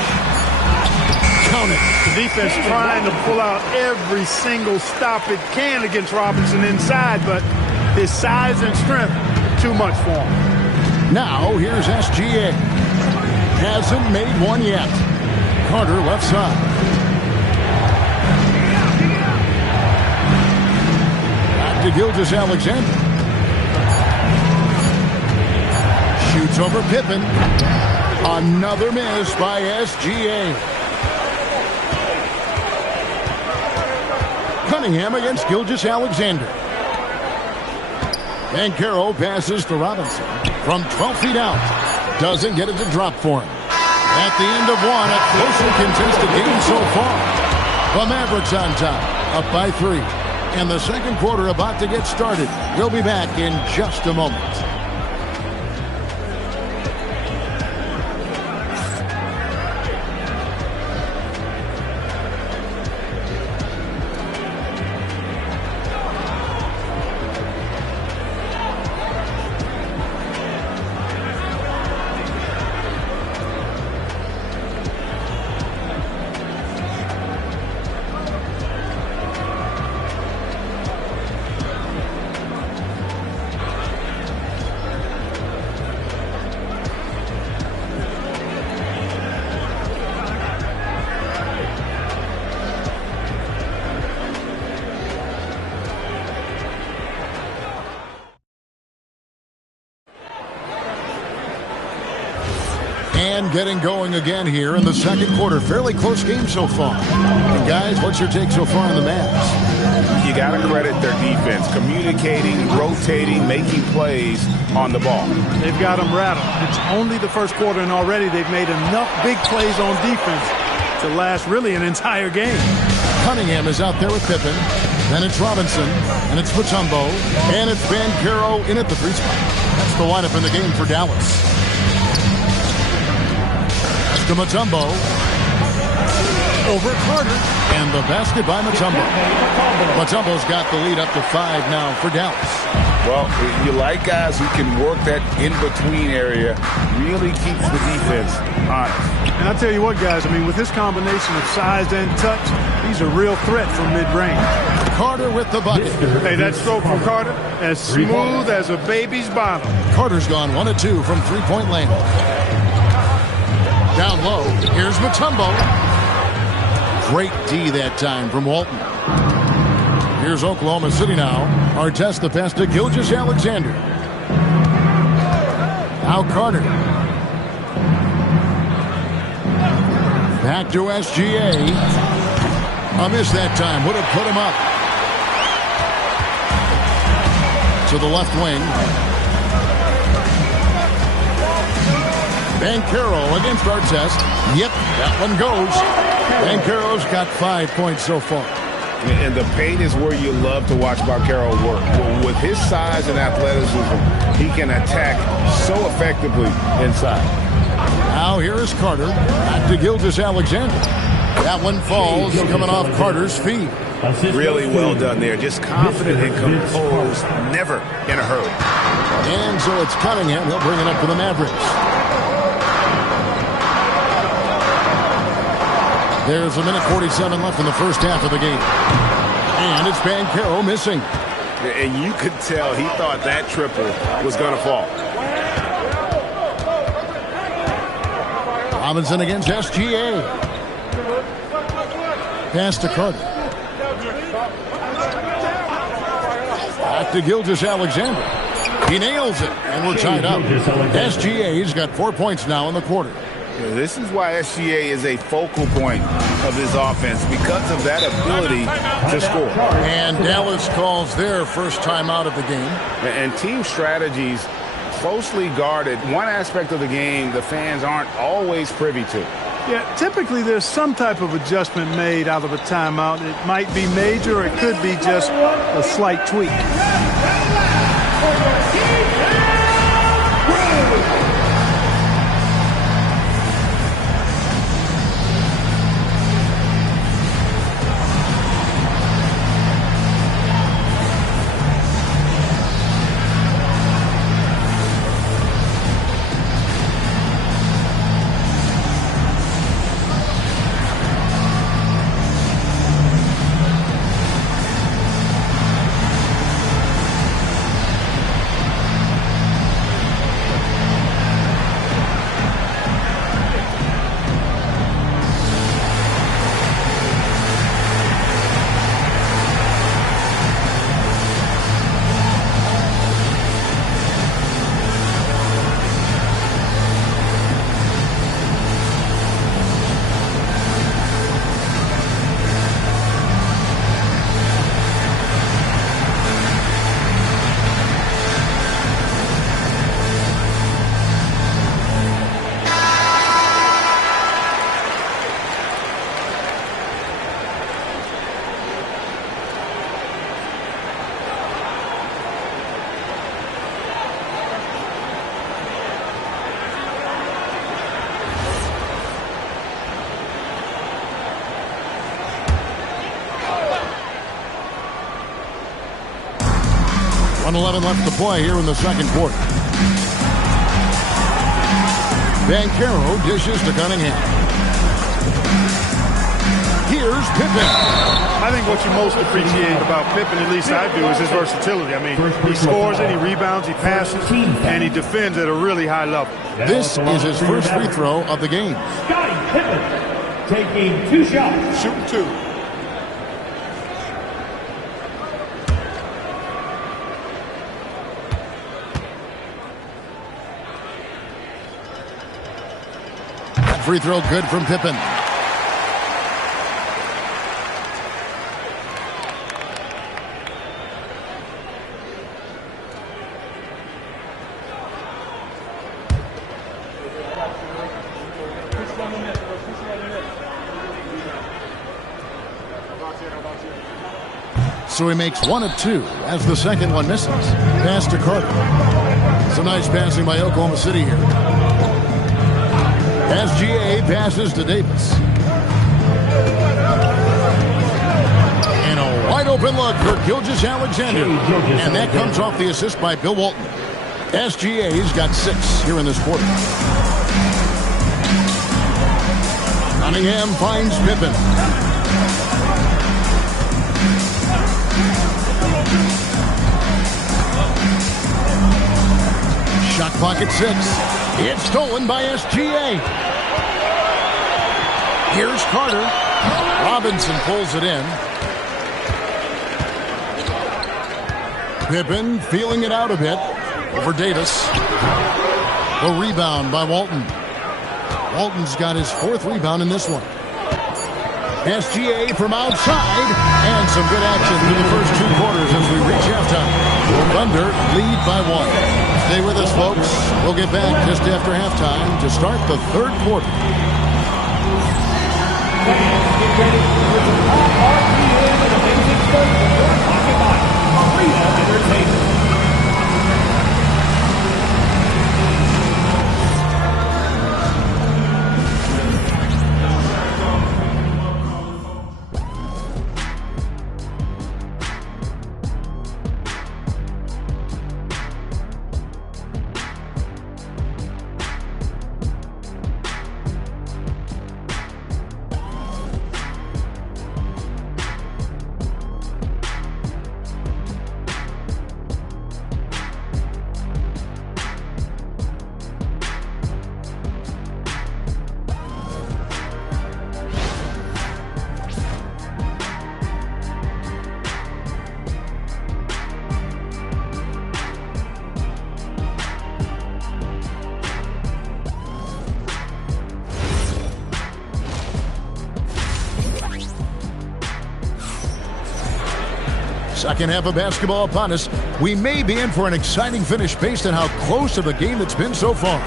Count it. The defense trying to pull out every single stop it can against Robinson inside, but his size and strength, too much for him. Now, here's SGA. Hasn't made one yet. Carter left side. Back to Gilgeous-Alexander. Shoots over Pippen. Another miss by SGA. Cunningham against Gilgeous-Alexander. Banchero passes to Robinson from 12 feet out. Doesn't get it to drop for him. At the end of one, a closely contested game so far. The Mavericks on top, up by 3. And the second quarter about to get started. We'll be back in just a moment. And getting going again here in the second quarter. Fairly close game so far. And guys, what's your take so far on the Mavs? You got to credit their defense, communicating, rotating, making plays on the ball. They've got them rattled. It's only the first quarter, and already they've made enough big plays on defense to last really an entire game. Cunningham is out there with Pippen. Then it's Robinson, and it's Mutombo, and it's Banchero in at the 3 spot. That's the lineup in the game for Dallas. To Mutombo, over Carter, and the basket by Mutombo. Mutombo's got the lead up to 5 now for Dallas. Well, you like guys who can work that in-between area, really keeps the defense honest. And I'll tell you what, guys, I mean, with this combination of size and touch, he's a real threat from mid-range. Carter with the bucket. Hey, that stroke from Carter, as smooth as a baby's bottom. Carter's gone 1 of 2 from three-point land. Down low, here's Mutombo. Great D that time from Walton. Here's Oklahoma City now. Artest the pass to Gilgeous-Alexander. Now Carter. Back to SGA. A miss that time. Would have put him up. To the left wing. Banchero against Artest. Yep, that one goes. Banchero's got 5 points so far. And the paint is where you love to watch Banchero work. Well, with his size and athleticism, he can attack so effectively inside. Now here is Carter. Back to Gilgeous-Alexander. That one falls coming off Carter's feet. Really well done there. Just confident and composed. Never in a hurry. And so it's Cunningham. He'll bring it up for the Mavericks. There's 1:47 left in the first half of the game. And it's Banchero missing. And you could tell he thought that triple was going to fall. Robinson against SGA. Pass to Carter. Back to Gilgeous-Alexander. He nails it, and we're tied up. SGA's got 4 points now in the quarter. This is why SGA is a focal point of this offense, because of that ability to score. And Dallas calls their first time out of the game. And team strategies closely guarded. One aspect of the game the fans aren't always privy to. Yeah, typically there's some type of adjustment made out of a timeout. It might be major, or it could be just a slight tweak. .11 left to play here in the second quarter. Banchero dishes to Cunningham. Here's Pippen. I think what you most appreciate about Pippen, at least I do, is his versatility. I mean, he scores it, he rebounds, he passes, and he defends at a really high level. This is his first free throw of the game. Scottie Pippen taking 2 shots. Shooting 2. free throw good from Pippen. So he makes 1 of 2 as the second one misses. Pass to Carter. Some nice passing by Oklahoma City here. SGA passes to Davis. And a wide open look for Gilgeous-Alexander. And that comes off the assist by Bill Walton. SGA's got 6 here in this quarter. Cunningham finds Pippen. Shot clock at 6. It's stolen by SGA. Here's Carter. Robinson pulls it in. Pippen feeling it out a bit over Davis. A rebound by Walton. Walton's got his 4th rebound in this one. SGA from outside, and some good action through the first 2 quarters as we reach halftime. Thunder lead by 1. Stay with us, folks. We'll get back just after halftime to start the 3rd quarter. Get ready for the top RPM and amazing sports report talking about Arena Entertainment. Second half of basketball upon us. We may be in for an exciting finish based on how close to the game it's been so far.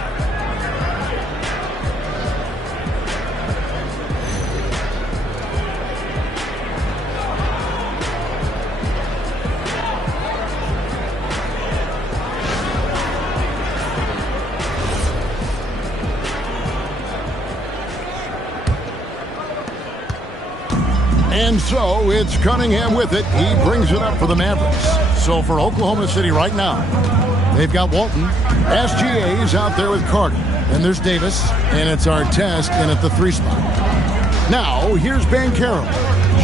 And so it's Cunningham with it. He brings it up for the Mavericks. So for Oklahoma City right now, they've got Walton. SGA's out there with Carter. And there's Davis. And it's Artest in at the 3 spot. Now, here's Banchero.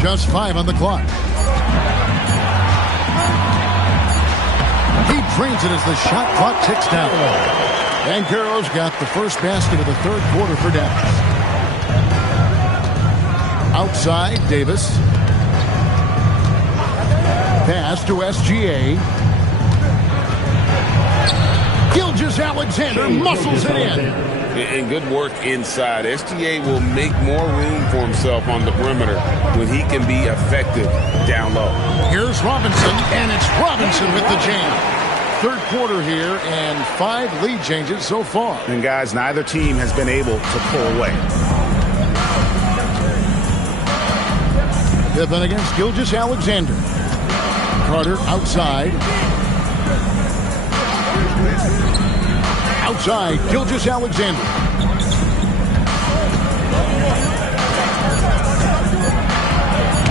Just 5 on the clock. He drains it as the shot clock ticks down. Banchero's got the first basket of the 3rd quarter for Dallas. Outside, Davis. Pass to SGA. Gilgeous-Alexander muscles it in. And good work inside. SGA will make more room for himself on the perimeter when he can be effective down low. Here's Robinson, and it's Robinson with the jam. 3rd quarter here, and 5 lead changes so far. And guys, neither team has been able to pull away. Pippen against Gilgeous-Alexander. Carter outside. Outside, Gilgeous-Alexander.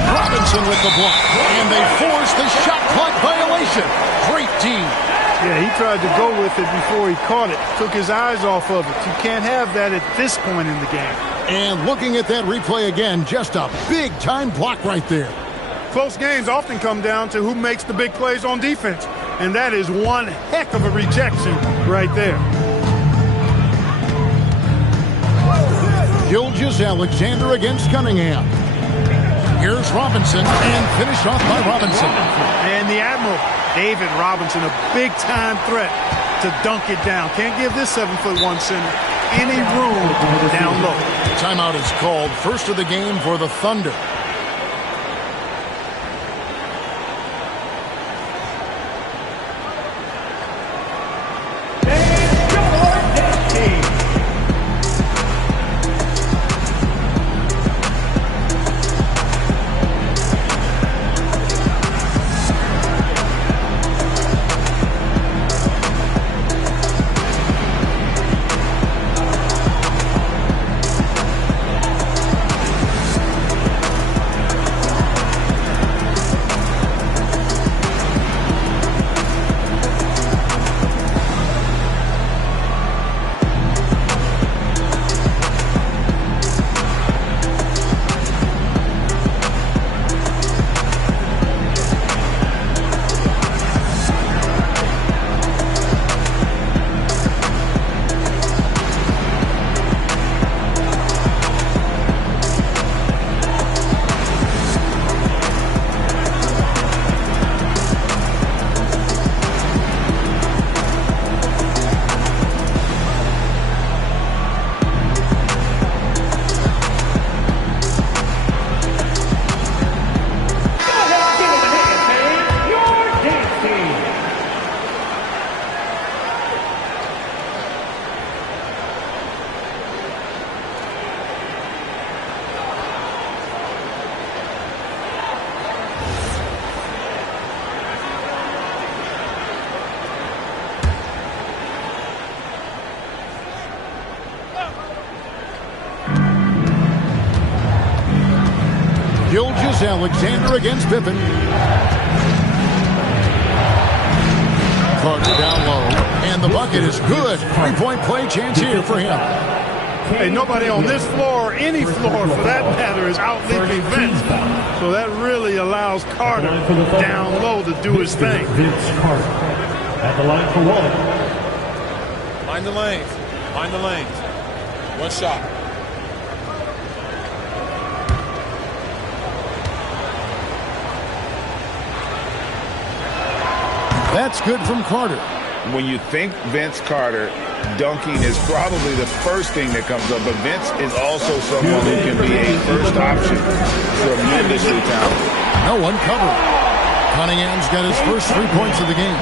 Robinson with the block. And they force the shot clock violation. Great team. Yeah, he tried to go with it before he caught it. Took his eyes off of it. You can't have that at this point in the game. And looking at that replay again, just a big-time block right there. Close games often come down to who makes the big plays on defense. And that is one heck of a rejection right there. Gilgeous-Alexander against Cunningham. Here's Robinson, and finished off by Robinson. And the Admiral, David Robinson, a big-time threat to dunk it down. Can't give this 7'1" center any room down low. Timeout is called. First of the game for the Thunder. Gilgeous-Alexander against Pippen. Carter down low, and the bucket is good. Three-point play chance here for him. Hey, nobody on this floor, or any floor for that matter, is outleaping Vince. So that really allows Carter down low to do his thing. Vince Carter at the line for one. Find the lanes. Find the lanes. One shot. That's good from Carter. When you think Vince Carter, dunking is probably the first thing that comes up, but Vince is also someone who can be a first option. Tremendously talented. No one covered. Cunningham's got his first 3 points of the game.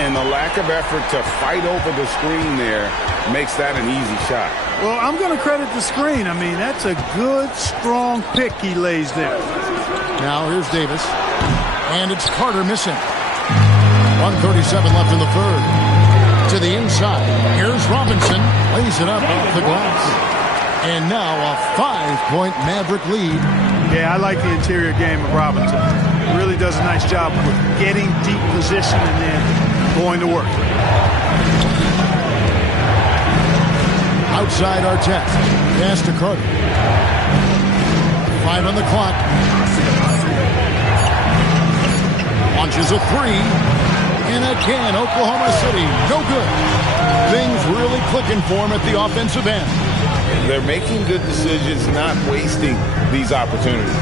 And the lack of effort to fight over the screen there makes that an easy shot. Well, I'm going to credit the screen. I mean, that's a good, strong pick he lays there. Now here's Davis. And it's Carter missing. 1:37 left in the third. To the inside. Here's Robinson. Lays it up off the glass. And now a 5-point Maverick lead. Yeah, I like the interior game of Robinson. He really does a nice job with getting deep position and then going to work. Outside Artest. Pass to Carter. 5 on the clock. Launches a three. And again, Oklahoma City, no good. Things really clicking for him at the offensive end. They're making good decisions, not wasting these opportunities.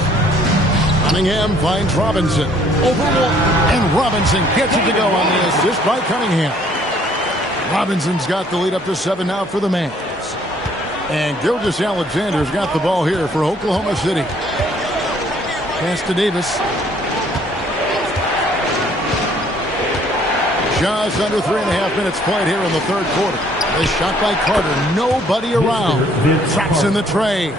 Cunningham finds Robinson. Over one. And Robinson gets it to go on the assist by Cunningham. Robinson's got the lead up to 7 now for the Mavs. And Gilgeous-Alexander's got the ball here for Oklahoma City. Pass to Davis. Just under 3.5 minutes played here in the third quarter. The shot by Carter. Nobody around. Traps in the tray.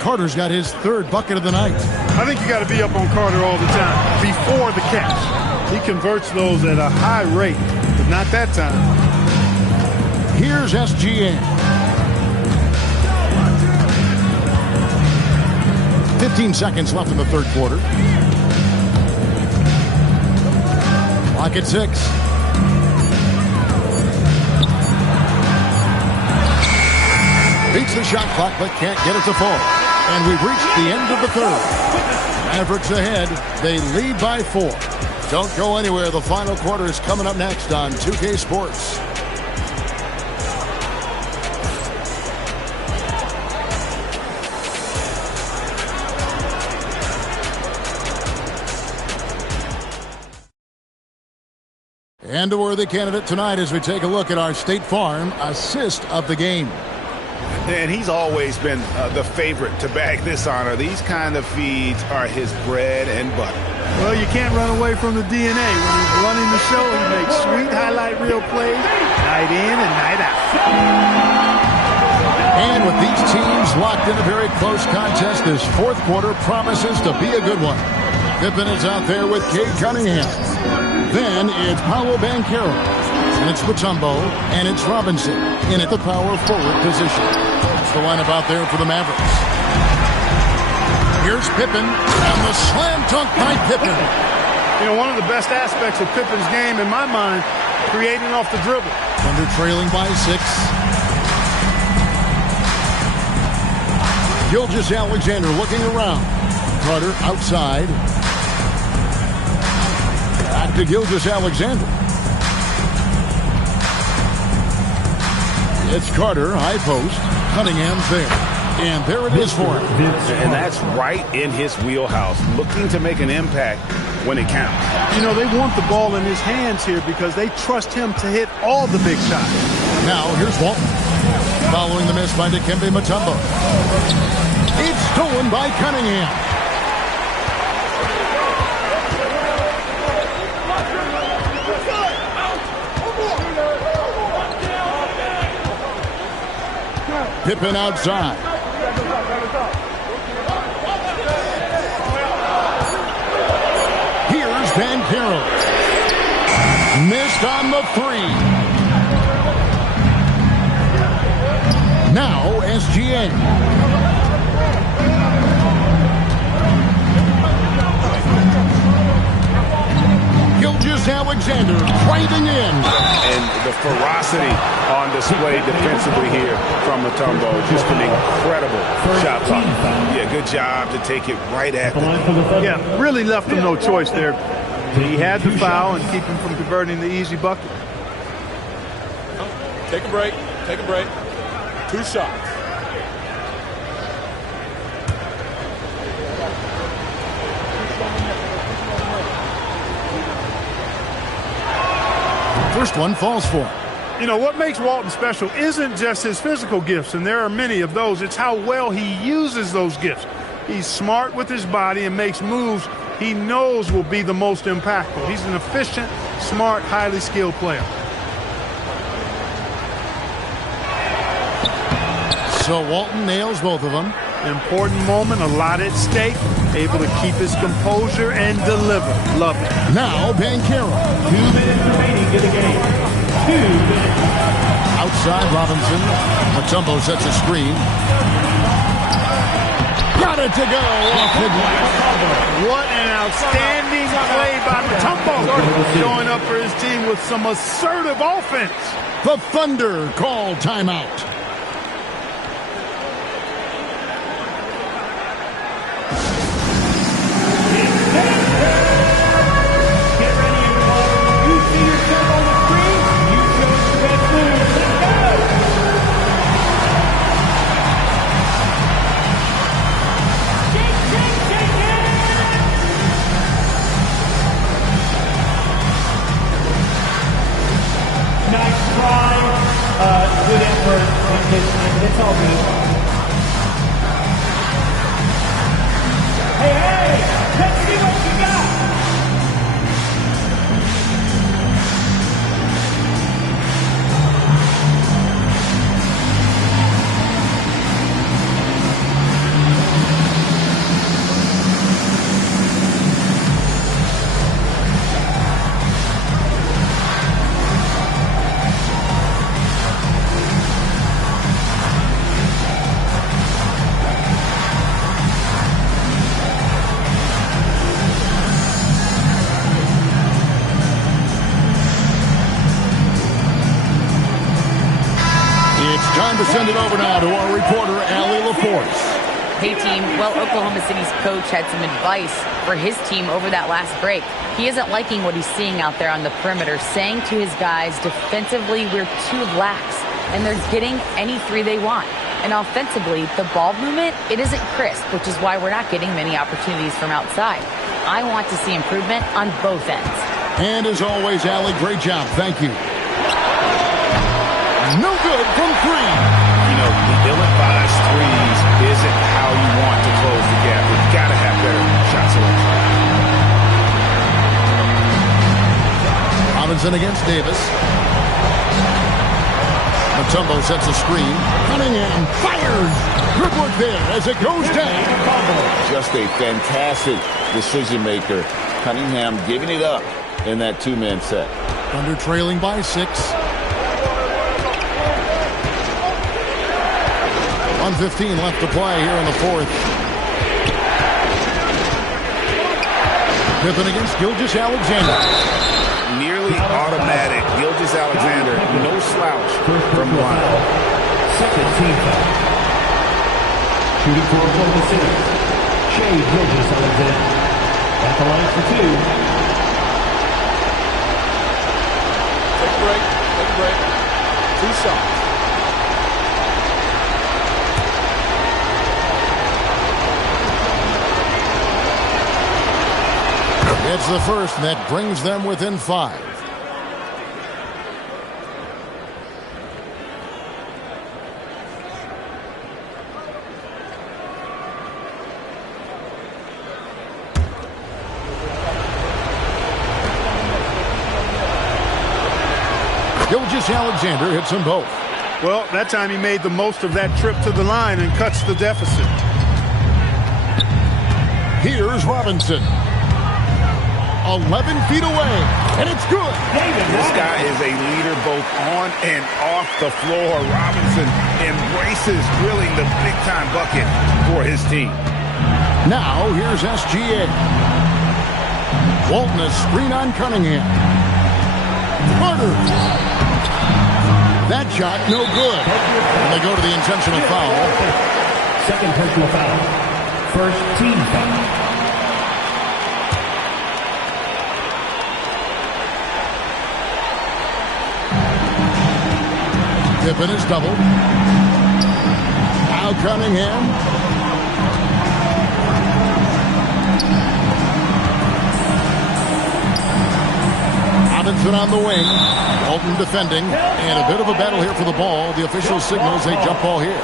Carter's got his third bucket of the night. I think you got to be up on Carter all the time before the catch. He converts those at a high rate, but not that time. Here's SGA. 15 seconds left in the third quarter. Clock at 6. Beats the shot clock, but can't get it to fall. And we've reached the end of the third. Mavericks ahead. They lead by 4. Don't go anywhere. The final quarter is coming up next on 2K Sports. And a worthy candidate tonight as we take a look at our State Farm assist of the game. And he's always been the favorite to bag this honor. These kind of feeds are his bread and butter. Well, you can't run away from the DNA. When he's running the show, he makes sweet highlight reel plays night in and night out. And with these teams locked in a very close contest, this fourth quarter promises to be a good one. Pippen is out there with Cade Cunningham. Then it's Paolo Banchero. And it's Mutombo, and it's Robinson in at the power forward position. That's the lineup out there for the Mavericks. Here's Pippen, and the slam dunk by Pippen. You know, one of the best aspects of Pippen's game, in my mind, creating off the dribble. Thunder trailing by 6. Gilgeous-Alexander looking around. Carter outside. Back to Gilgeous-Alexander. It's Carter, high post. Cunningham's there. And there it is for him. And that's right in his wheelhouse, looking to make an impact when it counts. You know, they want the ball in his hands here because they trust him to hit all the big shots. Now, here's Walton. Following the miss by Dikembe Mutombo. It's stolen by Cunningham. Pippen outside. Here's Banchero. Missed on the 3. Now SGA. Gilgeous-Alexander fighting in. And the ferocity on display defensively here from Mutombo. Just an incredible shot clock. Yeah, good job to take it right at them. Yeah, really left him no choice there. He had the foul and keep him from converting the easy bucket. Take a break. Take a break. 2 shots. First one falls for him. You know, what makes Walton special isn't just his physical gifts, and there are many of those. It's how well he uses those gifts. He's smart with his body and makes moves he knows will be the most impactful. He's an efficient, smart, highly skilled player. So Walton nails both of them. Important moment, a lot at stake. Able to keep his composure and deliver. Love it. Now Banchero. 2 minutes remaining in the game. 2 minutes. Outside Robinson. Mutombo sets a screen. Got it to go off the glass. What an outstanding play by Mutombo. Showing up for his team with some assertive offense. The Thunder call timeout. Good effort. It's all good. Hey, let's see what you got. Time to send it over now to our reporter, Allie LaForce. Hey, team. Well, Oklahoma City's coach had some advice for his team over that last break. He isn't liking what he's seeing out there on the perimeter, saying to his guys, defensively, we're too lax, and they're getting any 3 they want. And offensively, the ball movement, it isn't crisp, which is why we're not getting many opportunities from outside. I want to see improvement on both ends. And as always, Allie, great job. Thank you. No good from three. You know, the ill-advised threes isn't how you want to close the gap. You've got to have better shot selection. Robinson against Davis. Mutombo sets a screen. Cunningham fires. Good work there as it goes down. Just a fantastic decision maker. Cunningham giving it up in that two-man set. Thunder trailing by 6. 1:15 left to play here in the fourth. Pippen against Gilgeous-Alexander. Nearly automatic. Gilgeous-Alexander, no slouch from the line. Second team foul. Shooting for Oklahoma City, Shai Gilgeous-Alexander. At the line for 2. Take a break. Take a break. 2 shots. It's the first, and that brings them within 5. Gilgeous-Alexander hits them both. Well, that time he made the most of that trip to the line and cuts the deficit. Here's Robinson. 11 feet away, and it's good. This guy is a leader both on and off the floor. Robinson embraces drilling the big-time bucket for his team. Now, here's SGA. Walton a screen on Cunningham. Carter. That shot, no good. And they go to the intentional foul. Second personal foul. First team foul. Pippen is doubled. Now Cunningham. Robinson on the wing. Walton defending. And a bit of a battle here for the ball. The official signals a jump ball here.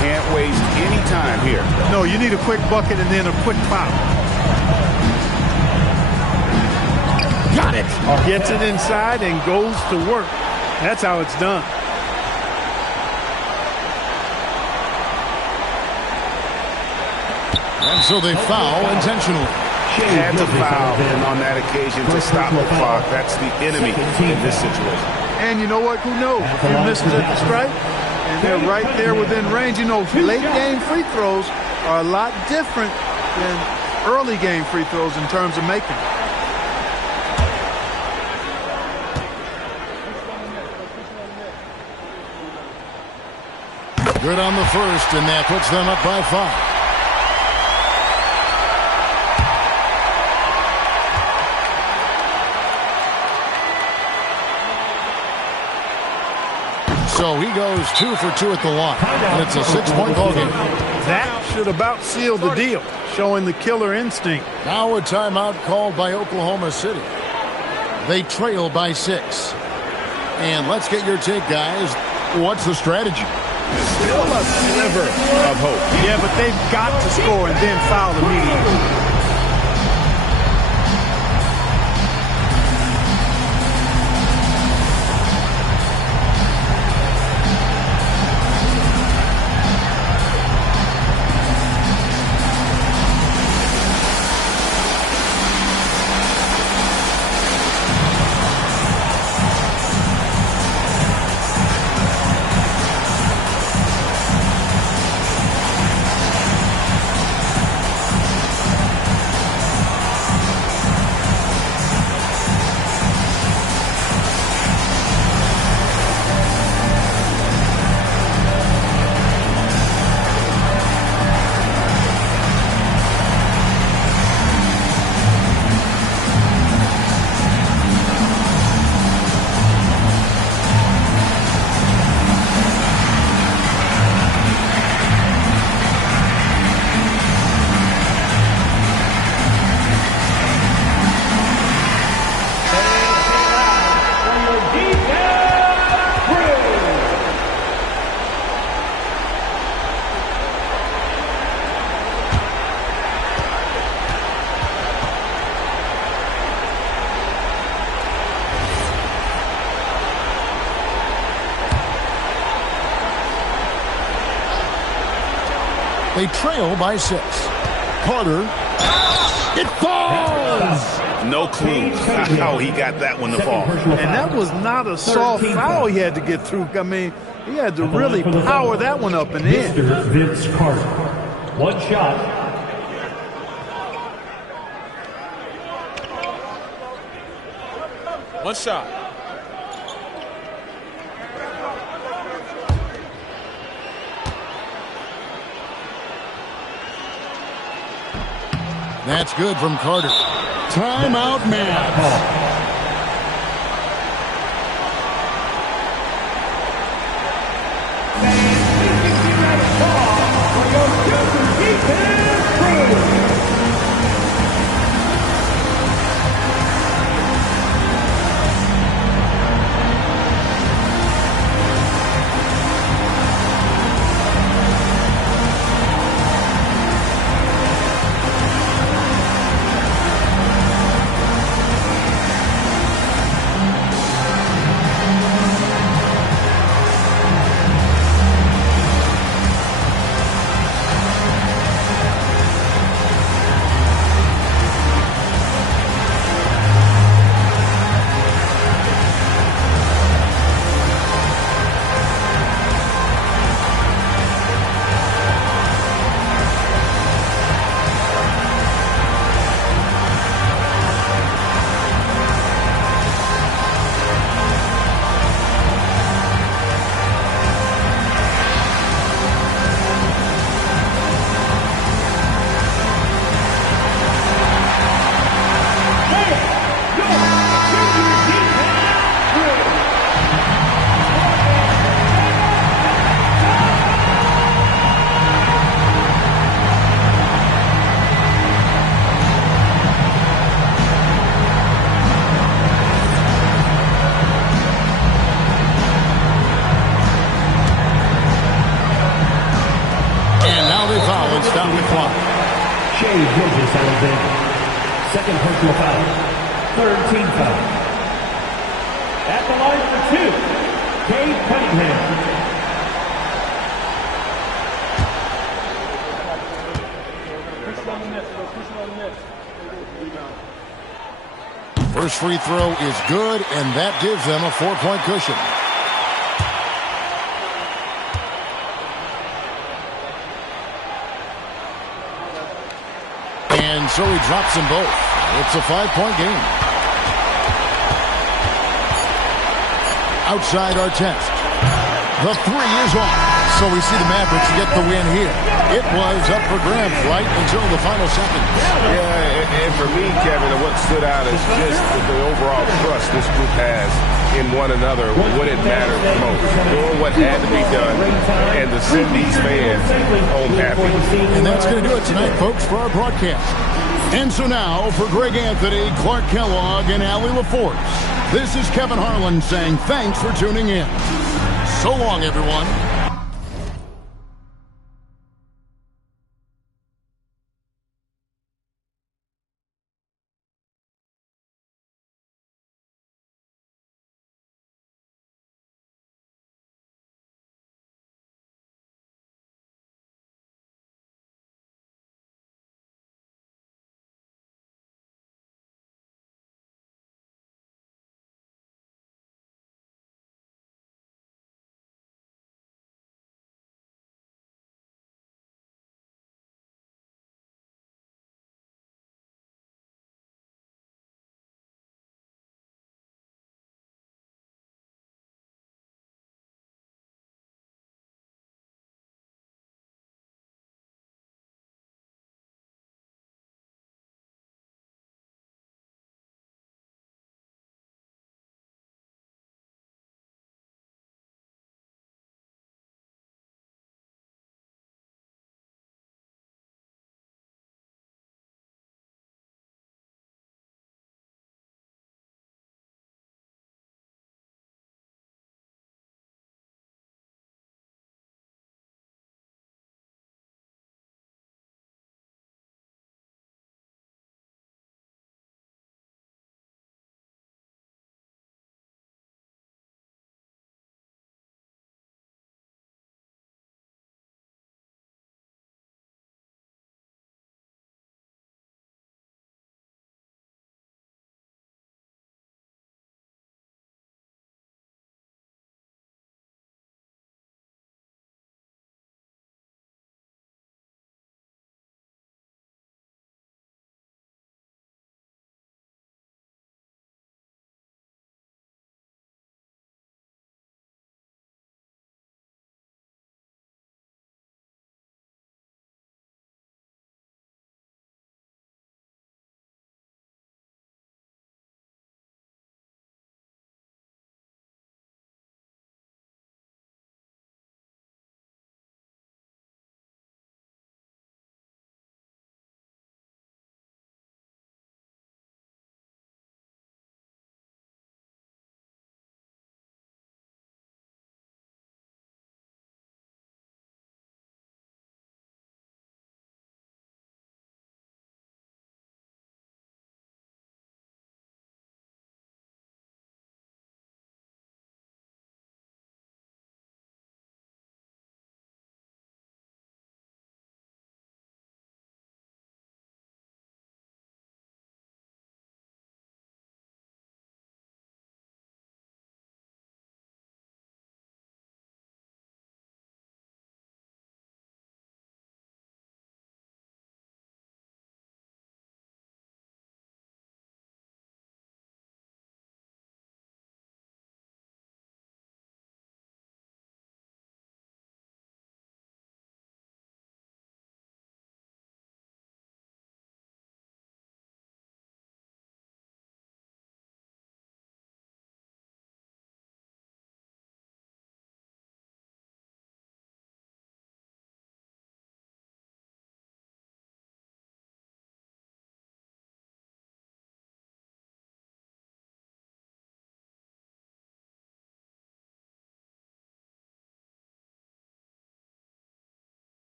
Can't waste any time here. No, you need a quick bucket and then a quick foul. Got it. Gets it inside and goes to work. That's how it's done. And so they foul intentionally. Had to foul on that occasion to stop the clock. That's the enemy in this situation. And you know what? Who knows? If you missed it at the stripe, and they're right there within range. You know, late game free throws are a lot different than early game free throws in terms of making. Good on the first, and that puts them up by 5. So he goes 2 for 2 at the line, and it's a 6-point ball game. That should about seal the deal, showing the killer instinct. Now a timeout called by Oklahoma City. They trail by 6. And let's get your take, guys. What's the strategy? Still a sliver of hope. Yeah, but they've got to score and then foul immediately. They trail by 6. Carter. It falls! No clue how he got that one to fall. And that was not a soft foul he had to get through. I mean, he had to really power that one up and in. Mr. Vince Carter. One shot. One shot. That's good from Carter. Timeout, Mavs. Second personal foul. Third team foul. At the line for 2, Cade Cunningham. First free throw is good, and that gives them a 4-point cushion. And so he drops them both. It's a 5-point game. Outside Artest. The 3 is off. So we see the Mavericks get the win here. It was up for grabs right until the final seconds. Yeah, and for me, Kevin, what stood out is just the overall trust this group has in one another when it mattered most. Doing what had to be done and to send these fans home happy. And that's going to do it tonight, folks, for our broadcast. And so now, for Greg Anthony, Clark Kellogg, and Allie LaForce, this is Kevin Harlan saying thanks for tuning in. So long, everyone.